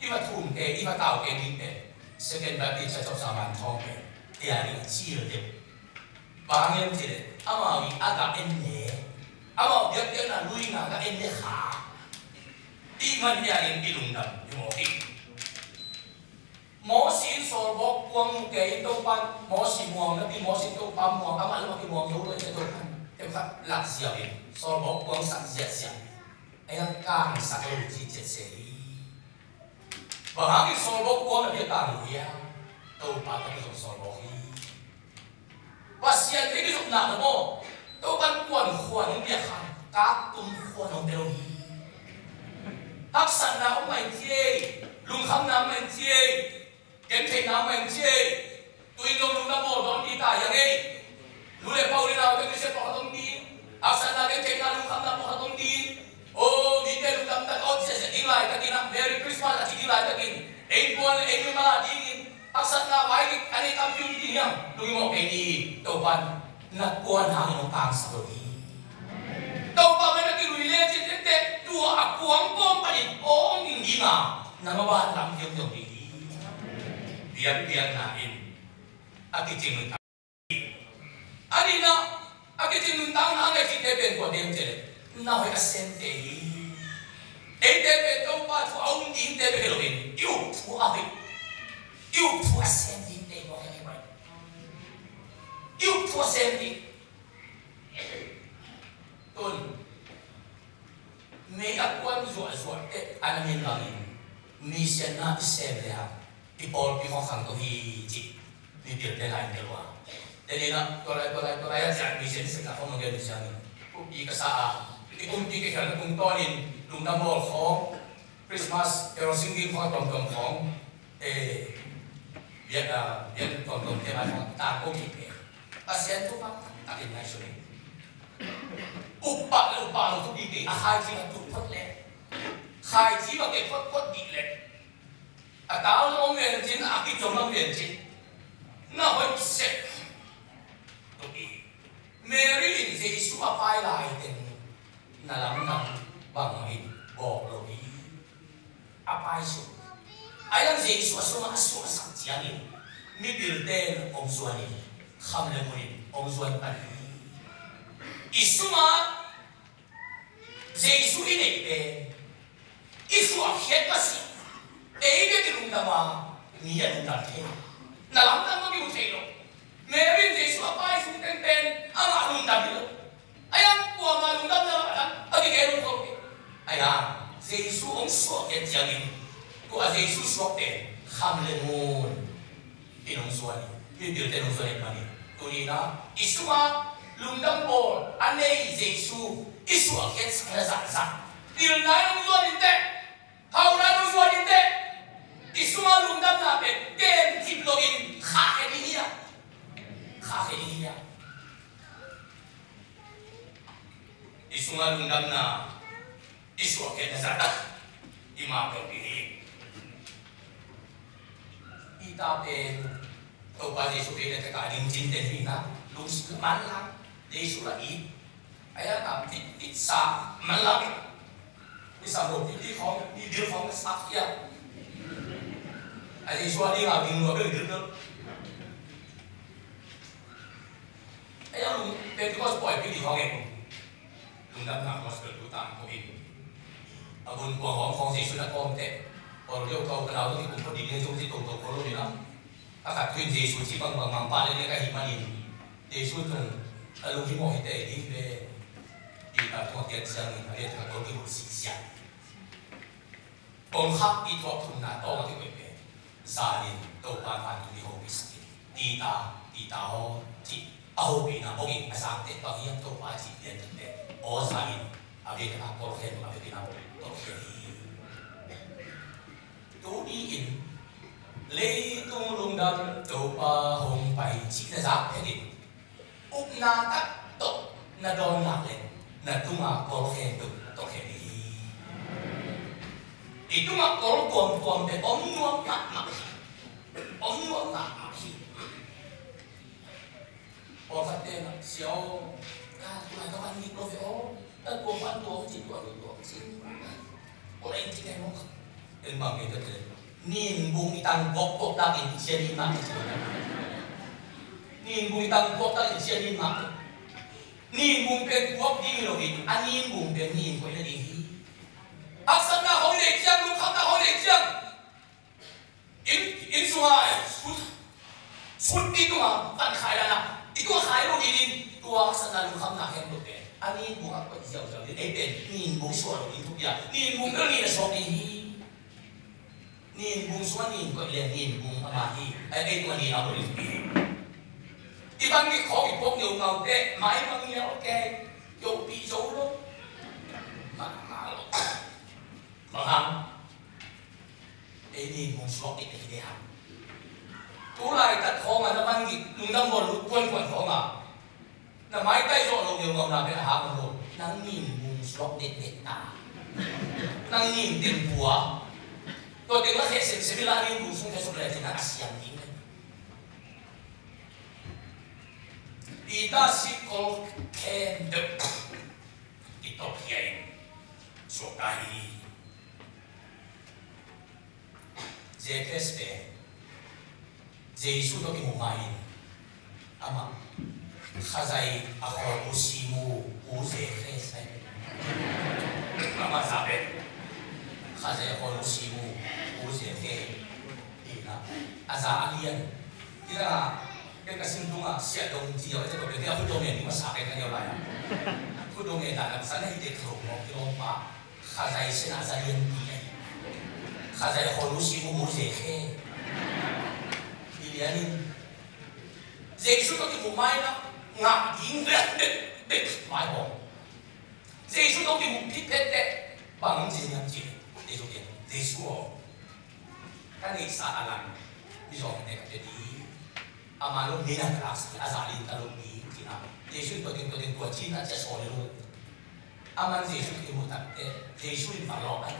đi vào thùng kề, đi vào tàu kề đi kề, second Baptist sẽ cho sao bàn thong kề, thì là những chi rồi đấy, bao nhiêu gì đấy, ama vì aga em nhẹ, ama biết là lui nào các em nhẹ khá, đi mà đi ăn đi lùm đâm, nhưng mà đi, mỗi xin sổ bọc quăng kề đâu ban, mỗi xin muang nó đi mỗi xin đâu ban muang, ama lúc mà cái muang yếu rồi sẽ đâu ban, em phát lạc diệu đi, sổ bọc quăng sạch diệt diệt. Ayang kang sa kaluji jetseri. Bahagi solbok ko na dia tanu ya. Tau pata ko solbok hi. Pasian ini sok na mo. Tau kan kuan kuan dia kan katum kuan on dero hi. Haksan na o mai tie. Lung kham na mai tie. Ken thei na mai tie. Tui long na mo don di ta yang ei. Lu le pau le na ke se pa dong di. Haksan na ken thei na lung kham na pa dong di. Oh, di dalam tempat kau bisa sedilai tadi nak Merry Christmas tadi dilai tadi. Engkau malah dingin. Aksat nak baik ane kampiun dia. Lu mau ini topan nak kuan hang nopang sabodi. Topan mana kiru ile cete dua aku angkom paling oh ningina. Nama bahan kampiun jom ini. Biar nain. Aki cingun. Adina aki cingun tang ane cete ben ko dem cete. Nào phải xem thế, ấy thế về đâu ba thu ông nhìn thế về rồi yêu thu ai, yêu thu xem đi thế có hay vậy, yêu thu xem đi, tuần, mấy anh quan ruột anh em làm gì, mi xem na xem đấy ha, đi bỏ đi học hàng tôi hi chị, đi điều thế lại điều à, Jadi nak tolai jangan bisa disegak orang dia di sini. Kupi kesah, dikumpi kehilangan kumtonin, lungdam bol kong, Christmas, erosingin kong tom kong, biar tom tema kong tak kumpi ke. Pasien tu pak takin naik sini. Upak tu di ahai jiwa tu pot le, hai jiwa ke pot di le. Atau orang yang aki jomang yang na hoi set. Mary in Jesu apai lai ten na lam nam bang hin bo lo hi apai su ayang Jesu asuma sak chiang mi bil ten om suani kham le muin om suan pan isuma Jesu ini pe isu akhet pasi ei de lung dama ni ya lung da the na lam nam mi u thei lo Mary Jesu apai su ten ama lung dam lo ayang po ma lung dam na agi ke lung ko ayang Jesu ong so ke jangin ko a Jesu so te kham le mun inong suani bil te nong suani mani to ni na isuma lung dam bol anei Jesu isu a ke sa sa bil na nong suani te hau na nong suani te isuma lung dam na pe ten tip login kha ke ni ya Kakeknya, isu ngalung damna, isu akhirnya zat, imam berpilih. Ita pen, tau pada isu kena terkadang cinta hina, lus malam, isu lagi, ayat tapi sa malam, bisa berpilih kau, dia kau sakya, ada isu lagi ngabing ngabing dia. Ayang Pentecost boy pilih kau yang lungdam nak masuk ke hutan kau ini. Abun buang kong si sudah kau te, kalau dia kau kenal tu ikut di ni jumpa tu kalau ni lah. Akak tuin Yesus si bang mampat ni kah imanin. Yesus tu lalu di mau kita ini be di bawah dia sedang ada kau di bersih. Penghak itu tu nak tahu tu be. Salin tahu pan tu di hobi sakit. Tita ho ti. Aku bina boging asam te bagian tu pasti dia tu osain abi kena korhen abi kena korhen tu diin lei tu lungdam tu pa hong pai cik na zak hedin up na tak to na don na le na tu ma korhen tu hedi itu ma kom te om nuam na Orang kata nak siau, tuan kawan ni profesor, dan korban tu cik tuan cik. Orang yang cik emang, emang itu tu. Nin bung itang bok lagi jadi mak. Nin bung itang bok lagi jadi mak. Nin bung pen bok di logi, anin bung pen nin kau ini. Asal nak holiday jam, lu kata holiday jam. In sungai, sud itu mah tak kaya lah. Ito kaya mo ginin tuwa sa nalukam na kaya mo pe. Anin mo ang pagsiyaw-siyaw din. Eh ben, nin mong suwa rin ito piya. Nin mong kani na sokihi. Nin mong suwa nin ko ilan nin mong amahi. Ay ito nin ako rin pihi. Ibang ni ko ipok yung ngaw te. May mangiyaw kay yung piso lo. Mahalo. Mahang. Eh nin mong suwa kitikihan. Tulai tak kau mana mangi, lundam bolu kuan kau ngah. Na mai tai so lo yung ngau na pe ha ngau. Nang nin mung slok net ta. Nang nin tin bua. To ting la hese sebila nin mung sung so le tin asian nin. Ita si kol ken de. Ito kiai. So kai. JKSP Jesu to kimumain ama khazai ako usimu uze khesai ama sabe khazai ako usimu uze khe ina asa alien kita kasintunga sia dong jiao itu berarti aku domen ni masake kan yo lai aku domen dalam sana ide kro mo kilo pa khazai sina alien ni khazai ako usimu uze khe Ilianin Giêsu có cái mù mai đó ngã tiếng để mai bỏ Giêsu có cái mù thích thế bằng gì nhầm gì để cho tiền Giêsu cái này sao làm ví dụ này cái gì mà lúc này là cái gì azalin ta lúc này thì nào Giêsu có cái của chi nó sẽ soi luôn mà Giêsu cái mù tập thế Giêsu phải lo cái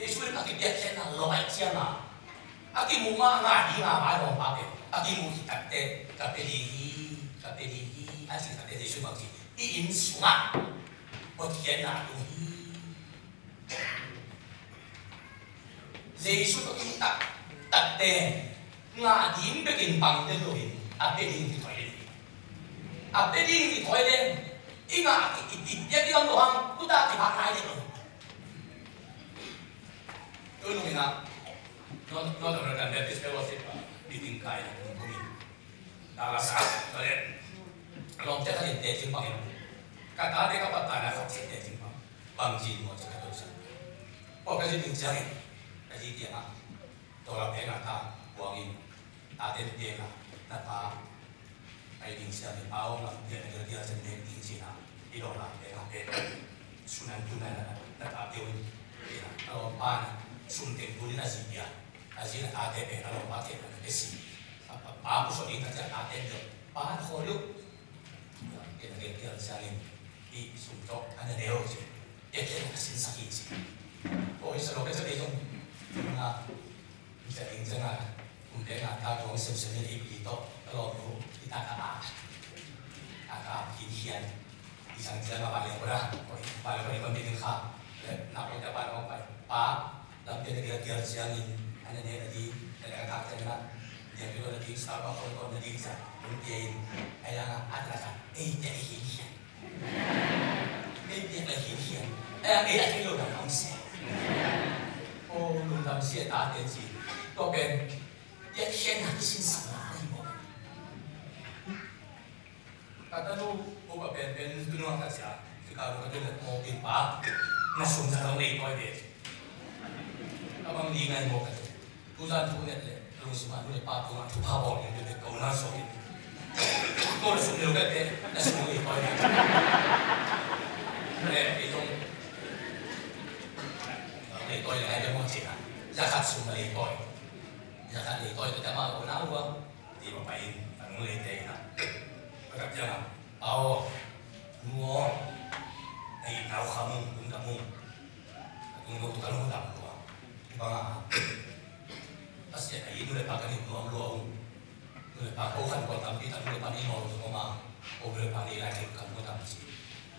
Giêsu là cái việc sẽ là lo cái gì nào cái mù mà ngã đi ngã mai bỏ bao nhiêu cái mù thì tập thế cái gì anh chỉ tập thế Giêsu bằng gì đi in xuống à một chuyện là đúng Giêsu có cái tập thế ngã điểm bị kinh bằng đến rồi bị đi thì thôi đi đi thì thôi lên ý ngã cái ông đồ hàng chúng ta thì phạt hai được rồi tôi nói nào nó là cái Baptist Fellowship đi tìm cái của mình đã là sao rồi lòng chắc là để chứng bằng cả ta đây các bạn tài là phát triển để chứng bằng gì mà cho cái tôi sẽ có cái gì mình chơi cái gì tiền à tôi là bé là ta quăng in ta tên tiền là ta cái đình sẽ bị báo là tiền người kia chân tiền đình gì nào đi đâu là bé là bé sunan tu này là ta tiêu in là ông ba sun tiền tu là gì vậy là ta tên bé là ông ba tiền là cái gì ba cũng số ít là ta tên được ba khổ lúc cái kia là đi sùng chó anh đều chứ cái là xin sắc gì ôi sao lúc cái chỗ này không à sẽ tính rằng là cũng để là ta có xem như đi tốt đó là thì ta cả kinh hiền đi sang chơi mà bạn liền ra bạn liền còn đi đường khác nào cũng cho bạn không phải ba làm cái kia sang nhìn anh này là đi để các bạn thấy là dia juga lagi sahabat kalau lagi sa mungkin ayah ada dia hihian dia lagi hihian dia cái lối làm xe ô lối làm xe ta tiền gì có bên dia hihian là xin sẵn là đi bộ kata lu buka ben tu nuang kasih sekarang kata lu mau pipa masuk dalam lekoi dia abang lingai mau kata tuan tu net le lu semua lu lepas tu tu power yang dia kau nak so kau lu semua kata dah semua lekoi itu lekoi yang ada mau cina zakat semua lekoi itu tak mau nak uang di bawah ini tanggung lekoi nak các bạn bảo mua này nào không cũng đã mua tụi nó làm rồi và ta sẽ thấy người ta cái điều nó luôn người ta cố gắng quan tâm cái người ta đi ngồi rồi mà người ta đi lại thì cần quan tâm gì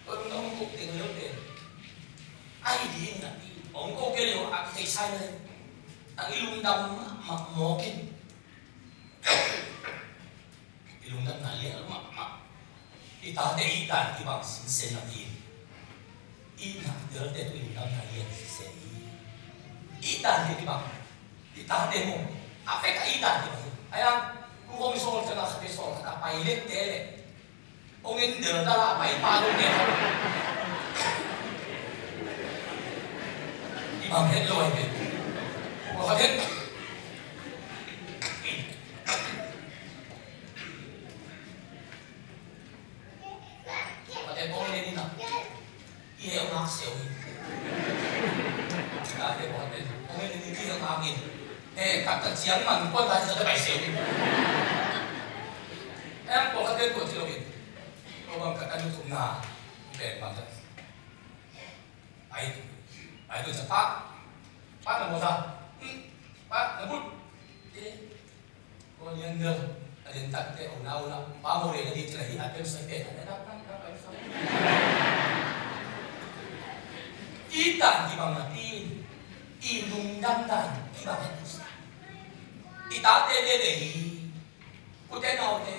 tôi nó cũng tiền lớn tiền ai đi là đi ông có cái điều ăn thì sai lên ăn luôn đâm mặc mỏ kinh ilung dan nali alma ita te itan ki bang sin sen na tin ina der te tu ilung dan nali se itan ki bang ita te mo afek ka itan ki bang ayang ku ko mi sol ta na ka sol ka pai le te le ongin der da la pai pa lo ne ibang het lo ai ko ka te ông nó xỉu đã để bỏ lên ông ấy đi kia mà nhìn ê cặp tận chiến mà quân ta giờ cái bài xỉu em có các tên của chị đâu biết cô bằng cả anh cũng là để bằng thật ấy tôi sẽ phát là một giờ phát là bút cô nhân được đến tận cái ổng nào là ba mô đề là đi trên này hạt thêm sấy để nó đắp itan di bang natin ilung damdan di bang natin itate de kute na ote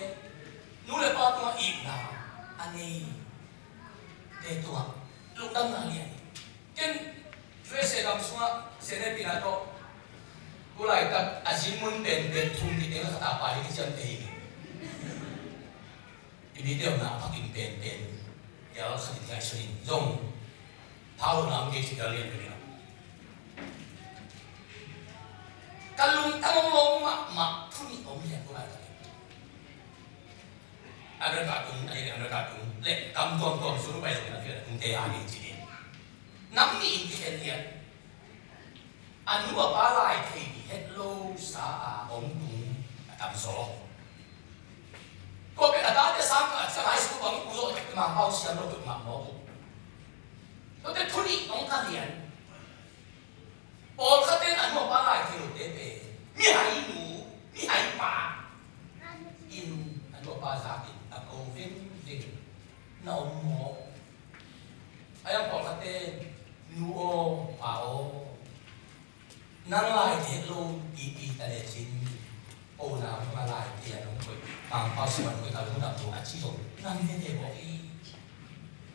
nule pa tu ipna ani de tu lung dam na lian ken se dam sunga se ne pinato kulai tak azimun ben thum di tengah kata apa di jam te ini dia nak pakai ben ya khadin kai suin zong thao làm gì thì liền cái nào kalung tang long mà thu ni om liền của lại anh nói cả đúng anh nói cả đúng lệ cầm tuồng xuống bây giờ là việc cũng thế anh chỉ đi nắm đi cái hiện hiện anh nuôi ba lại thì hết lâu xa ông đúng cầm số có cái là đã sáng cả sáng hai số bằng cú rồi cái mà bao nhiêu nó được mà nó có cái thôn đi ông ta liền Paul khát đến anh nuôi ba lại thì được thế mi hay nu mi hay bà in anh nuôi ba giá in à câu vinh nào mỏ ai ông Paul khát đến nuôi bảo năng lại thì luôn đi tại để xin ô nào mà lại thì là đúng rồi bao nhiêu người ta cũng làm đồ chỉ rồi năng thế thì bỏ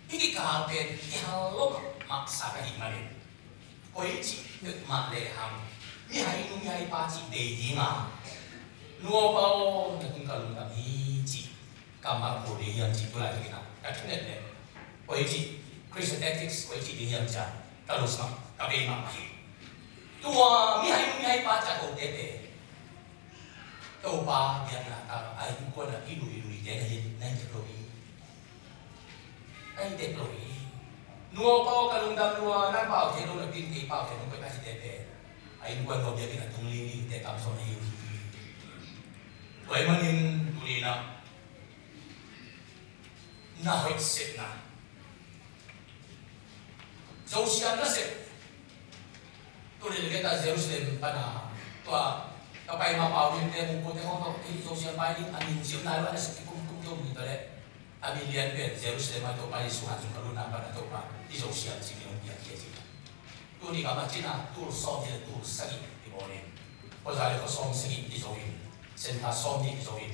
cái cà phê cái hàng lốc mặc sao cái gì mà đấy quấy chị được mặc để hàng như hay ba chị để gì mà nuôi bao là cũng cần làm gì chị cầm mặc đồ để hiện chị tôi lại cái nào cái thứ này này quấy chị Christian ethics quấy chị để hiện trả cái đồ sao cái bên mặc tua mi hay ba chả đồ để tàu ba biar nak tahu ai pun nak ilu jangan naik teknologi naik teknologi nuo pau kalung dam nuo nan pau thế luôn là tin thì pau thế nó phải chỉ để ai pun có việc là tung linh để cảm xúc này vậy mà nên tụi na hết sệt na dấu xiêm nó sệt tụi cái ta Jerusalem pada tua kapay mapawin tayo kung puti ko ito social binding amin siya na ano sa kung dito le abilian pen Jerusalem ato pa isuhan sa kaluna para to pa di social sige yung biyak kasi to ni ka machina to so di to sagi di bone o dali ko so sagi di zoin senta so di zoin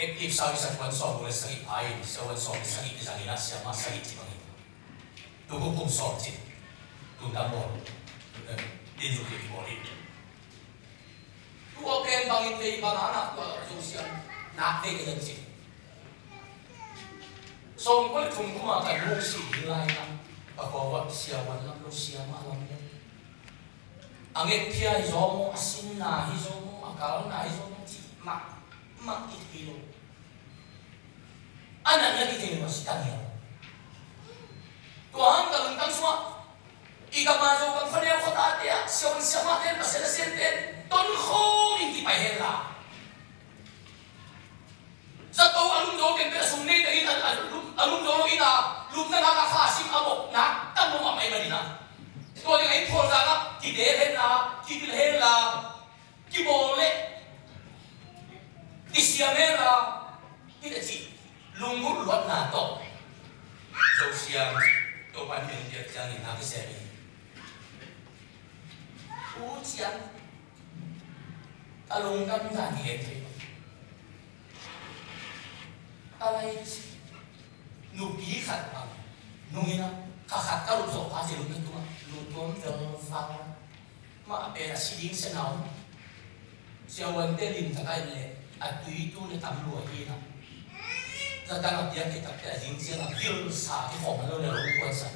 active sabi sa kwan so mo sagi ai so wan so sagi di sagi na siya masagi ti bangin to kung so ti to damo di zo di bone tua pen bangin tei banana tua sosial nak tei ke jensi som ko thum kuma ka lu si lai na pa ko wa sia wan lam lu sia ma lam ne ange pia zo mo asin na hi zo mo akal na hi zo mo chi ma ki kilo ana na ki te mo si tanya tua ang ka lung tang swa ika ma zo kan phane ko ta te sion sama ten pa sela sen ten ton khô in cái bài hèn là rất lâu alum đó cái bây giờ này cái alum đó cái là lum na na khá sim abo na tâm mo mà mày mà đi na tôi thì anh phô ra đó chỉ để hèn là chỉ để hèn là chỉ bồ lệ chỉ xiêm hèn là cái là gì lum ngút luận là to dầu xiêm tôi ban miệng việc cho người ta cái xe đi u xiêm alung kam na ni ete alai nu pi khat pa nu ina ka khat ka lu so pa se lu tu lu tom de fa ma pe la si ding se nau sia wan te lin ta kai le a tui tu ne tam lu hi na ta ta na dia ke ta ke ding se na bil sa ki ho ma lo le lu kwa sa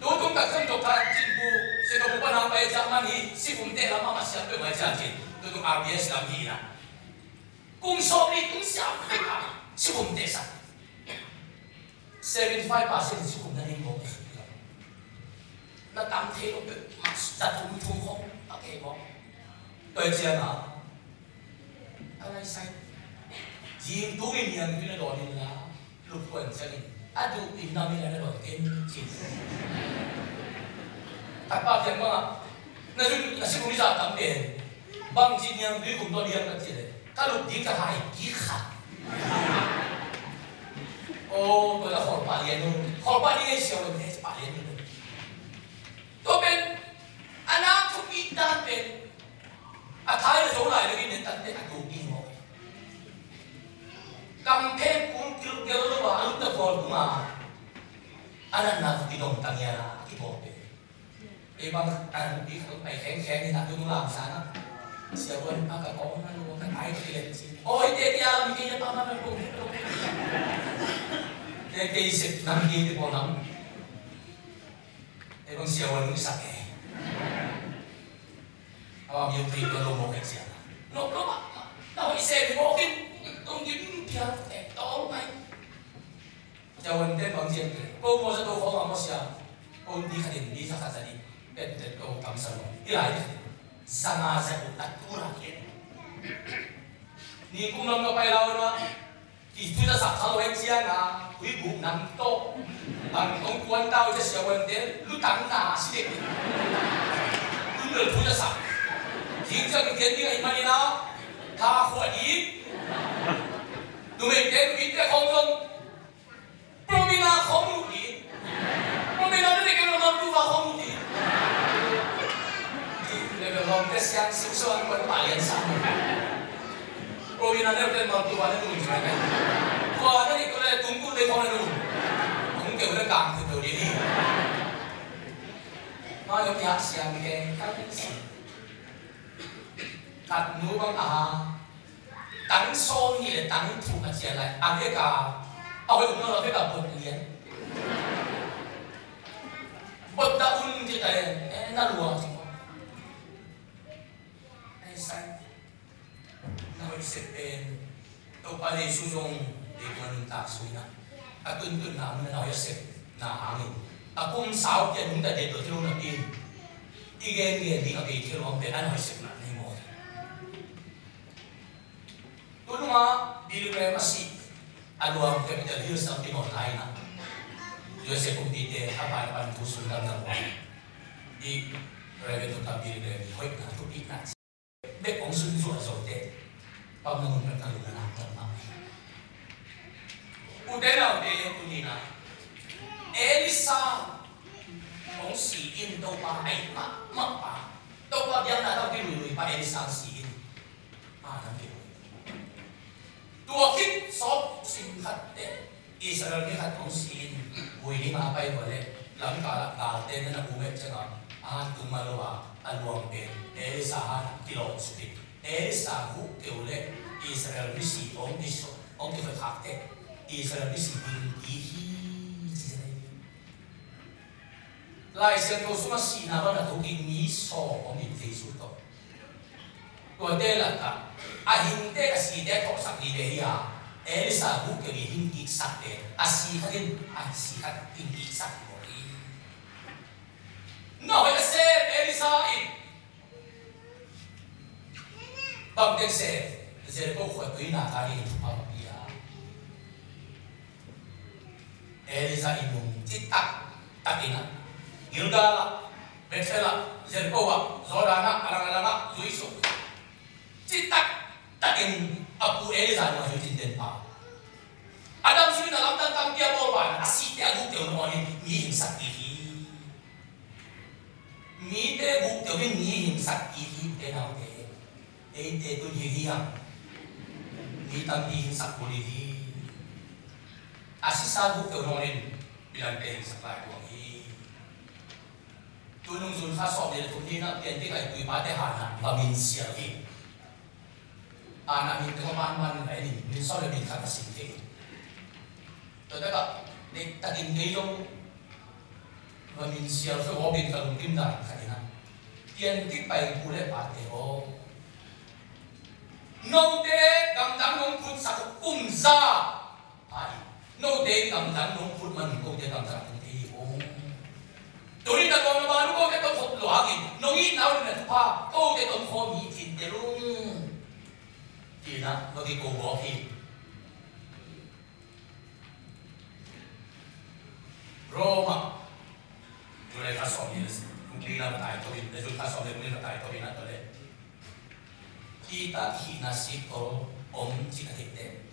tôi cũng đặt trong trục thang chính phủ sẽ có một bản hàng bài giảng mang hi si phụng tệ lắm mà sẽ được bài giảng trên tôi cũng RBS làm hi nè cùng số đi cũng sẽ phải làm si phụng tệ sao 75% si phụng là nên có nó cảm thấy nó được mặc ra thùng không ok không tôi chưa nào anh sai riêng tôi mình nhận cái đó là lục quần cho mình aduh pindah ni ada bagian cinta. Apa yang mana? Nasi kuning tak ambil. Bang jin yang beli kumpulan dia kecil. Kalau dia kahai kihat. Oh, pada korban dia siapa ni palian tu. Tu ben anak tu kita ben. Atai le jauh lagi ni tak ada tu ni mo. Kampung pun kira baru tak forma. Anak nak tidong tanya ibu. Bang an diไปแข็งๆนี่นะดูหลังซะนะเสียวันอากาศของนั่นลูกนั่นไอ้ที่เล่นสิโอ้ยเด็กยามีกี่ตามันลูกเด็กยี่สิบนั่งกี่ที่พอน้ำบางเสียวันมึงสักแก่เอา bao nhiêu thì cái lô một cái gì nó nó bị xe bị bỏ kinh công dính kia đẹp to mày cho mình tên bằng gì cô mua cho tôi có mà mua xe cô đi khai điện đi ra khai đi bên tên tôi cầm sẵn đi lại sana sẽ cũng đặt thu ra kia ni cũng nông nó bay lâu nữa chỉ tôi đã sắp xong rồi chia là quý bụng nằm to bằng công quan tao cho xe vấn đề lúc tăng là xí đẹp lúc nữa tôi đã sắp chính cho cái kiến như vậy mà đi nào tha khỏi đi tụi mình đến ít cái không không Promina không đủ đi Promina nó đi cái nó tu vào không đủ đi để về lòng cái sáng sinh sôi vẫn phải hiện sáng Promina nó cái nó tu vào nó đủ rồi này qua nó đi cái này tung cung đây không là đủ cũng kiểu nó cảm từ từ đi nó giống như hạt sáng cái các cắt nụ bằng tấn son như là tấn thủ là chuyện lại ăn cái cảเอาไปอุ่นเราไปแบบบดเรียนบดตะอุ่นที่แต่น่ารัวจริงไอ้สันน่าไปเสพเป็นตัวไปในสุจงเด็กมันตาสวยนะอาตุนตุนน้ำมันเอาไปเสพน้ำหางนี่อากุ้งสาวเย็นแต่เด็กตัวที่เรากินอีเกนเรียนที่เราไปที่เราเป็นอันเอาไปเสพน้ำในหม้อตัวนู้นมาดีเลยมาสิAluang Capital Hills ang pinonline na. Jose Kumpite, apa pusundan ng wala. Di revenue tabi rin, hoy na tupik na. Dek kong sunso asote, pag nangunod na lugar na ang mga. Udera ude yung kunina. Elisa, kung siin daw pa ay mapa. Daw pa diyan na daw tinuloy pa Elisa ang siin. Tuwakit sop simkhatte Israel ni khat ong sin buini ma pai bole lam kala kalte na nabumet changa tumalawa alwang pe Elisa han kilo suti Elisa hu keule Israel ni si ong diso ong ke khatte Israel ni si bin ihi lai sen ko suma si na ba na to ki ni so ong in jesu to ko de la ta ahinte aside ko sakli beya Elisa bu ke hingi sakte asihatin asihat hingi sakori no ya se Elisa in bang de se ko ko tuina kali pa ya Elisa inung titak takina Gilgala Bethela Zerkowa Zorana Alangalanga Zuiso Citak takin apu Elisa no hitin den pa Adam sui na lamtan tam dia borban asite agu teu no ni him sakti mi te bu teu ni him sakti te na te tu hi hiam mi tam ni him sakuli hi asisa bu teu no ni bilang te sakai ko hi tunung sun kha so de tu ni na tian ti kai tui pa te ha na bamin sia hi anak itu man ini misal lebih kata singkir. Tetapi nek tak indeyong meminsial so obin kalau timda kadina. Tian tipai pule pate o. No de gamdang nong put sa umza. Ai. No de gamdang nong put man ko de gamdang ti o. Dori na ko na baru ko de to thop lo agin. No i naw na pa. Ko de to ko mi tin de lung. Tina bagi ko bohi Roma Jule ka somis kung na tayo to in jule ka somis kung na tayo to in ato le kita hinasito chikatite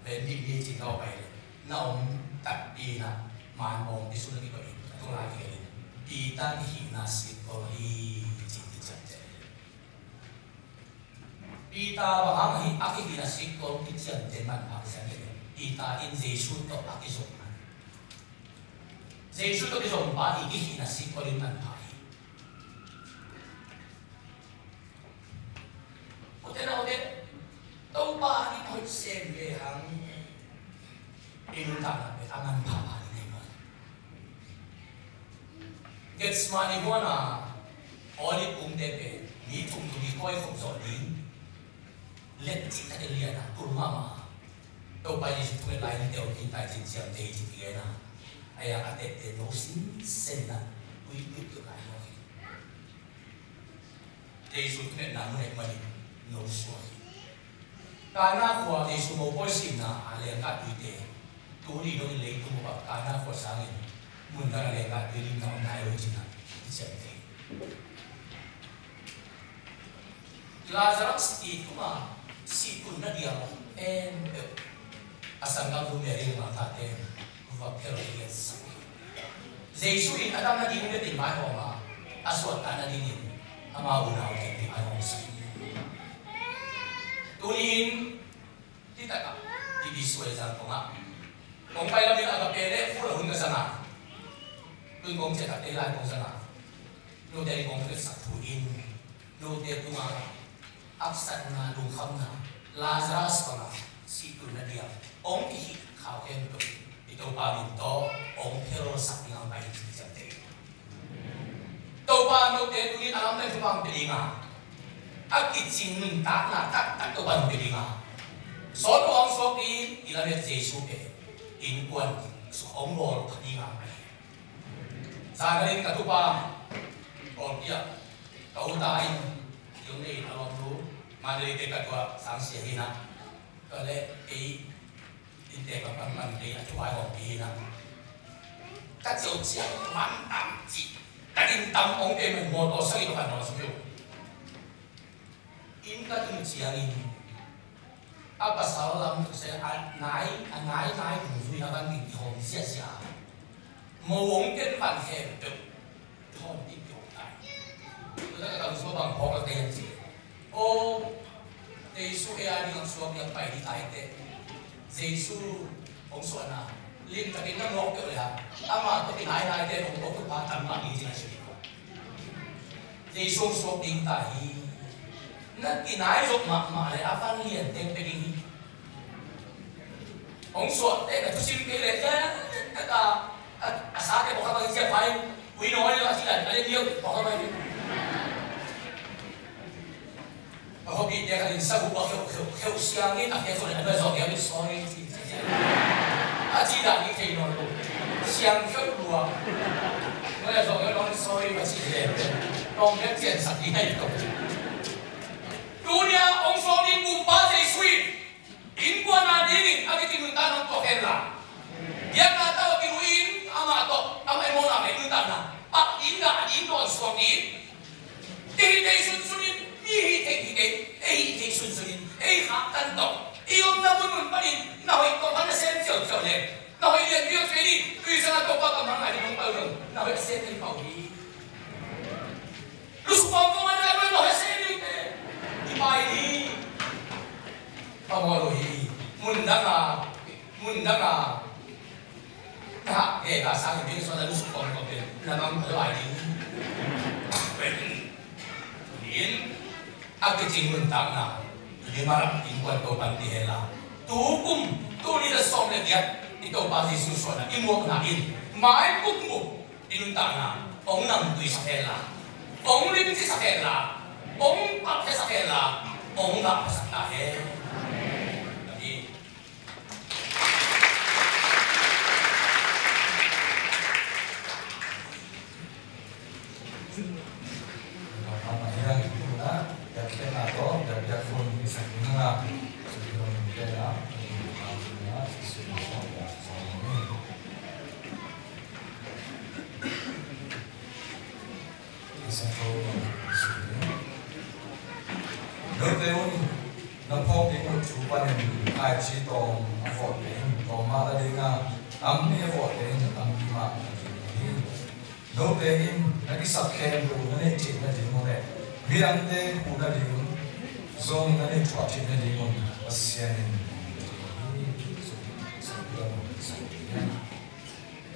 bendi ni chikaw pa na tapina man disunod ito itong lagi kita hinasito Ita bahang aki binasik ko kitchen teman akisan ini. Ita in Jesu to akizokman. Jesu to kizokman iki hinasik ko rin man pai. Ote na ote. Tau pa ni ko sembe hang inutang na angan pa ni mo. Gets money mo na oli kung tepe coi không rõ lý lên chỉ ta cái liền à tu mà đâu bây giờ chúng tôi lại điều kiện tài chính xem thế chỉ kia na ai à để nó xin sen na quy được lại nó thế chúng tôi làm này mà nó xóa cái na của thế chúng tôi bôi xin na liền cả tùy thế tu đi đâu lấy tu mà cái na của sáng này muốn cái liền cả tùy linh nó này rồi chứ na xem thế Lazarus itu mah si punna dia asal kamu meri mengatakan wakil yes. Jesus ini ada nadi mungkin di mana orang asal ada nadi ni ama una di mana orang sih. Tuin tidak tak di visual jangan pengak. Pengkai lagi agak pendek, full hunga sana. Tuin kong cetak telai kong sana. Lo dari kong kesatuin, lo dari tuang. Absat na lungkam na Lazarus pa nga situ na diya ong ihi kawen to ito pa minto ong pero sa tingang bayi sa te to pa no te tuin alam na tumang pilinga at kitsin tak na tak to pa pilinga so to ang sokin ilamet Jesus pe inkuan so ong bol pilinga bayi sa galing katupang ong diya kautain yung na italong mo Madali dekat dua sanksi hina, kalau inte kapan mandi acuai orang hina. Kacau siang mantap si, tadi tam orang dia motor sekali kapan orang semua. Ini kan siang ini, apa salah untuk saya naik mungkin akan tinggi hong sia. Mungkin pan hebat, hong tinggi hong naik. Kita kata semua bang hong kaya sih. Oh, Yesus yang suami yang baik di taite. Yesus, orang suana, lim tapi nak ngok tu lah. Ama tu pinai te orang tu patah mati jenis itu. Yesus suami tahi, nak pinai jok mak le apa ni yang tempeli. Orang suat nak tu simple je, kata asal ke bukan bagi siapa yang wino ni lah sila, ada dia bukan bagi. Hobi dia kan sabu kau siangin akhirnya sudah ada zong yang sorry aji dah ni kau nol siang kau dua mana zong yang nol sorry masih dia nol dia cian sakit itu dunia orang sorry bupa sesuai inkuan adini agak timuntan untuk hela dia kata kiruin ama emon ama itu tanah pak indah indoor sorry tidak sunsunin Hei sunsunin, hak tan dok. Iom namun panin, nahui kau mana sen jauh le. Nahui lihat dia sekali, bisa nak kau pakai mana ada mumpau dong. Nahui sen ni kau ni. Lu supaya kau mana ada nahui sen ni te. Ibai ni, pamoroi, mundanga. Nah, kasar ini soal lu supaya kau te. Namang ibai ni. Ini. Agak cinggung tak na, di mana ingkuan kau panti hela. Tukum, tu ni dah som lagi itu pasti susuan. Imu nain, main bukmu, inuntak na. Ong nang tui sakela, ong lim si sakela, ong pakai sakela, ong nak sakela. Jadi, Birante una diun, zong na ni chua chin na diun, asian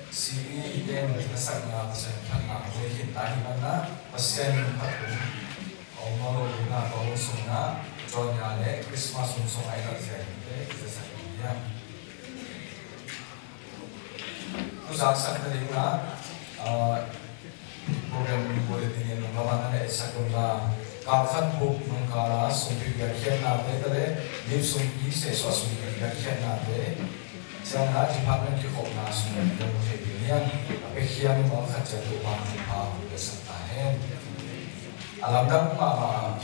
si dem nasak na pasan na we hin tahi mana asian patu. Omalo na ko sona, jonya le Christmas song ai la se le sa ya. Tu sak na diun na program ni boleh tinggal nama mana esok cả khăn buộc nông cả là sung bị gạt khen nào thế đấy nếu sung ý sẽ xóa sung bị gạt khen nào thế chẳng hạn thì phát lên cái khẩu nào sung bị gạt khen nhiều bây giờ nó khát chơi tụ bằng thì phá được sẵn tài hết làm đâm mà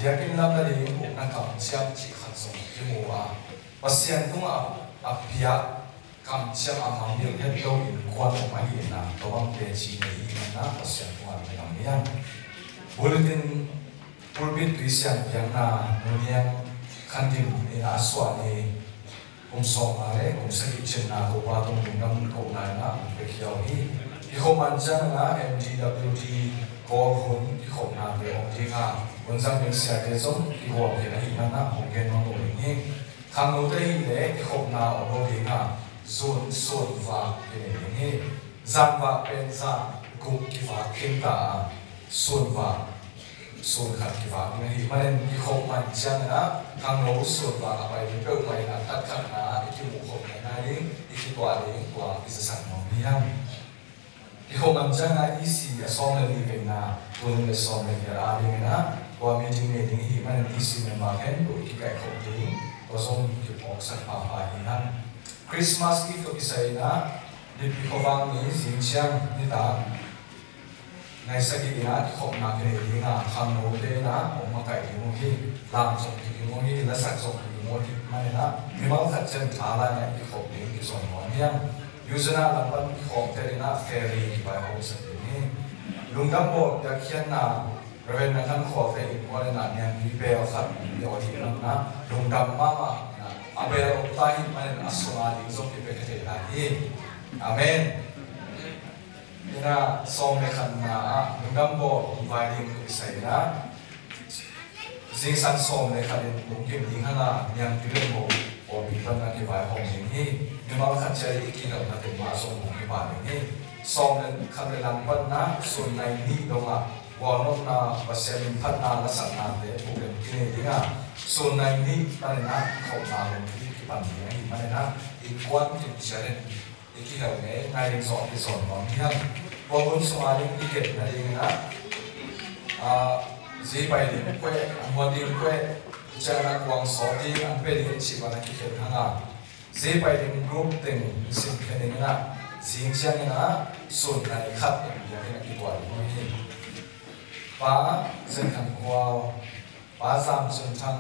việc kinh làm là đi cũng năng cảm xem chỉ khát sung cái mùa và xem cũng việc cảm xem mang nhiều hết đâu quan trọng mà hiện là có bằng đề chỉ này mà nó xem cũng là làm nhang bulletin pulpit tuition yang na yang khandin ni aswa ni song ale sakit chenna ko pa tong dum ko na na pe khiao hi ko man chang na MGWT ko hun ko na pe ong ji nga un sang ben sia te som ki ho ke na hi na na ong gen no ni khang no te hi le ko na ong ro nga zon son va ke ni zan va pen za ku ki va ken ta son vaส่วนขัดกีฬาในมันมีขบมันจังนะทางโน้ส่วนว่าไปเปิดไปนะตัดขัดนะอีกที่หมู่ขบในนี้อีกที่ตัวเองตัวอิสระมองนี่ยังอีกขบมันจังนะอีสี่ซ้อมเลยเป็นนะตัวนึงซ้อมเลยอะไรนะว่ามีจริงมีจริงอีมันอีสี่มันมาแค่ตัวที่แก่ขบจริงตัวซ้อมอยู่ออกสักป่าไปนั้นคริสต์มาสอีฟตัวพิเศษนะในปีขบังนี้สิ่งเชียงนี่ต่างในสกิลนะที่ขบนักเรียนนะคำโน้ตเดนะผมมาไก่ที่มุฮีลามส่งที่มุฮีและสักส่งที่มุฮีไม่นะมีบางสักเช่นทาราเนี่ยที่ขบเองที่ส่งหัวเนี่ยยูซนะลำพันที่ขบเตนะเฟรีที่ไปเอาสักนี้ลุงดำบอกจะเขียนนะเราเป็นนักขันขอเฟรีวันนั้นเนี่ยมีเบลสักเดียวที่นั่นนะลุงดำมานะอาเบลตายมันอัศวาลิส่งที่ไปเทศได้อาเมนนี่นะส่งในขันนะลุงดำบอกวายดิ้งใส่นะสิ่งสันส่งในขันลุงเก็บดิ้งขนาดยังที่เรื่องบอกโอ้ปีตั้งแต่ที่วายของอย่างนี้มีบางขันใจอีกที่เราถึงมาส่งของที่บ้านอย่างนี้ส่งในขันในลำพันนะส่วนในนี้ตรงอ่ะวอนนนะภาษาลิมพันนาและสันนาเดพวกเรื่องที่นี่ดิ้งอ่ะส่วนในนี้ตั้งแต่นะเขามาลงที่บ้านอย่างนี้มานะอีกวันที่เชื่อที่เราเนี่ยนายเรียนสอนที่สอนน้องที่นั่นพอคนสมัยนี้เกิดอะไรอย่างนั้นจีไปดิ้งเพื่อหัวดิ้งเพื่อจะนักวางสอนที่อันเป็นเรื่องชีวนักเกิดทั้งนั้นจีไปดิ้งกลุ่มเต็งสิ่งแค่นี้นะสิ่งเช่นนี้นะส่วนในขัดอย่างนี้กี่ตัวนี่ป้าเส้นทางขวาป้าสามเส้นทาง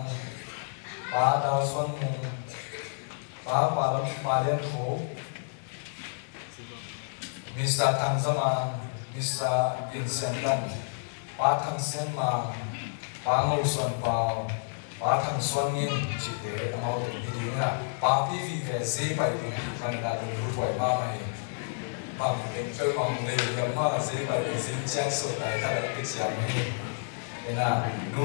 ป้าดาวส่วนมุงป้าปาลำปาเลี้ยงโขมิสเตอร์ทังสมานมิสเตอร์กินเซนตันป้าทังเซนมาป้างูส่วนเปล่าป้าทังส่วนเงินจิตเตะเอาถึงที่ดีนะป้าพี่ฟีแค่เสียไปถึงมันได้ดูถอยมาไหมบางเป็นเจ้าของเลยยังมาเสียไปสิ่งแจ้งสุดไหนถ้าเราติดเสียไม่นะนู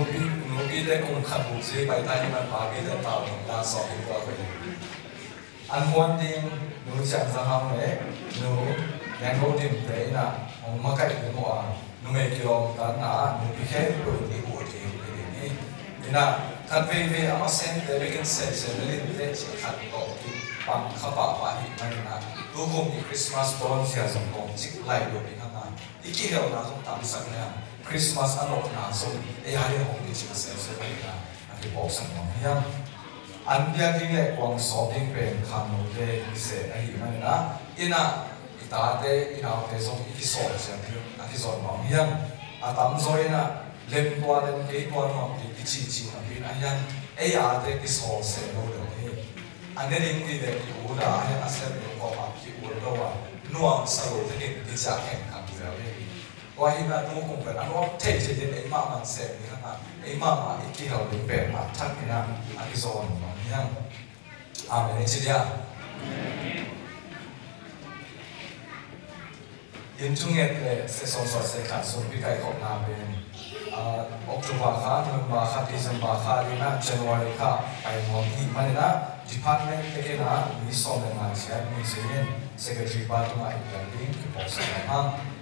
บีได้คงขับบุกเสียไปใต้มันป้าพี่ได้เปล่าลาสอบอีกตัวไปอันวันดิ้งนูจังจะทำเลยนูยังรู้ดิ้งไปนะผมมาใกล้ถึงว่านูไม่กิโลกันนะนูพี่แค่ดูดีหัวดีนี่นะคันเวอามาเซ็นเดบิกันเซ็นเลยเด็กขัดต่อที่ปังขับป่าไปมันนะดูคงมีคริสต์มาสบอลเสียสมองจิกไล่ดูไปข้างหน้าอีกที่เราหน้าต้องตามสักเนี่ยคริสต์มาสอันนั้นหน้าส่งไอ้ฮาร์ดของที่จิกเซ็นไปนะอันที่บอกสักหน่อยยังอันเดียที่เล็กกว่าสอบดิ้งเป็นคำโน้ตเลยเสียไอ้มันนะอินะอิตาเตอินาเตส่งอีกสอบเสียที่อันที่สอบมองยังอาตามซอยนะเล่นตัวเล่นเกย์ตัวน้องที่จีอันเป็นอันยังไอ้อาเตที่สอบเสียโน้ตเลยอันนี้ลิงก์ที่เด็กที่อุดาให้อาเซียนเป็นความอักที่อุดาว่านัวสรุปที่ที่จะแข่งขันแล้วว่าที่นั่นนู้นคงเป็นอันว่าเทศจะไอ้มามันเสียนี่ขนาดไอ้มาอีกที่เราเป็นแบบมาทักนี่นะอันที่สองยังอาเมนจิตยายินจุงเงเลยเสสองสอดเสกขาดส่วนพิการของนาเป็นออกตุลาคาโนเวมบาคาดิเซมบาคาดีนะจันวารีคาไปมองที่มันนะดีพาร์ตเมนต์เล็กนะมีสองเรื่องมาเสียมีเสียงเซกเรตรีบาร์ตัวอีกอย่างดิ้งที่บอกสักหน่อย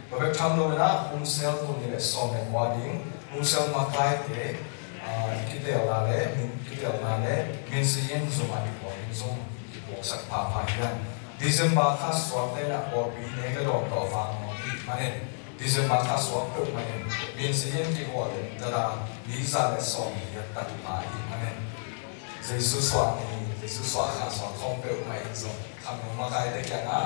เราไปทำโน่นนะอุ้มเซลตัวนี้เลยสองเรื่องว่าดิ้งอุ้มเซลมาใกล้เตะคิดเดียวนั่นเลยมินเสียงส่งมาดีกว่ามินส่งที่บอกสักพากันดิเซมบาคาสวอตเลยนะพอปีนี้ก็โดนต่อฟังที่มัน December ka swak to manen bin siyen ki ko dara visa le song ya ta pa hi manen Jesus swak ni Jesus swak ka swak khom pe mai so kam ma kai de kya nga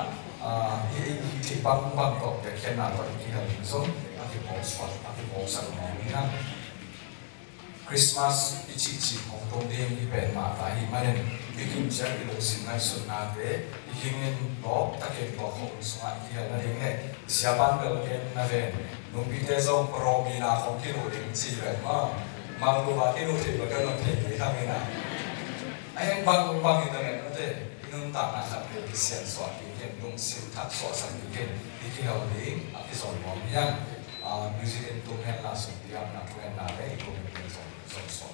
hi ti bang bang ko de kya na to ki ha so aki po swak aki po sa no ni na Christmas ichi chi hong tong de mi pen ma ta hi manen bikin cha ki lo sin nai sun na de hingin bo ta ke bo khong swak ki ha na ding he siapan bel ken na ven nung pite zo pro mi na khong ki lo ding chi ve ma mang lu ba ki lo thi ba ka no thi ki ta me na ai bang bang internet na te nung ta na sa ke sian so ki ken nung sim thak so sa ki ken ki ho ding a ki so mo yang music in tung hen la so ya na tu hen na le ko me so so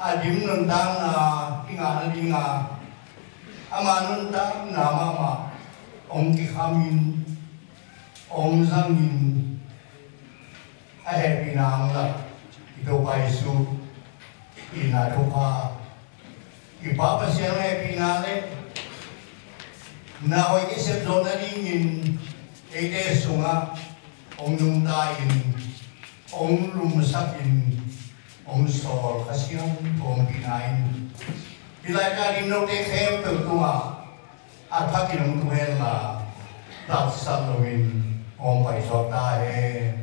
adim nun tang na tinga dinga ama nun tang na mama ông ki khamin ông zangin a happy nang la do pai su ina thopa ipa pa siang happy na le na hoi ke sep do na dingin ede sunga ông nung ta in ông lum sakin ông sol kasiang ông pinain bilai ka din no te khem tu tua at phakin ông tu hel la tak salwin ông pai so ta he